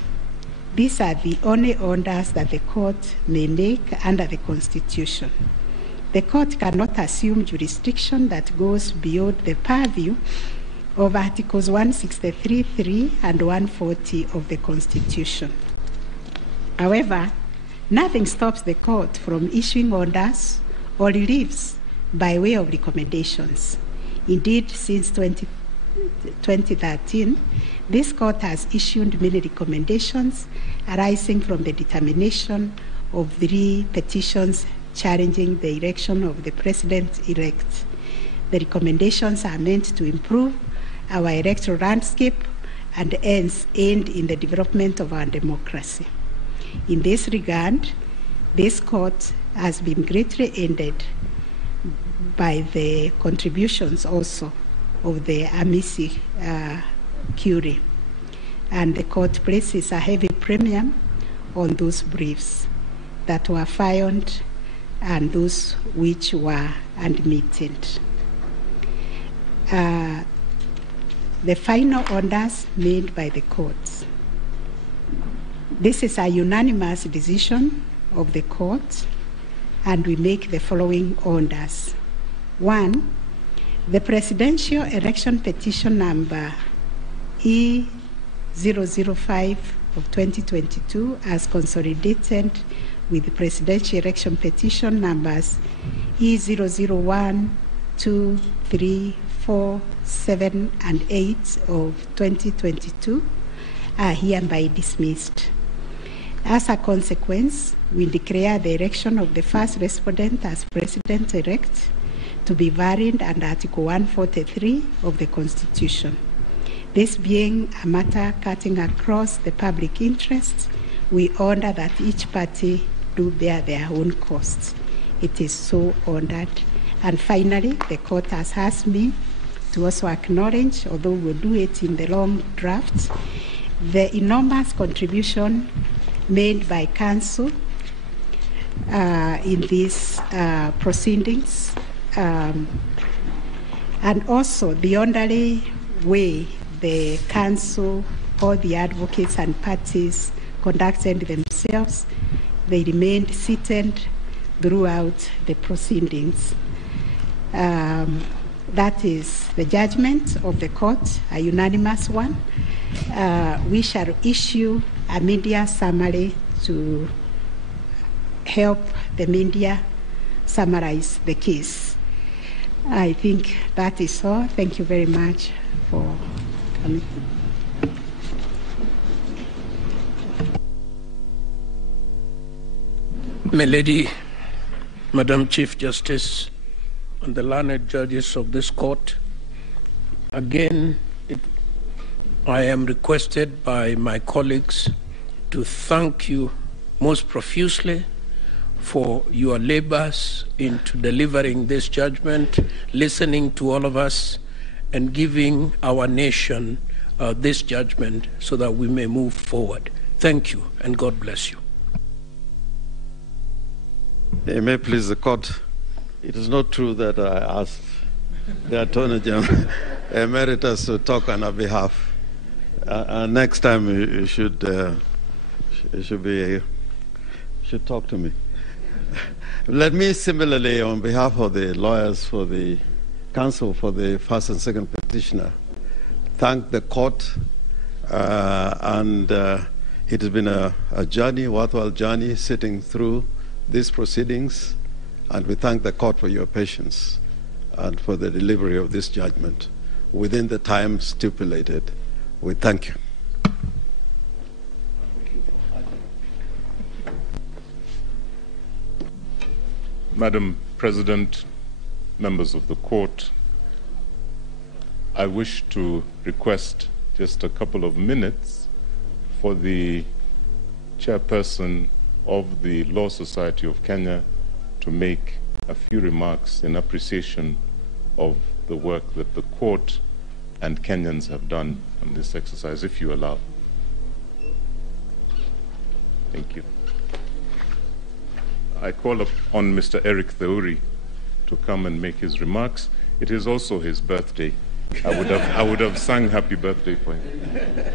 these are the only orders that the court may make under the Constitution. The court cannot assume jurisdiction that goes beyond the purview of Articles 163(3) and 140 of the Constitution. However, nothing stops the court from issuing orders or reliefs by way of recommendations. Indeed, since 2013, this court has issued many recommendations arising from the determination of 3 petitions challenging the election of the President-elect. The recommendations are meant to improve our electoral landscape and hence aid in the development of our democracy. In this regard, this court has been greatly aided by the contributions also of the amici curiae, and the court places a heavy premium on those briefs that were filed and those which were admitted. The final orders made by the courts. This is a unanimous decision of the court, and we make the following orders. 1, the presidential election petition number E005 of 2022 as consolidated with the presidential election petition numbers E001, 2, 3, 4, 7, and 8 of 2022 are hereby dismissed. As a consequence, we declare the election of the first respondent as president-elect to be varied under Article 143 of the Constitution. This being a matter cutting across the public interest, we order that each party do bear their own costs. It is so ordered. And finally, the court has asked me to also acknowledge, although we'll do it in the long draft, the enormous contribution made by counsel in these proceedings, and also the orderly way the counsel, all the advocates and parties conducted themselves. They remained seated throughout the proceedings. That is the judgment of the court, a unanimous one. We shall issue a media summary to help the media summarize the case. I think that is all. Thank you very much for coming. My Lady, Madam Chief Justice, and the learned judges of this court, again, I am requested by my colleagues to thank you most profusely for your labors into delivering this judgment, listening to all of us, and giving our nation this judgment so that we may move forward. Thank you, and God bless you. It may please the court. It is not true that I asked the Attorney General Emeritus to talk on our behalf. Next time you should talk to me. Let me similarly, on behalf of the lawyers for the counsel for the first and second petitioner, thank the court, and it has been a journey, worthwhile journey, sitting through these proceedings, and we thank the court for your patience and for the delivery of this judgment within the time stipulated. We thank you. Madam President, members of the court, I wish to request just a couple of minutes for the chairperson of the Law Society of Kenya to make a few remarks in appreciation of the work that the court and Kenyans have done on this exercise, if you allow. Thank you. I call upon Mr. Eric Theuri to come and make his remarks. It is also his birthday. I would have sung happy birthday for him.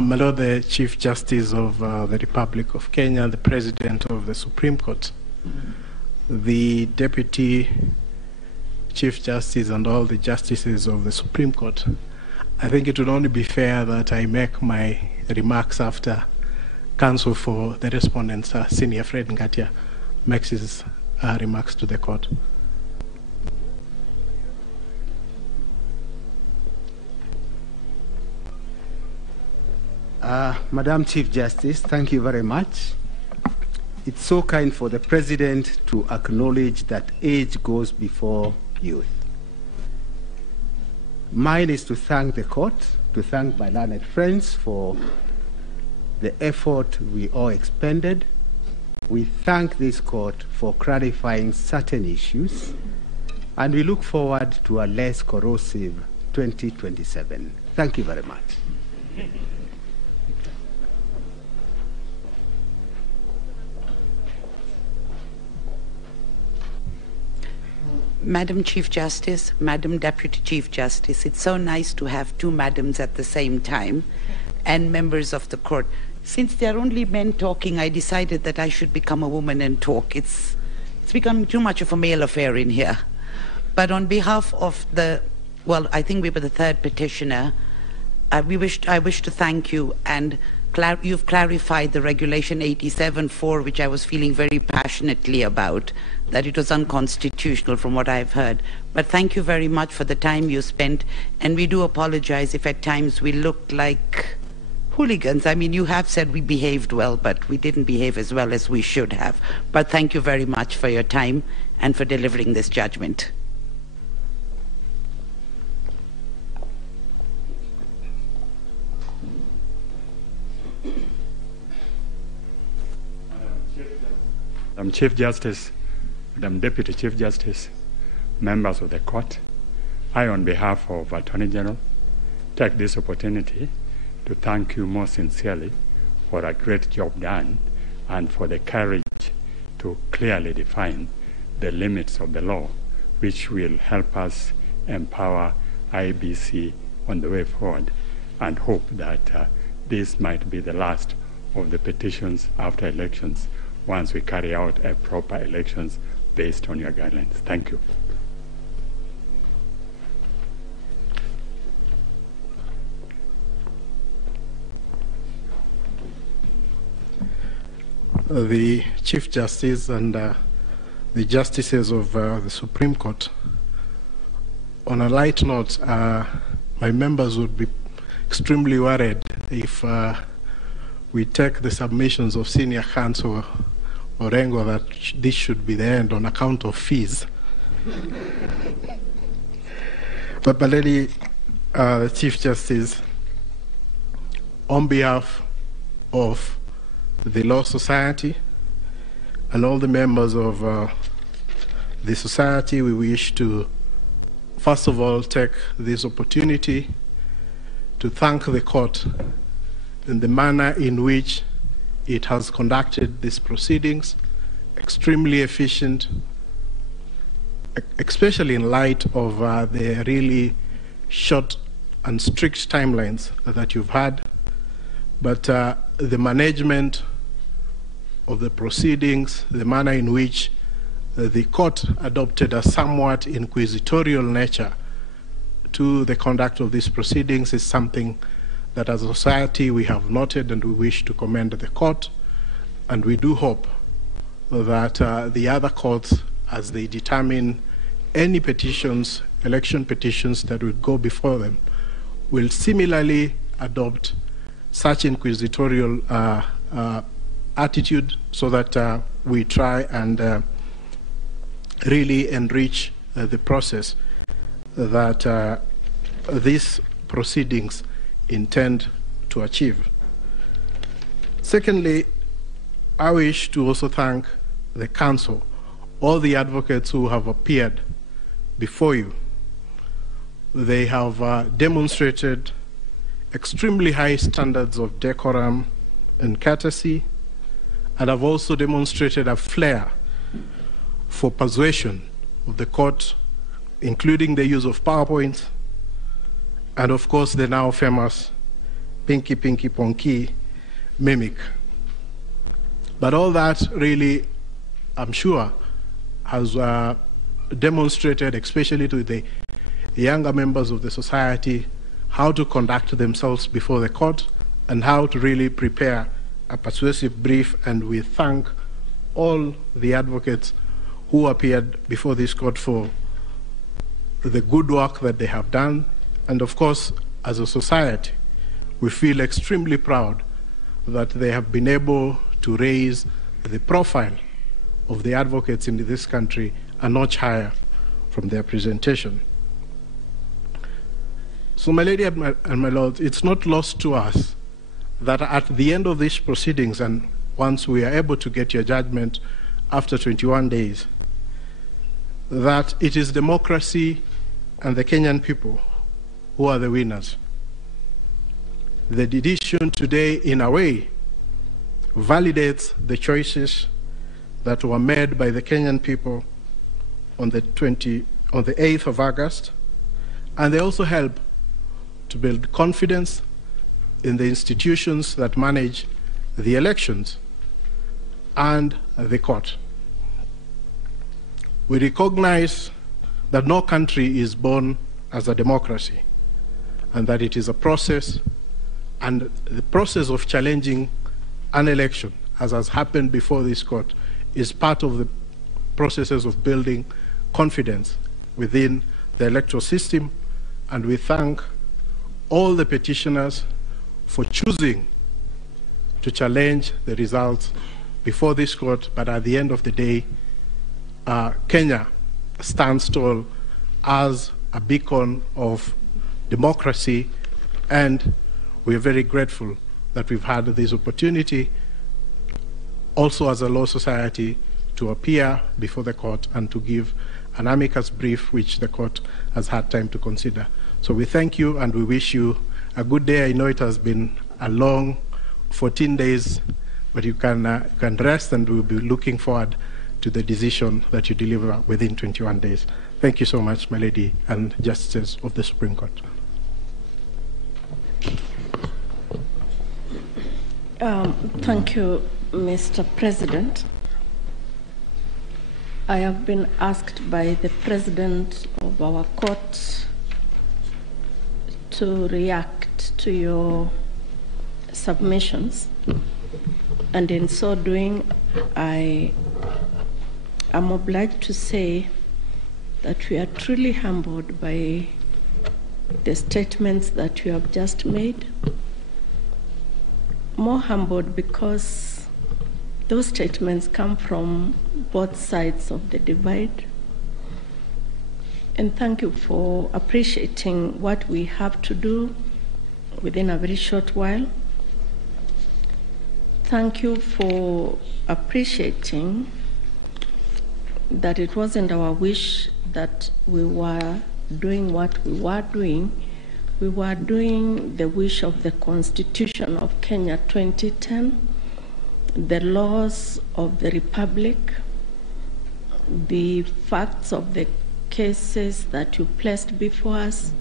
My Lord, the Chief Justice of the Republic of Kenya, the President of the Supreme Court, the Deputy Chief Justice, and all the justices of the Supreme Court, I think it would only be fair that I make my remarks after counsel for the respondents, Senior Fred Ngatia, makes his remarks to the court. Madam Chief Justice, thank you very much. It's so kind for the President to acknowledge that age goes before youth. Mine is to thank the court, to thank my learned friends for the effort we all expended. We thank this court for clarifying certain issues, and we look forward to a less corrosive 2027. Thank you very much. Madam Chief Justice, Madam Deputy Chief Justice, it's so nice to have two madams at the same time, and members of the court. Since there are only men talking, I decided that I should become a woman and talk. It's become too much of a male affair in here. But on behalf of I think we were the third petitioner, I wish to thank you, and you've clarified the Regulation 87.4, which I was feeling very passionately about, that it was unconstitutional from what I've heard. But thank you very much for the time you spent, and we do apologize if at times we looked like hooligans. I mean, you have said we behaved well, but we didn't behave as well as we should have. But thank you very much for your time and for delivering this judgment. Madam Chief Justice, Madam Deputy Chief Justice, members of the court, I, on behalf of Attorney General, take this opportunity to thank you most sincerely for a great job done and for the courage to clearly define the limits of the law, which will help us empower IBC on the way forward, and hope that this might be the last of the petitions after elections once we carry out a proper elections based on your guidelines. Thank you. The Chief Justice and the Justices of the Supreme Court, on a light note, my members would be extremely worried if we take the submissions of Senior Counsel Orengo that this should be the end on account of fees. But Lady Chief Justice, on behalf of the Law Society and all the members of the society, we wish to first of all take this opportunity to thank the court in the manner in which it has conducted these proceedings, extremely efficient, especially in light of the really short and strict timelines that you've had. But the management of the proceedings, the manner in which the court adopted a somewhat inquisitorial nature to the conduct of these proceedings is something that as a society we have noted, and we wish to commend the court, and we do hope that the other courts, as they determine any petitions, election petitions that will go before them, will similarly adopt such inquisitorial attitude, so that we try and really enrich the process that these proceedings intend to achieve. Secondly, I wish to also thank the council, all the advocates who have appeared before you. They have demonstrated extremely high standards of decorum and courtesy, and have also demonstrated a flair for persuasion of the court, including the use of PowerPoint, and of course the now famous Pinky Pinky Ponky mimic. But all that really, I'm sure, has demonstrated, especially to the younger members of the society, how to conduct themselves before the court and how to really prepare a persuasive brief. And we thank all the advocates who appeared before this court for the good work that they have done. And of course, as a society, we feel extremely proud that they have been able to raise the profile of the advocates in this country a notch higher from their presentation. So, my lady and my lord, it's not lost to us that at the end of these proceedings, and once we are able to get your judgment after 21 days, that it is democracy and the Kenyan people who are the winners. the decision today, in a way, validates the choices that were made by the Kenyan people on the 8th of August, and they also help to build confidence in the institutions that manage the elections and the court. We recognize that no country is born as a democracy, and that it is a process, and the process of challenging an election, as has happened before this court, is part of the processes of building confidence within the electoral system. And we thank all the petitioners for choosing to challenge the results before this court. But at the end of the day, Kenya stands tall as a beacon of democracy, and we are very grateful that we've had this opportunity also as a law society to appear before the court and to give an amicus brief which the court has had time to consider. So we thank you and we wish you a good day. I know it has been a long 14 days, but you can rest, and we'll be looking forward to the decision that you deliver within 21 days. Thank you so much, my lady and justices of the Supreme Court. Thank you, Mr. President. I have been asked by the President of our court to react to your submissions, and in so doing, I am obliged to say that we are truly humbled by the statements that you have just made. More humbled because those statements come from both sides of the divide. And thank you for appreciating what we have to do within a very short while. Thank you for appreciating that it wasn't our wish that we were doing what we were doing. We were doing the wish of the Constitution of Kenya 2010, the laws of the Republic, the facts of the cases that you placed before us,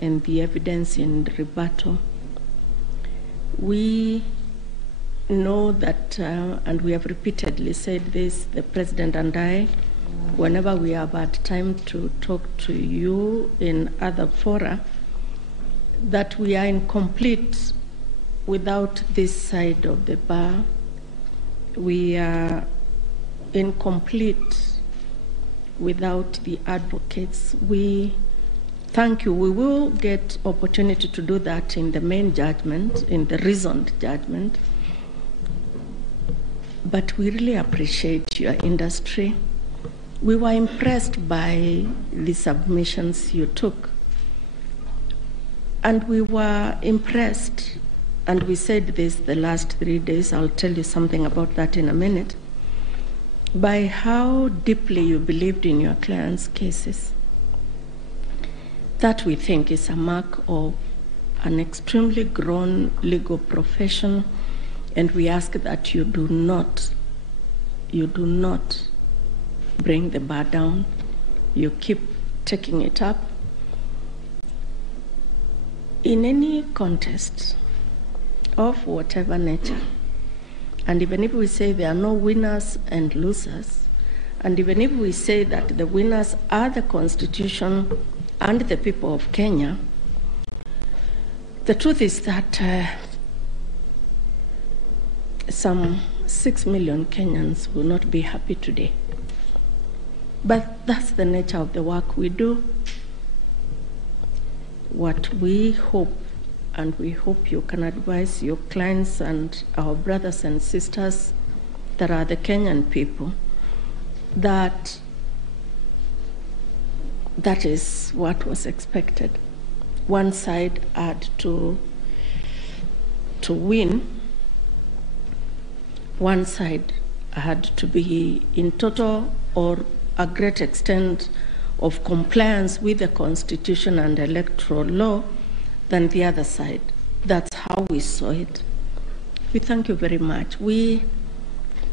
and the evidence in the rebuttal. We know that, and we have repeatedly said this, the President and I, whenever we have had time to talk to you in other fora, that we are incomplete without this side of the bar. We are incomplete without the advocates. We thank you. We will get opportunity to do that in the main judgment, in the reasoned judgment. But we really appreciate your industry. We were impressed by the submissions you took. And we were impressed, and we said this the last 3 days, I'll tell you something about that in a minute, by how deeply you believed in your clients' cases. That we think is a mark of an extremely grown legal profession, and we ask that you do not bring the bar down. You keep taking it up. In any contest of whatever nature, and even if we say there are no winners and losers, and even if we say that the winners are the Constitution and the people of Kenya, the truth is that some 6 million Kenyans will not be happy today. But that's the nature of the work we do. What we hope, and we hope you can advise your clients and our brothers and sisters that are the Kenyan people, that that is what was expected. One side had to win. One side had to be in total or a great extent of compliance with the Constitution and electoral law than the other side. That's how we saw it. We thank you very much. We,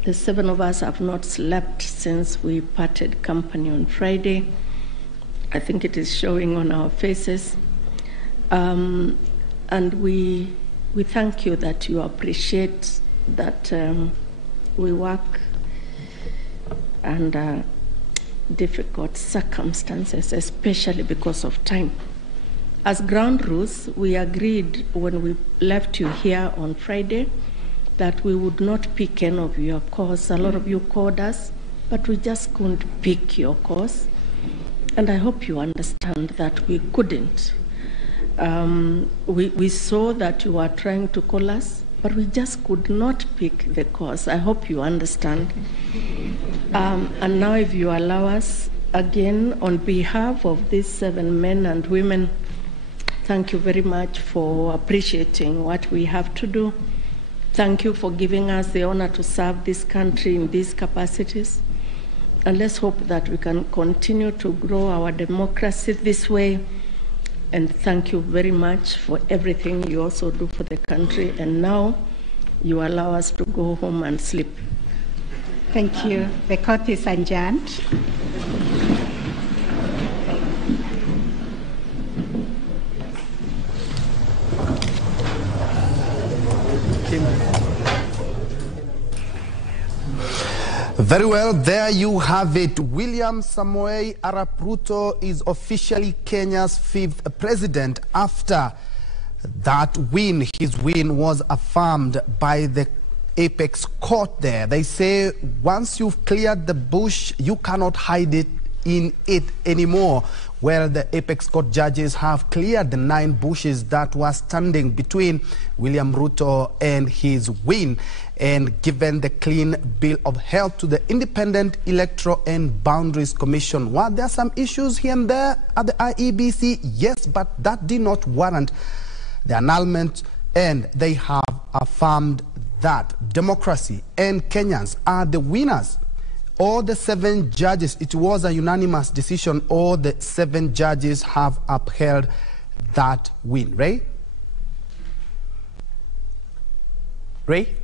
the 7 of us, have not slept since we parted company on Friday. I think it is showing on our faces. And we thank you that you appreciate that we work under difficult circumstances, especially because of time. As ground rules, we agreed when we left you here on Friday that we would not pick any of your calls. A lot of you called us, but we just couldn't pick your calls. And I hope you understand that we couldn't. We saw that you were trying to call us, but we just could not pick the calls. I hope you understand. And now if you allow us, again, on behalf of these 7 men and women, thank you very much for appreciating what we have to do. Thank you for giving us the honor to serve this country in these capacities. And let's hope that we can continue to grow our democracy this way. And thank you very much for everything you also do for the country. And now you allow us to go home and sleep. Thank you. The court is adjourned. Very well, there you have it. William Samoei Arap Ruto is officially Kenya's 5th president after that win. His win was affirmed by the apex court there. They say once you've cleared the bush, you cannot hide it in it anymore. Well, the apex court judges have cleared the 9 bushes that were standing between William Ruto and his win, and given the clean bill of health to the Independent Electoral and Boundaries Commission. While there are some issues here and there at the IEBC, yes, but that did not warrant the annulment, and they have affirmed that democracy and Kenyans are the winners. All the 7 judges, it was a unanimous decision, all the 7 judges have upheld that win. Ray? Ray?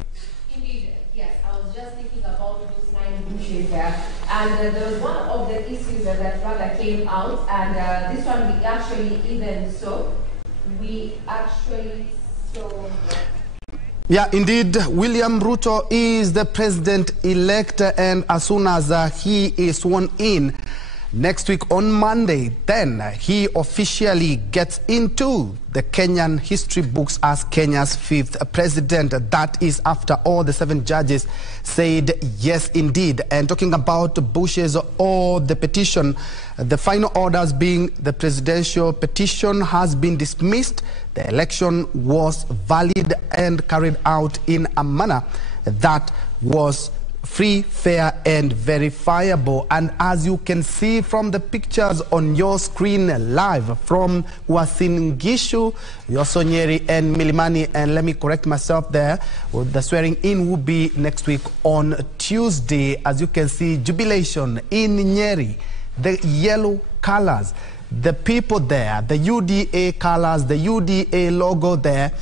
Indeed, yes. I was just thinking about those 9 bushes there. And there was one of the issues that rather came out, and this one we actually even saw. Yeah, indeed, William Ruto is the president-elect, and as soon as he is sworn in next week on Monday, then he officially gets into the Kenyan history books as Kenya's 5th president. That is after all the 7 judges said yes, indeed. And talking about bushes or the petition, the final orders being the presidential petition has been dismissed. The election was valid and carried out in a manner that was free, fair, and verifiable. And as you can see from the pictures on your screen live from Uasin Gishu, Yosonyeri, and Milimani, and let me correct myself there, the swearing in will be next week on Tuesday. As you can see, jubilation in Nyeri, the yellow colors, the people there, the UDA colors, the UDA logo there,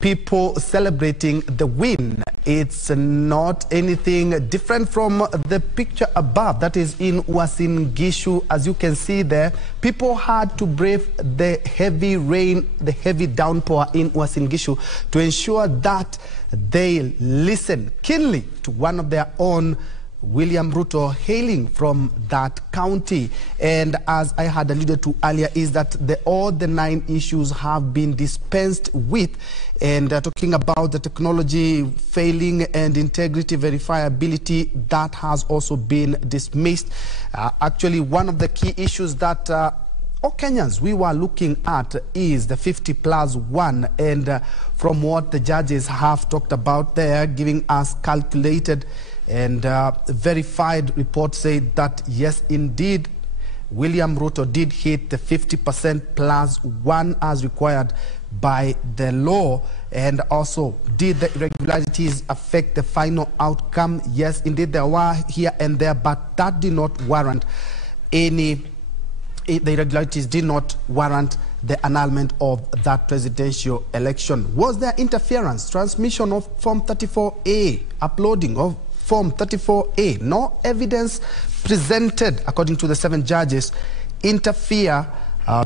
people celebrating the win. It's not anything different from the picture above that is in Uasin Gishu. As you can see there, people had to brave the heavy rain, the heavy downpour in Uasin Gishu to ensure that they listen keenly to one of their own, William Ruto, hailing from that county. And as I had alluded to earlier, is that all the 9 issues have been dispensed with. And talking about the technology failing and integrity verifiability, that has also been dismissed. Actually, one of the key issues that all Kenyans we were looking at is the 50+1. And from what the judges have talked about there, giving us calculated and verified reports say that yes, indeed, William Ruto did hit the 50%+1 as required by the law. And also, did the irregularities affect the final outcome? Yes, indeed, there were here and there, but that did not warrant any, the irregularities did not warrant the annulment of that presidential election. Was there interference, transmission of Form 34A, uploading of Form 34A? No evidence presented, according to the 7 judges, to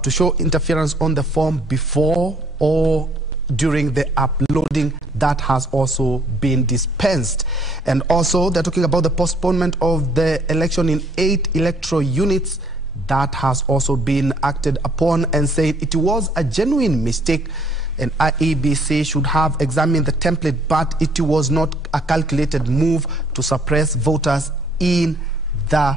show interference on the form before or during the uploading. That has also been dispensed. And also, they're talking about the postponement of the election in 8 electoral units. That has also been acted upon, and said it was a genuine mistake, and IEBC should have examined the template, but it was not a calculated move to suppress voters in the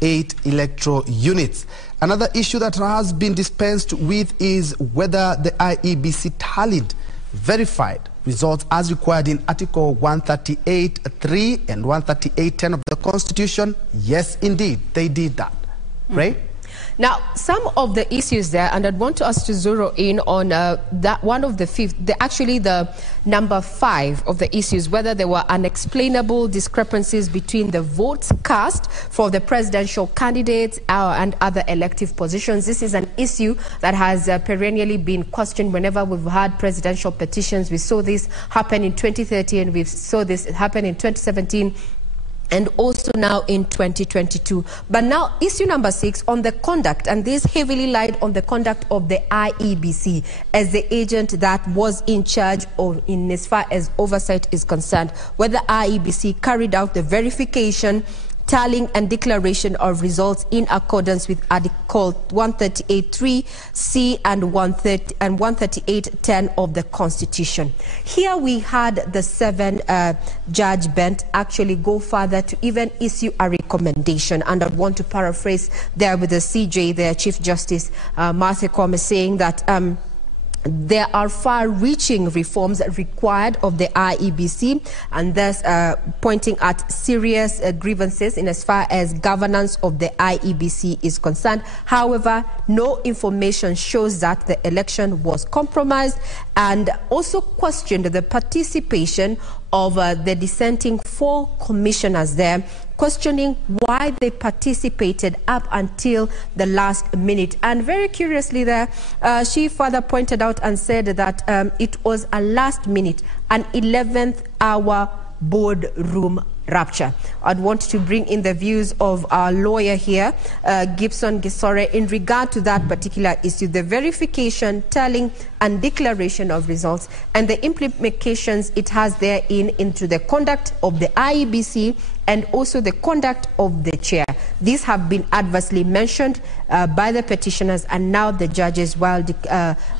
8 electoral units. Another issue that has been dispensed with is whether the IEBC tallied verified results as required in Article 138.3 and 138.10 of the Constitution. Yes, indeed, they did that. Right? Now, some of the issues there, and I'd want us to zero in on that one of the fifth, actually the number 5 of the issues, whether there were unexplainable discrepancies between the votes cast for the presidential candidates and other elective positions. This is an issue that has perennially been questioned whenever we've had presidential petitions. We saw this happen in 2013, we saw this happen in 2017, and also now in 2022. But now issue number 6 on the conduct, and this heavily lied on the conduct of the IEBC as the agent that was in charge, or in as far as oversight is concerned, whether IEBC carried out the verification, tallying and declaration of results in accordance with Article 138.3C and 138.10 of the Constitution. Here we had the 7 judge bench actually go further to even issue a recommendation, and I want to paraphrase there with the CJ, their Chief Justice Mahakama, saying that there are far-reaching reforms required of the IEBC, and thus pointing at serious grievances in as far as governance of the IEBC is concerned. However, no information shows that the election was compromised, and also questioned the participation of the dissenting 4 commissioners there, questioning why they participated up until the last minute. And very curiously there, she further pointed out and said that it was a last minute, an 11th hour boardroom rapture. I'd want to bring in the views of our lawyer here, Gibson Gisore, in regard to that particular issue, the verification, tallying and declaration of results, and the implications it has therein into the conduct of the IEBC and also the conduct of the chair. These have been adversely mentioned by the petitioners and now the judges while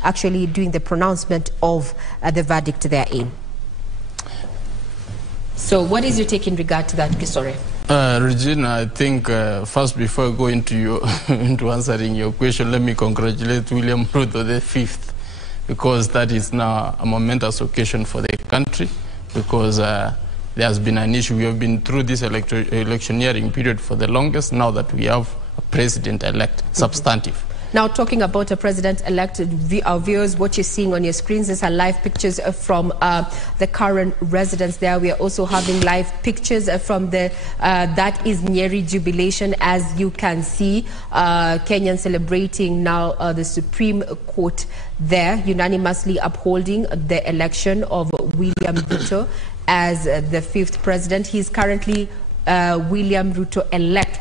actually doing the pronouncement of the verdict therein. So what is your take in regard to that, Gisore? Regina, I think first, before I go into into answering your question, let me congratulate William Ruto the 5th, because that is now a momentous occasion for the country, because there has been an issue. We have been through this electioneering period for the longest, now that we have a president-elect, substantive. Now, talking about a president-elect, our viewers, what you're seeing on your screens is live pictures from the current residence there. We are also having live pictures from the, that is Nyeri jubilation, as you can see, Kenyans celebrating now the Supreme Court there, unanimously upholding the election of William Ruto as the 5th president. He's currently William Ruto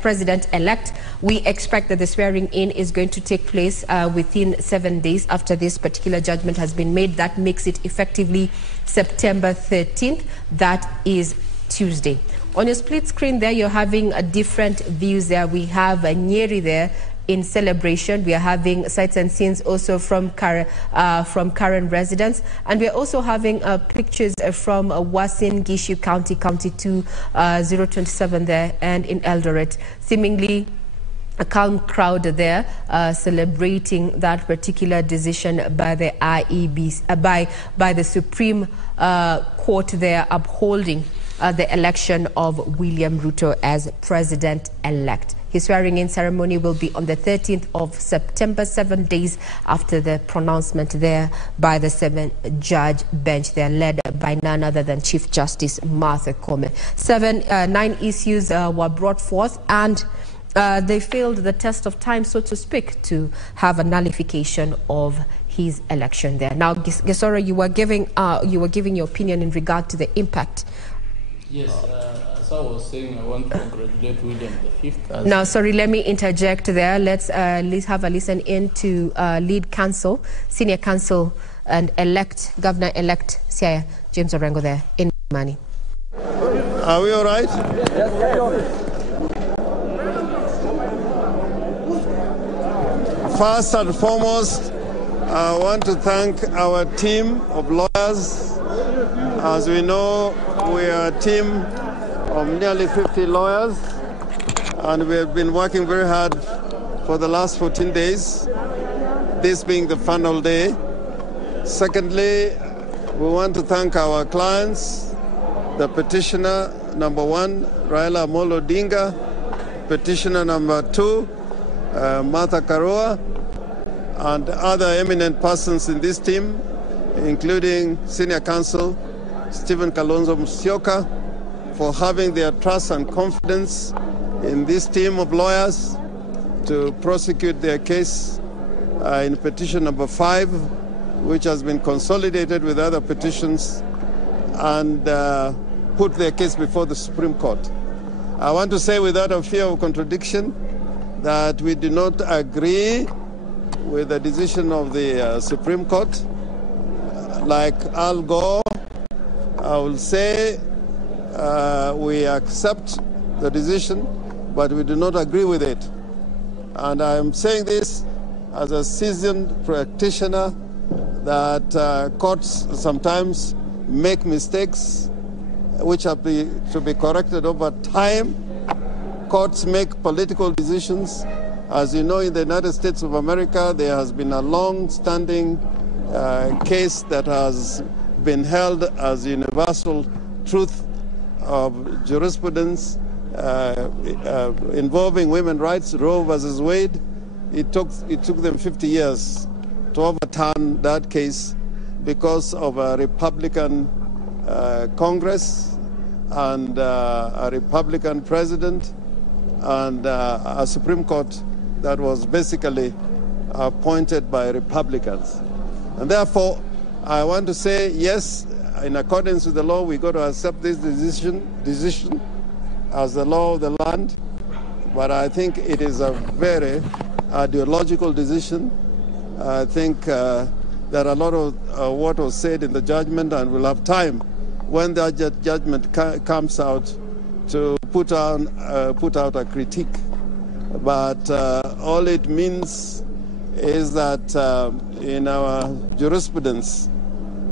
president-elect. We expect that the swearing in is going to take place within 7 days after this particular judgment has been made. That makes it effectively September 13th. That is Tuesday. On your split screen there, you're having different views there. We have Nyeri there in celebration. We are having sights and scenes also from current residents, and we are also having pictures from Uasin Gishu County, County 2, 027 there, and in Eldoret. Seemingly a calm crowd there celebrating that particular decision by the IEBC, by the Supreme Court there, upholding the election of William Ruto as president-elect. His swearing-in ceremony will be on the 13th of September, 7 days after the pronouncement there by the 7-judge bench there, led by none other than Chief Justice Mahakama. 9 issues were brought forth, and they failed the test of time, so to speak, to have a nullification of his election there. Now, Gesora, you were giving your opinion in regard to the impact. Yes, as I was saying, I want to congratulate William V. Now, sorry, let me interject there. Let's have a listen in to lead counsel, senior counsel, and Governor-elect Siaya James Orengo there in Mani. Are we all right? First and foremost, I want to thank our team of lawyers. As we know, we are a team of nearly 50 lawyers, and we have been working very hard for the last 14 days, this being the final day. Secondly, we want to thank our clients, the petitioner number 1, Raila Amolo Odinga, petitioner number 2, Martha Karua, and other eminent persons in this team, including Senior Counsel Stephen Kalonzo Musyoka, for having their trust and confidence in this team of lawyers to prosecute their case in petition number 5, which has been consolidated with other petitions and put their case before the Supreme Court. I want to say without a fear of contradiction that we do not agree with the decision of the Supreme Court. Like Al Gore, I will say we accept the decision, but we do not agree with it. And I am saying this as a seasoned practitioner that courts sometimes make mistakes which have to be corrected over time. Courts make political decisions. As you know, in the United States of America, there has been a long-standing case that has been held as universal truth of jurisprudence involving women's rights, Roe versus Wade. It took them 50 years to overturn that case because of a Republican Congress and a Republican president and a Supreme Court that was basically appointed by Republicans. And therefore, I want to say, yes, in accordance with the law, we got to accept this decision as the law of the land. But I think it is a very ideological decision. I think there are a lot of what was said in the judgment, and we'll have time when that judgment comes out to put out a critique. But all it means is that in our jurisprudence,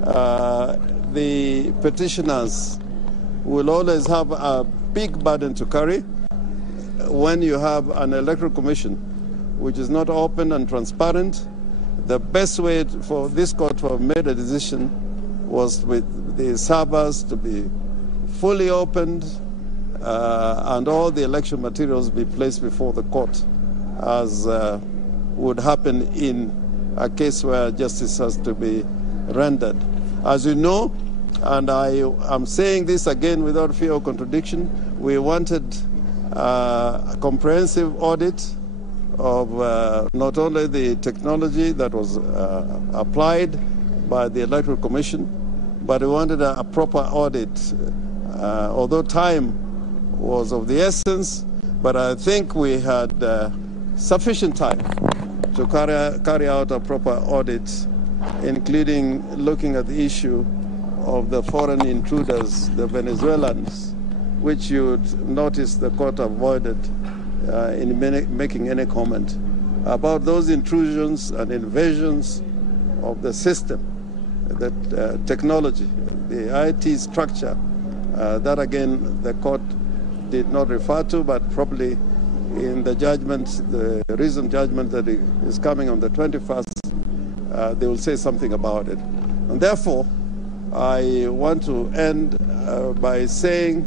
the petitioners will always have a big burden to carry when you have an electoral commission which is not open and transparent. The best way for this court to have made a decision was with the servers to be fully opened and all the election materials be placed before the court, as would happen in a case where justice has to be rendered. As you know, and I am saying this again without fear of contradiction, we wanted a comprehensive audit of not only the technology that was applied by the Electoral Commission, but we wanted a proper audit. Although time was of the essence, but I think we had sufficient time to carry out a proper audit, including looking at the issue of the foreign intruders, the Venezuelans, which you'd notice the court avoided in making any comment about those intrusions and invasions of the system, the technology, the IT structure. That again, the court did not refer to, but probably in the judgment, the recent judgment that is coming on the 21st, they will say something about it. And therefore, I want to end by saying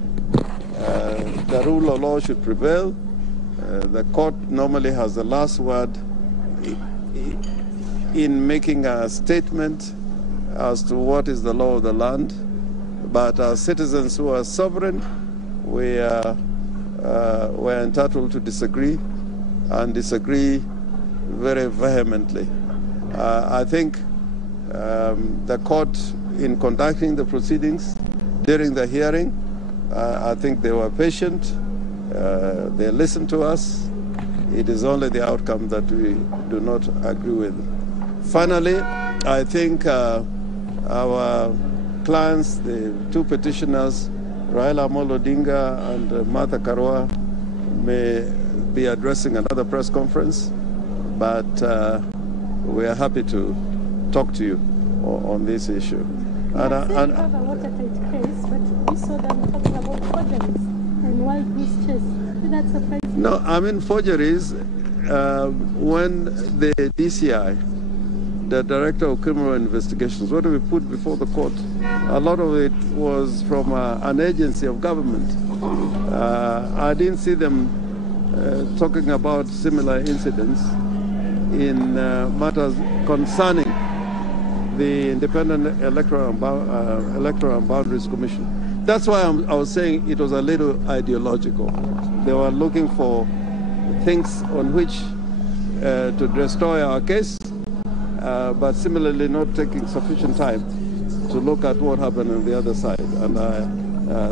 the rule of law should prevail. The court normally has the last word in making a statement as to what is the law of the land. But as citizens who are sovereign, we are we're entitled to disagree and disagree very vehemently. I think the court, in conducting the proceedings during the hearing, I think they were patient. They listened to us. It is only the outcome that we do not agree with. Finally, I think our clients, the two petitioners, Raila Amolo Odinga and Martha Karua, may be addressing another press conference, but we are happy to talk to you on this issue. You have a watertight case, but we saw them talking about forgeries and wild goose chase. Did that surprise you? No, I mean forgeries. When the DCI, the Director of Criminal Investigations, what we put before the court, a lot of it was from an agency of government. I didn't see them talking about similar incidents in matters concerning the Independent Electoral and Boundaries Commission. That's why I was saying it was a little ideological. They were looking for things on which to destroy our case, but similarly not taking sufficient time to look at what happened on the other side. And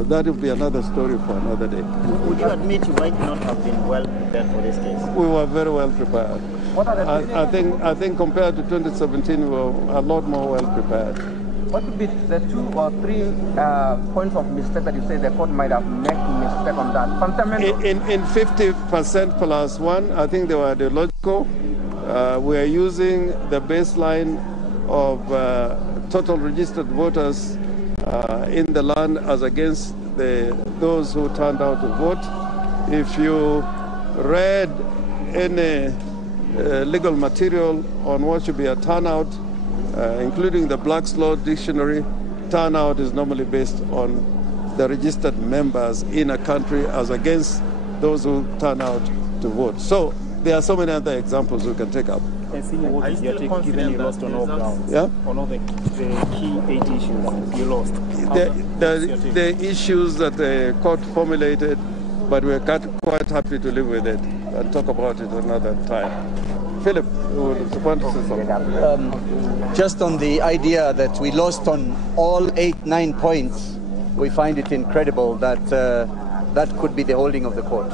that will be another story for another day. Would you admit you might not have been well prepared for this case? We were very well prepared. I think compared to 2017, we were a lot more well prepared. What would be the 2 or 3 points of mistake that you say the court might have made mistake on that? Fundamental. In 50% plus 1, I think they were ideological. We are using the baseline of total registered voters in the land as against those who turned out to vote. If you read any legal material on what should be a turnout, including the Black's Law Dictionary, turnout is normally based on the registered members in a country as against those who turn out to vote. So there are so many other examples we can take up. Are you still confident you lost on all grounds? Yeah? On all the key 8 issues you lost? The issues that the court formulated, but we're quite happy to live with it and talk about it another time. Philip, you want to say something? Just on the idea that we lost on all 8-9 points, we find it incredible that that could be the holding of the court.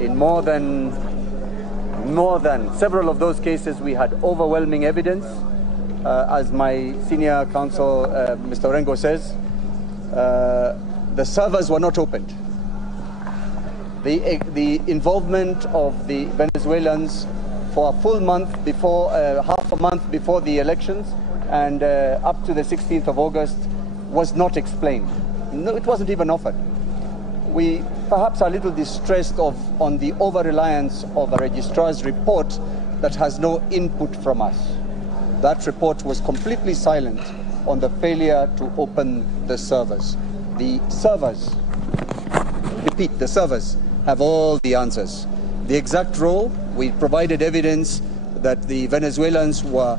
In more than several of those cases, we had overwhelming evidence. As my senior counsel, Mr. Orengo, says, the servers were not opened. The involvement of the Venezuelans for a full month before, half a month before the elections and up to the 16th of August was not explained. No, it wasn't even offered. We perhaps are a little distressed on the over-reliance of a registrar's report that has no input from us. That report was completely silent on the failure to open the servers. The servers, repeat, the servers have all the answers. The exact role, we provided evidence that the Venezuelans were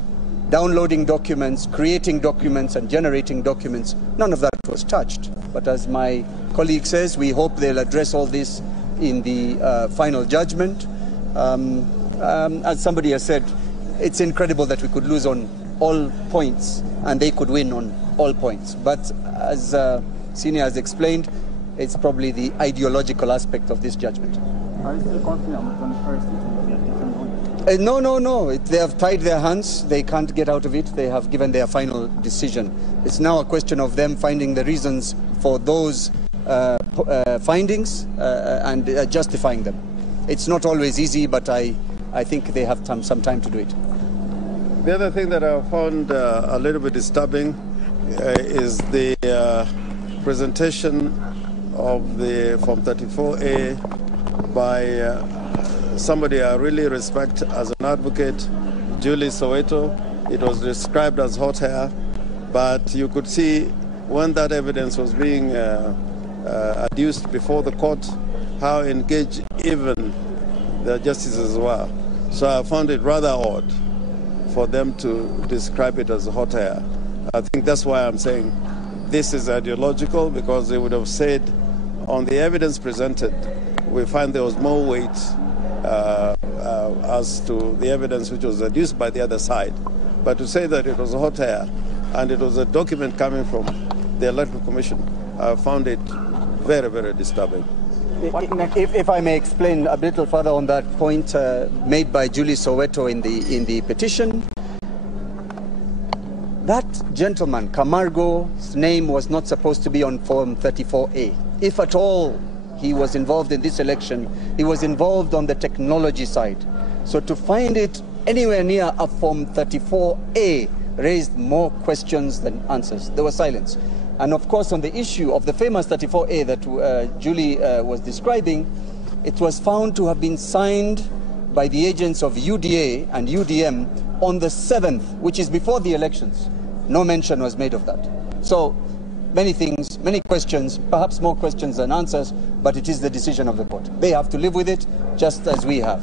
downloading documents, creating documents, and generating documents. None of that was touched. But as my colleague says, we hope they'll address all this in the final judgment. As somebody has said, it's incredible that we could lose on all points and they could win on all points. But as Senior has explained, it's probably the ideological aspect of this judgment. Are you still confident on the 21st it will be a different one? No. They have tied their hands. They can't get out of it. They have given their final decision. It's now a question of them finding the reasons for those findings and justifying them. It's not always easy, but I think they have some time to do it. The other thing that I found a little bit disturbing is the presentation of the Form 34A by somebody I really respect as an advocate, Julie Soweto. It was described as hot hair, but you could see when that evidence was being adduced before the court, how engaged even the justices were. So I found it rather odd for them to describe it as hot air. I think that's why I'm saying this is ideological, because they would have said on the evidence presented, we find there was more weight as to the evidence which was adduced by the other side. But to say that it was hot air and it was a document coming from the Electoral Commission, I found it very, very disturbing. If I may explain a little further on that point made by Julie Soweto in the petition, that gentleman, Camargo's name was not supposed to be on Form 34A. If at all he was involved in this election, he was involved on the technology side. So to find it anywhere near a Form 34A raised more questions than answers. There was silence. And of course, on the issue of the famous 34A that Julie was describing, it was found to have been signed by the agents of UDA and UDM on the 7th, which is before the elections. No mention was made of that. So many things, many questions, perhaps more questions than answers, but it is the decision of the court. They have to live with it just as we have.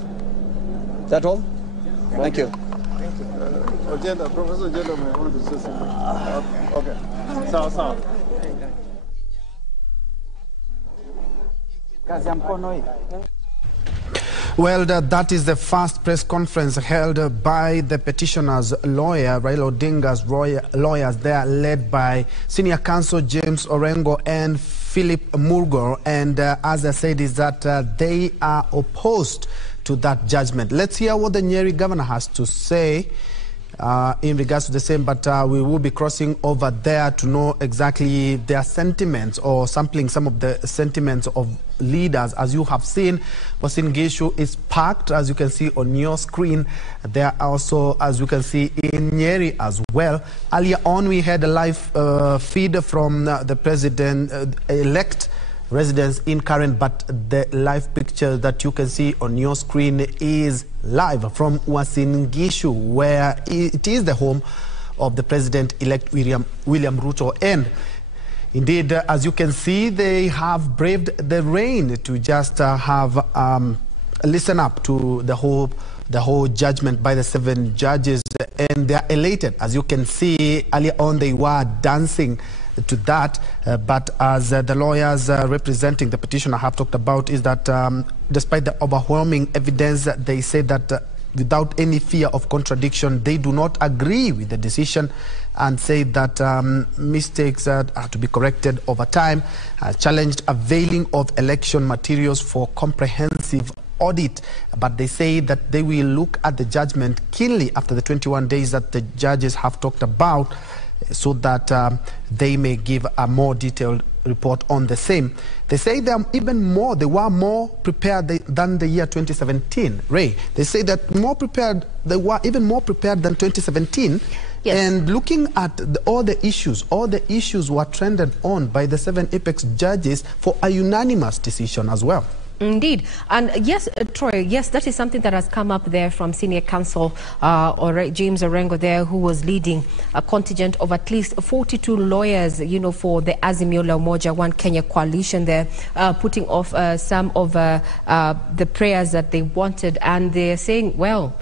Is that all? Thank you. Professor Agenda may want to say something. Okay. Sawa. Well, that is the first press conference held by the petitioner's lawyer, Raila Odinga's lawyers. They are led by Senior Counsel James Orengo and Philip Murgor. And as I said, is that they are opposed to that judgment. Let's hear what the Nyeri governor has to say in regards to the same, but we will be crossing over there to know exactly their sentiments or sampling some of the sentiments of leaders. As you have seen, Uasin Gishu is packed, as you can see on your screen. There are also, as you can see, in Nyeri as well. Earlier on, we had a live feed from the president-elect residents in Karen, but the live picture that you can see on your screen is live from Uasin Gishu, where it is the home of the president-elect William Ruto. And indeed, as you can see, they have braved the rain to just listen up to the whole judgment by the 7 judges, and they are elated. As you can see, earlier on they were dancing to that, but as the lawyers representing the petitioner have talked about, is that despite the overwhelming evidence, they say that without any fear of contradiction, they do not agree with the decision and say that mistakes are to be corrected over time, challenged availing of election materials for comprehensive audit, but they say that they will look at the judgment keenly after the 21 days that the judges have talked about, so that they may give a more detailed report on the same. They say they were more prepared than the year 2017. Ray, they say that they were even more prepared than 2017. Yes. And looking at all the issues were trended on by the 7 apex judges for a unanimous decision as well. Indeed. And yes, Troy, yes, that is something that has come up there from Senior Counsel James Orengo there, who was leading a contingent of at least 42 lawyers, for the Azimio la Umoja One Kenya coalition there, putting off some of the prayers that they wanted. And they're saying, well,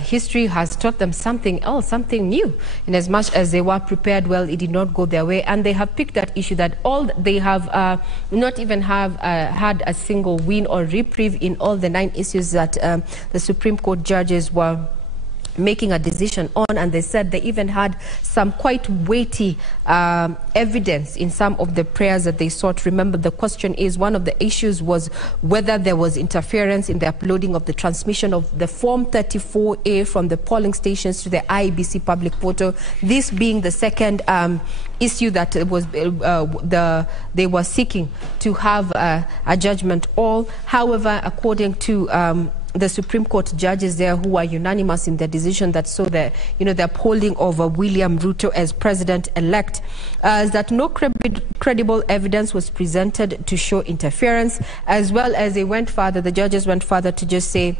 history has taught them something else, something new. In as much as they were prepared, well, it did not go their way, and they have picked that issue that all they have not even have had a single win or reprieve in all the 9 issues that the Supreme Court judges were making a decision on, and they said they even had some quite weighty evidence in some of the prayers that they sought. Remember, the question is, one of the issues was whether there was interference in the uploading of the transmission of the Form 34A from the polling stations to the IEBC public portal. This being the second issue that was they were seeking to have a judgment all. However, according to the Supreme Court judges there, who are unanimous in their decision that saw the upholding of William Ruto as president-elect, is that no credible evidence was presented to show interference, as well as they went further, the judges went further to just say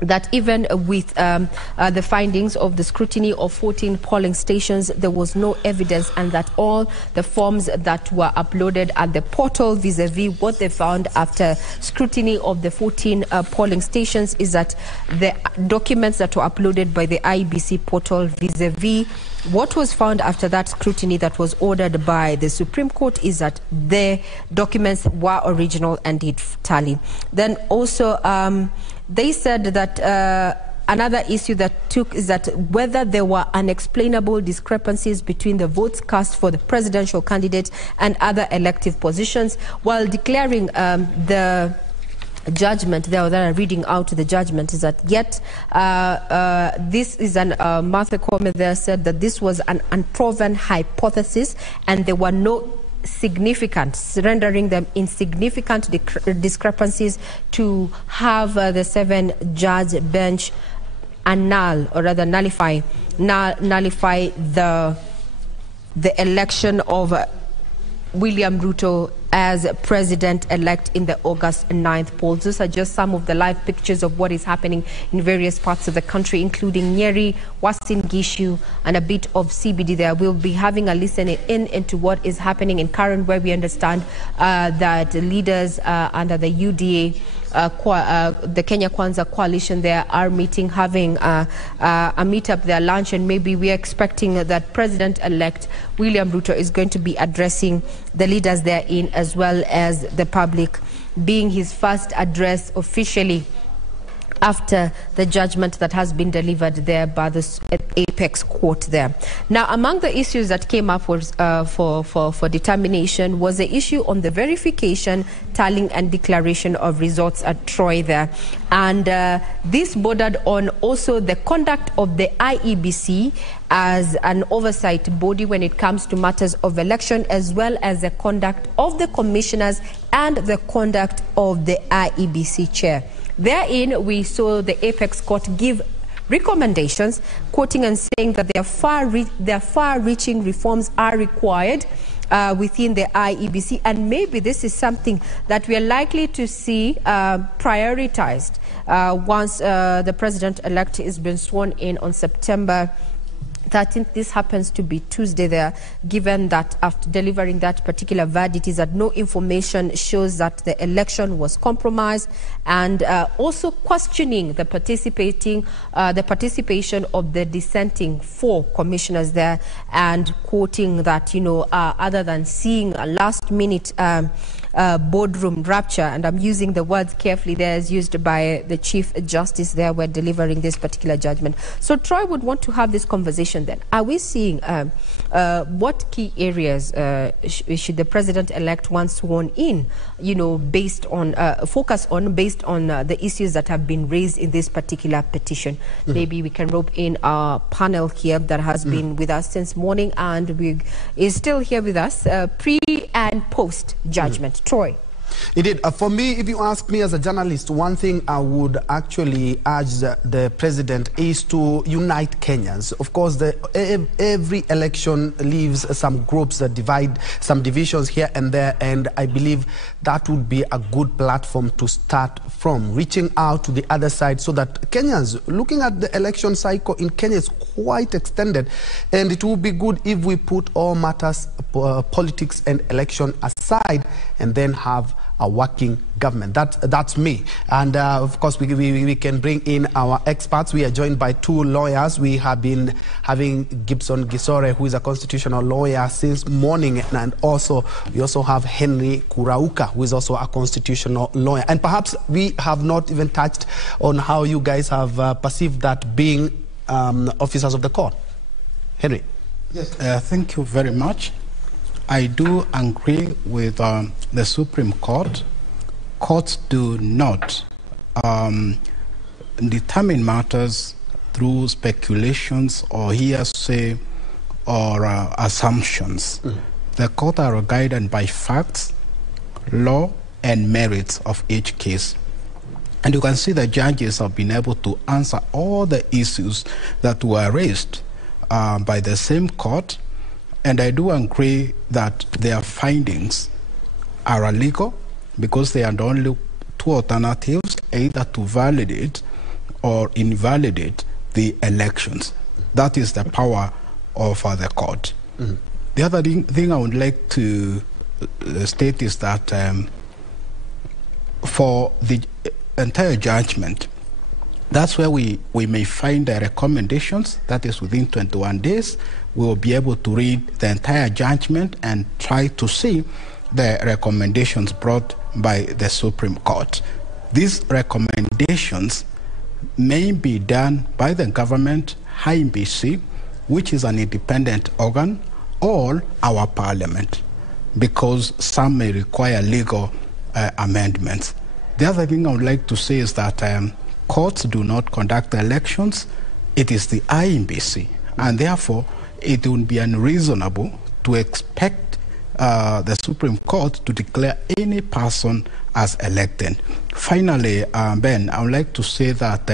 that even with the findings of the scrutiny of 14 polling stations, there was no evidence, and that all the forms that were uploaded at the portal vis-a-vis what they found after scrutiny of the 14 polling stations is that the documents that were uploaded by the IEBC portal vis-a-vis what was found after that scrutiny that was ordered by the Supreme Court is that the documents were original and did tally. Then also they said that another issue that took is that whether there were unexplainable discrepancies between the votes cast for the presidential candidate and other elective positions, while declaring the judgment there that are reading out the judgment is that yet this is an Mahakama there said that this was an unproven hypothesis and there were no significant, rendering them insignificant discrepancies to have the 7-judge bench annul, or rather nullify the election of William Ruto as president-elect in the August 9th polls. Those are just some of the live pictures of what is happening in various parts of the country, including Nyeri, Uasin Gishu, and a bit of CBD there. We'll be having a listening into what is happening in Karen, where we understand that leaders under the UDA, the Kenya Kwanza coalition there are meeting, having a meetup there, lunch, and maybe we are expecting that President-elect William Ruto is going to be addressing the leaders therein as well as the public, being his first address officially after the judgment that has been delivered there by the Apex Court there. Now, among the issues that came up was, for determination was the issue on the verification, tallying and declaration of results at Troy there. And this bordered on also the conduct of the IEBC as an oversight body when it comes to matters of election, as well as the conduct of the commissioners and the conduct of the IEBC chair. Therein, we saw the Apex Court give recommendations, quoting and saying that their far-reaching reforms are required within the IEBC, and maybe this is something that we are likely to see prioritized once the president-elect has been sworn in on September 13th. This happens to be Tuesday there, given that after delivering that particular verdict is that no information shows that the election was compromised, and also questioning the participation of the dissenting 4 commissioners there, and quoting that, you know, other than seeing a last-minute boardroom rapture, and I'm using the words carefully there as used by the Chief Justice there when delivering this particular judgment. So Troy would want to have this conversation then. Are we seeing what key areas should the president-elect once sworn in, you know, based on, focus on, based on the issues that have been raised in this particular petition? Maybe we can rope in our panel here that has been with us since morning and is still here with us pre and post judgment. Troy. Indeed. For me, if you ask me as a journalist, one thing I would actually urge the president is to unite Kenyans. Of course, every election leaves some groups that divide, some divisions here and there, and I believe that would be a good platform to start from, reaching out to the other side so that Kenyans, looking at the election cycle in Kenya is quite extended, and it would be good if we put all matters, politics and election aside, and then have a working government. That's me. And of course, we can bring in our experts. We are joined by 2 lawyers. We have been having Gibson Gisore, who is a constitutional lawyer since morning, and also we also have Henry Kurauka, who is also a constitutional lawyer. And perhaps we have not even touched on how you guys have perceived that being officers of the court. Henry. Yes, thank you very much. I do agree with the Supreme Court. Courts do not determine matters through speculations or hearsay or assumptions. The court are guided by facts, law, and merits of each case. And you can see the judges have been able to answer all the issues that were raised by the same court. And I do agree that their findings are illegal because they are the only 2 alternatives, either to validate or invalidate the elections. That is the power of the court. The other thing I would like to state is that for the entire judgment, that's where we may find the recommendations. That is, within 21 days, we will be able to read the entire judgment and try to see the recommendations brought by the Supreme Court. These recommendations may be done by the government, IEBC, which is an independent organ, or our parliament, because some may require legal amendments. The other thing I would like to say is that courts do not conduct elections. It is the IEBC, and therefore it would be unreasonable to expect the Supreme Court to declare any person as elected. Finally, Ben, I would like to say that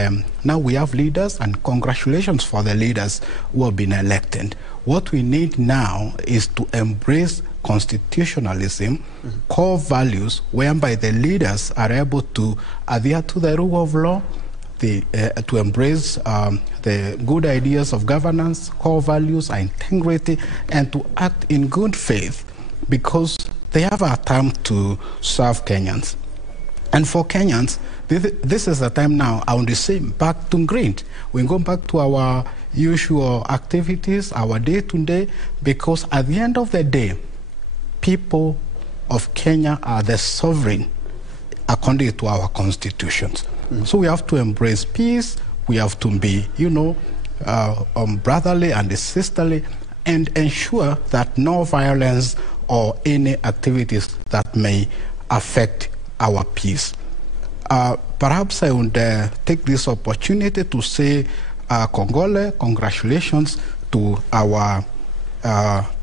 now we have leaders, and congratulations for the leaders who have been elected. What we need now is to embrace constitutionalism, core values whereby the leaders are able to adhere to the rule of law, to embrace the good ideas of governance, core values, integrity, and to act in good faith, because they have a time to serve Kenyans. And for Kenyans, this is the time now, I want to say, back to green. We go back to our usual activities, our day-to-day, because at the end of the day, people of Kenya are the sovereign according to our constitutions. So we have to embrace peace, we have to be, brotherly and sisterly, and ensure that no violence or any activities that may affect our peace. Perhaps I would take this opportunity to say congratulations to our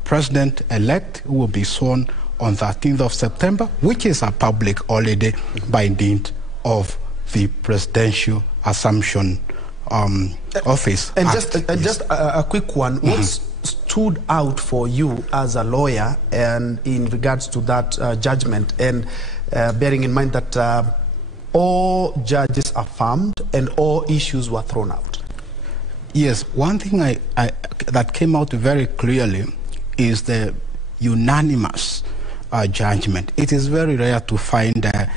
president-elect, who will be sworn on 13th of September, which is a public holiday by dint of the presidential assumption office. And just a quick one. What stood out for you as a lawyer and in regards to that judgment, and bearing in mind that all judges affirmed and all issues were thrown out? Yes, one thing that came out very clearly is the unanimous judgment. It is very rare to find the